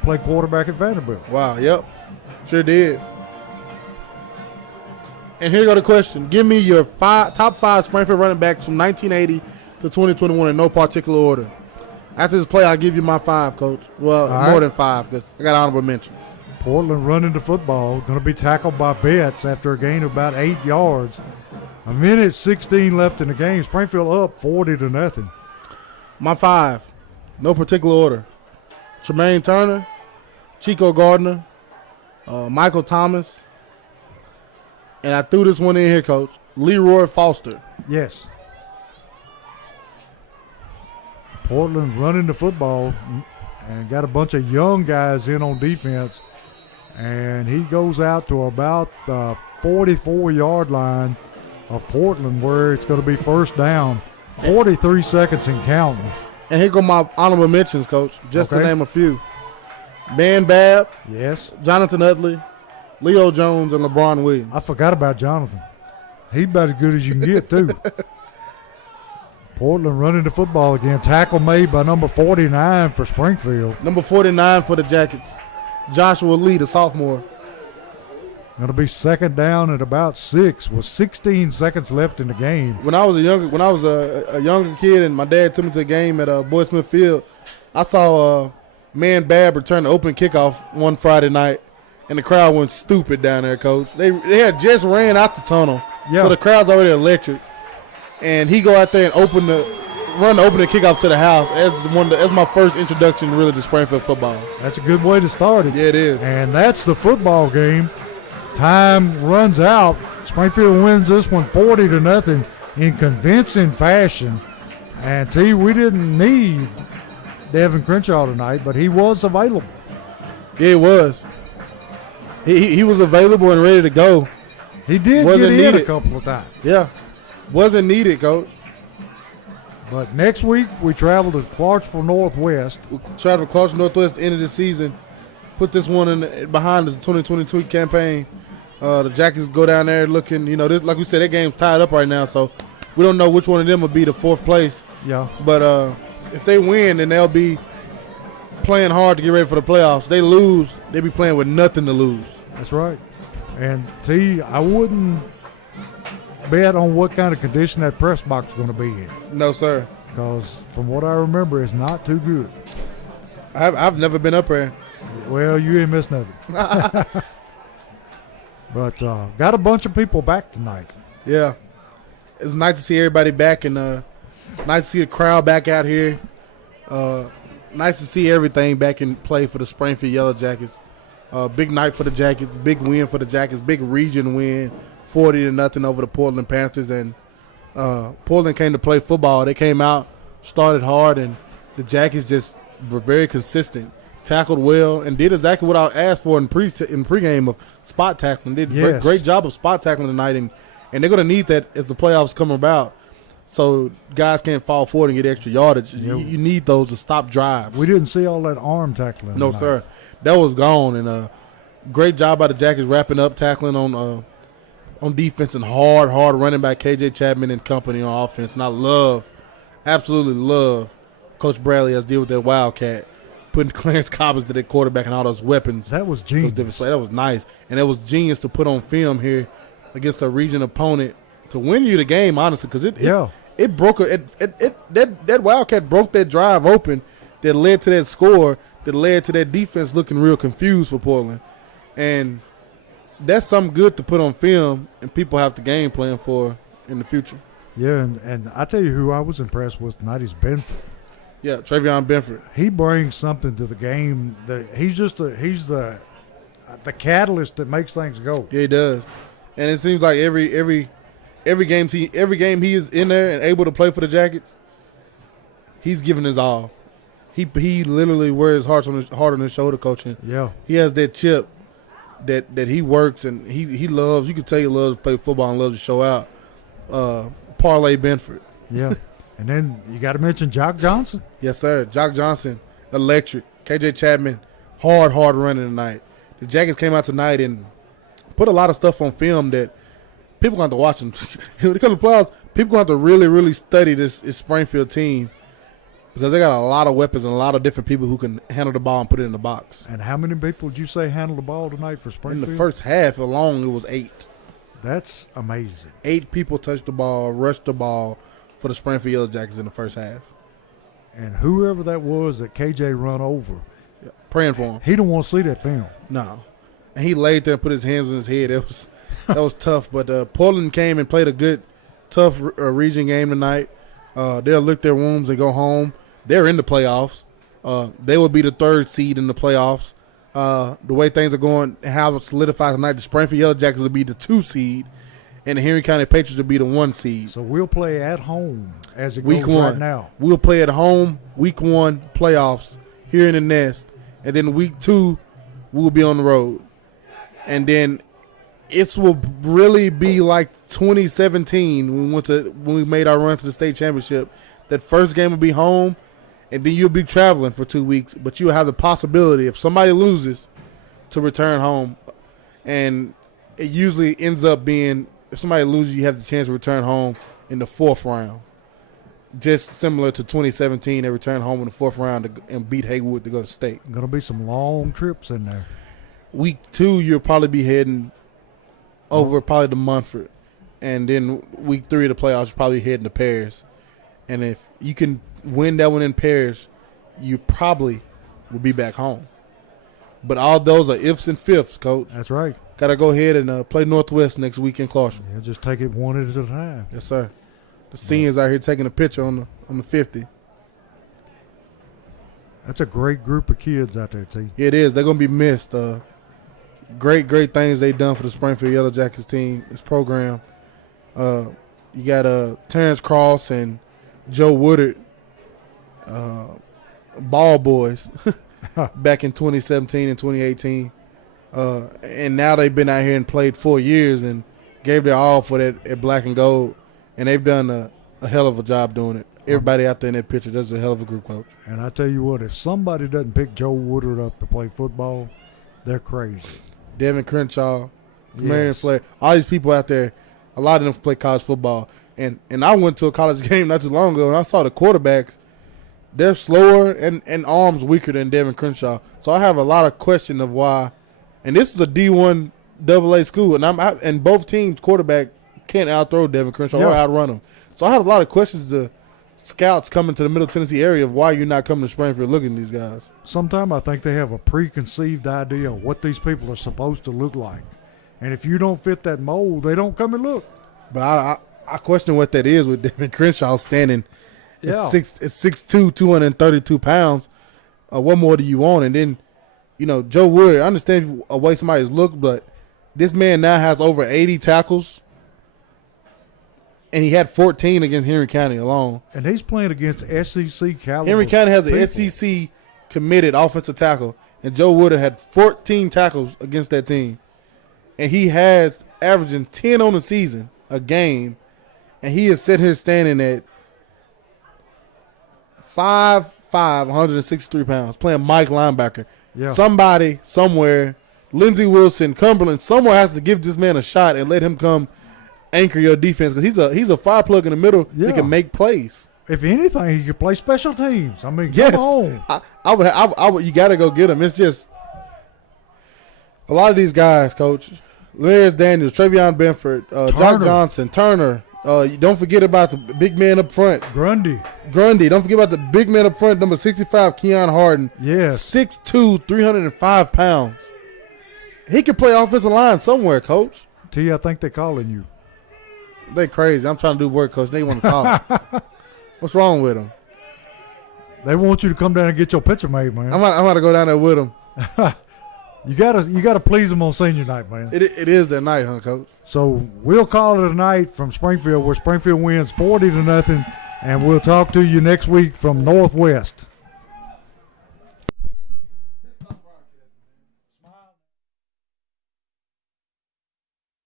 played quarterback at Vanderbilt? Wow, yep. Sure did. And here go the question. Give me your top 5 Springfield running backs from 1980 to 2021 in no particular order. After this play, I'll give you my 5, coach. Well, more than 5 because I got honorable mentions. Portland running the football, going to be tackled by Betts after a gain of about 8 yards. 1:16 left in the game. Springfield up 40-0. My 5, no particular order. Tremaine Turner, Chico Gardner, Michael Thomas, and I threw this one in here, coach. Leroy Foster. Yes. Portland running the football and got a bunch of young guys in on defense. And he goes out to about the 44-yard line of Portland where it's going to be first down. 43 seconds and counting. And here go my honorable mentions, coach, just to name a few. Ben Babb. Yes. Jonathan Utley, Leo Jones, and LeBron Williams. I forgot about Jonathan. He's about as good as you can get, too. Portland running the football again. Tackle made by number 49 for Springfield. Number 49 for the Jackets, Joshua Lee, the sophomore. Going to be second down at about 6 with 16 seconds left in the game. When I was a younger kid and my dad took me to a game at Boyd Smith Field, I saw Man Babb return the open kickoff one Friday night, and the crowd went stupid down there, coach. They had just ran out the tunnel, so the crowd's already electric. And he go out there and open the kickoff to the house. That's my first introduction really to Springfield football. That's a good way to start it. Yeah, it is. And that's the football game. Time runs out. Springfield wins this one 40-0 in convincing fashion. And T, we didn't need Devin Crenshaw tonight, but he was available. Yeah, he was. He was available and ready to go. He did Wasn't get in needed. a couple of times. Yeah. Wasn't needed, coach. But next week we travel to Clarksville Northwest. We travel to Clarksville Northwest at the end of the season. Put this one behind us, the 2022 campaign. The Jackets go down there looking, like we said, that game's tied up right now, so we don't know which one of them will be the 4th place. Yeah. But if they win, then they'll be playing hard to get ready for the playoffs. If they lose, they'll be playing with nothing to lose. That's right. And T, I wouldn't bet on what kind of condition that press box is going to be in. No, sir. Because from what I remember, it's not too good. I've never been up there. Well, you ain't missed nothing. But got a bunch of people back tonight. Yeah. It's nice to see everybody back and nice to see the crowd back out here. Nice to see everything back in play for the Springfield Yellow Jackets. Big night for the Jackets. Big win for the Jackets. Big region win. 40-0 over the Portland Panthers. And Portland came to play football. They came out, started hard, and the Jackets just were very consistent, tackled well, and did exactly what I asked for in pregame of spot tackling. Did a great job of spot tackling tonight, and they're going to need that as the playoffs come about. So guys can't fall forward and get extra yardage. Yeah. You need those to stop drives. We didn't see all that arm tackling. No, tonight. sir. That was gone, and great job by the Jackets wrapping up tackling on defense and hard running by KJ Chapman and company on offense. And I absolutely love Coach Bradley has deal with that Wildcat, putting Clarence Cobbins to that quarterback and all those weapons. That was genius. That was nice, and it was genius to put on film here against a region opponent to win you the game, honestly, because it broke that Wildcat broke that drive open that led to that score that led to that defense looking real confused for Portland, and that's something good to put on film and people have to game plan for in the future. Yeah, and I tell you who I was impressed with tonight is Benford. Yeah, Travion Benford. He brings something to the game. He's the catalyst that makes things go. Yeah, he does, and it seems like every game he is in there and able to play for the Jackets, he's giving his all. He literally wears heart on his shoulder coaching. Yeah, he has that chip that he works and he loves. You can tell he loves to play football and loves to show out. Parlay Benford. Yeah, and then you got to mention Jock Johnson. Yes, sir. Jock Johnson, electric. KJ Chapman, hard running tonight. The Jackets came out tonight and put a lot of stuff on film that people going to have to watch them. When it comes to playoffs, people going to have to really, really study this Springfield team because they got a lot of weapons and a lot of different people who can handle the ball and put it in the box. And how many people did you say handled the ball tonight for Springfield? In the first half alone, it was 8. That's amazing. 8 people touched the ball, rushed the ball for the Springfield Yellow Jackets in the first half. And whoever that was that KJ run over, praying for him. He don't want to see that film. No. And he laid there and put his hands on his head. That was tough. But Portland came and played a good, tough region game tonight. They'll lick their wounds and go home. They're in the playoffs. They will be the 3rd seed in the playoffs. The way things are going, how it's solidified tonight, the Springfield Yellow Jackets will be the 2 seed, and the Henry County Patriots will be the 1 seed. So we'll play at home as it week goes 1. right now. We'll play at home, week 1 playoffs here in the Nest, and then week 2 we'll be on the road. And then it will really be like 2017 when we made our run to the state championship. That first game will be home, and then you'll be traveling for 2 weeks, but you'll have the possibility, if somebody loses, to return home. And it usually ends up being, if somebody loses, you have the chance to return home in the 4th round. Just similar to 2017, they returned home in the 4th round and beat Haywood to go to state. Going to be some long trips in there. Week 2, you'll probably be heading over probably to Munford. And then week 3 of the playoffs, you're probably heading to Paris. And if you can win that one in Paris, you probably will be back home. But all those are ifs and fifths, Coach. That's right. Got to go ahead and play Northwest next week in Clarksville. Yeah, just take it one at a time. Yes, sir. The seniors out here taking a picture on the 50. That's a great group of kids out there, T. Yeah, it is. They're going to be missed. Great things they've done for the Springfield Yellow Jackets team, this program. You got Terrence Cross and Joe Woodard, ball boys, back in 2017 and 2018. And now they've been out here and played 4 years and gave their all for that at black and gold. And they've done a hell of a job doing it. Everybody out there in that picture does a hell of a group, Coach. And I tell you what, if somebody doesn't pick Joe Woodard up to play football, they're crazy. Devin Crenshaw, Marion Flair, all these people out there, a lot of them play college football. And I went to a college game not too long ago, and I saw the quarterbacks. They're slower and arms weaker than Devin Crenshaw. So I have a lot of question of why. And this is a D1 AA school, and both teams' quarterback can't outthrow Devin Crenshaw or outrun him. So I have a lot of questions to scouts coming to the Middle Tennessee area of why you're not coming to Springfield looking at these guys. Sometimes I think they have a preconceived idea of what these people are supposed to look like. And if you don't fit that mold, they don't come and look. But I question what that is with Devin Crenshaw standing at 6'2", 232 pounds. What more do you want? And then, Joe Wood, I understand a way somebody's look, but this man now has over 80 tackles. And he had 14 against Henry County alone. And he's playing against SEC caliber. Henry County has an people. SEC committed offensive tackle, and Joe Woodard had 14 tackles against that team. And he has averaging 10 on the season, a game, and he is sitting here standing at 5'5", 163 pounds, playing Mike linebacker. Yeah. Somebody, somewhere, Lindsey Wilson, Cumberland, somewhere has to give this man a shot and let him come anchor your defense because he's a fire plug in the middle that can make plays. If anything, he could play special teams. I mean, Yes, come on. I would. You got to go get him. It's just a lot of these guys, Coach. Lamarius Daniels, Travion Benford, Jock Johnson, Turner. Don't forget about the big man up front, Grundy. Don't forget about the big man up front, number 65, Keon Harden. Yes. 6'2", 305 pounds. He can play offensive line somewhere, Coach. T, I think they're calling you. They crazy. I'm trying to do work, Coach. They want to talk. What's wrong with them? They want you to come down and get your picture made, man. I'm about to go down there with them. You gotta please them on senior night, man. It is their night, huh, Coach? So we'll call it a night from Springfield, where Springfield wins 40-0, and we'll talk to you next week from Northwest.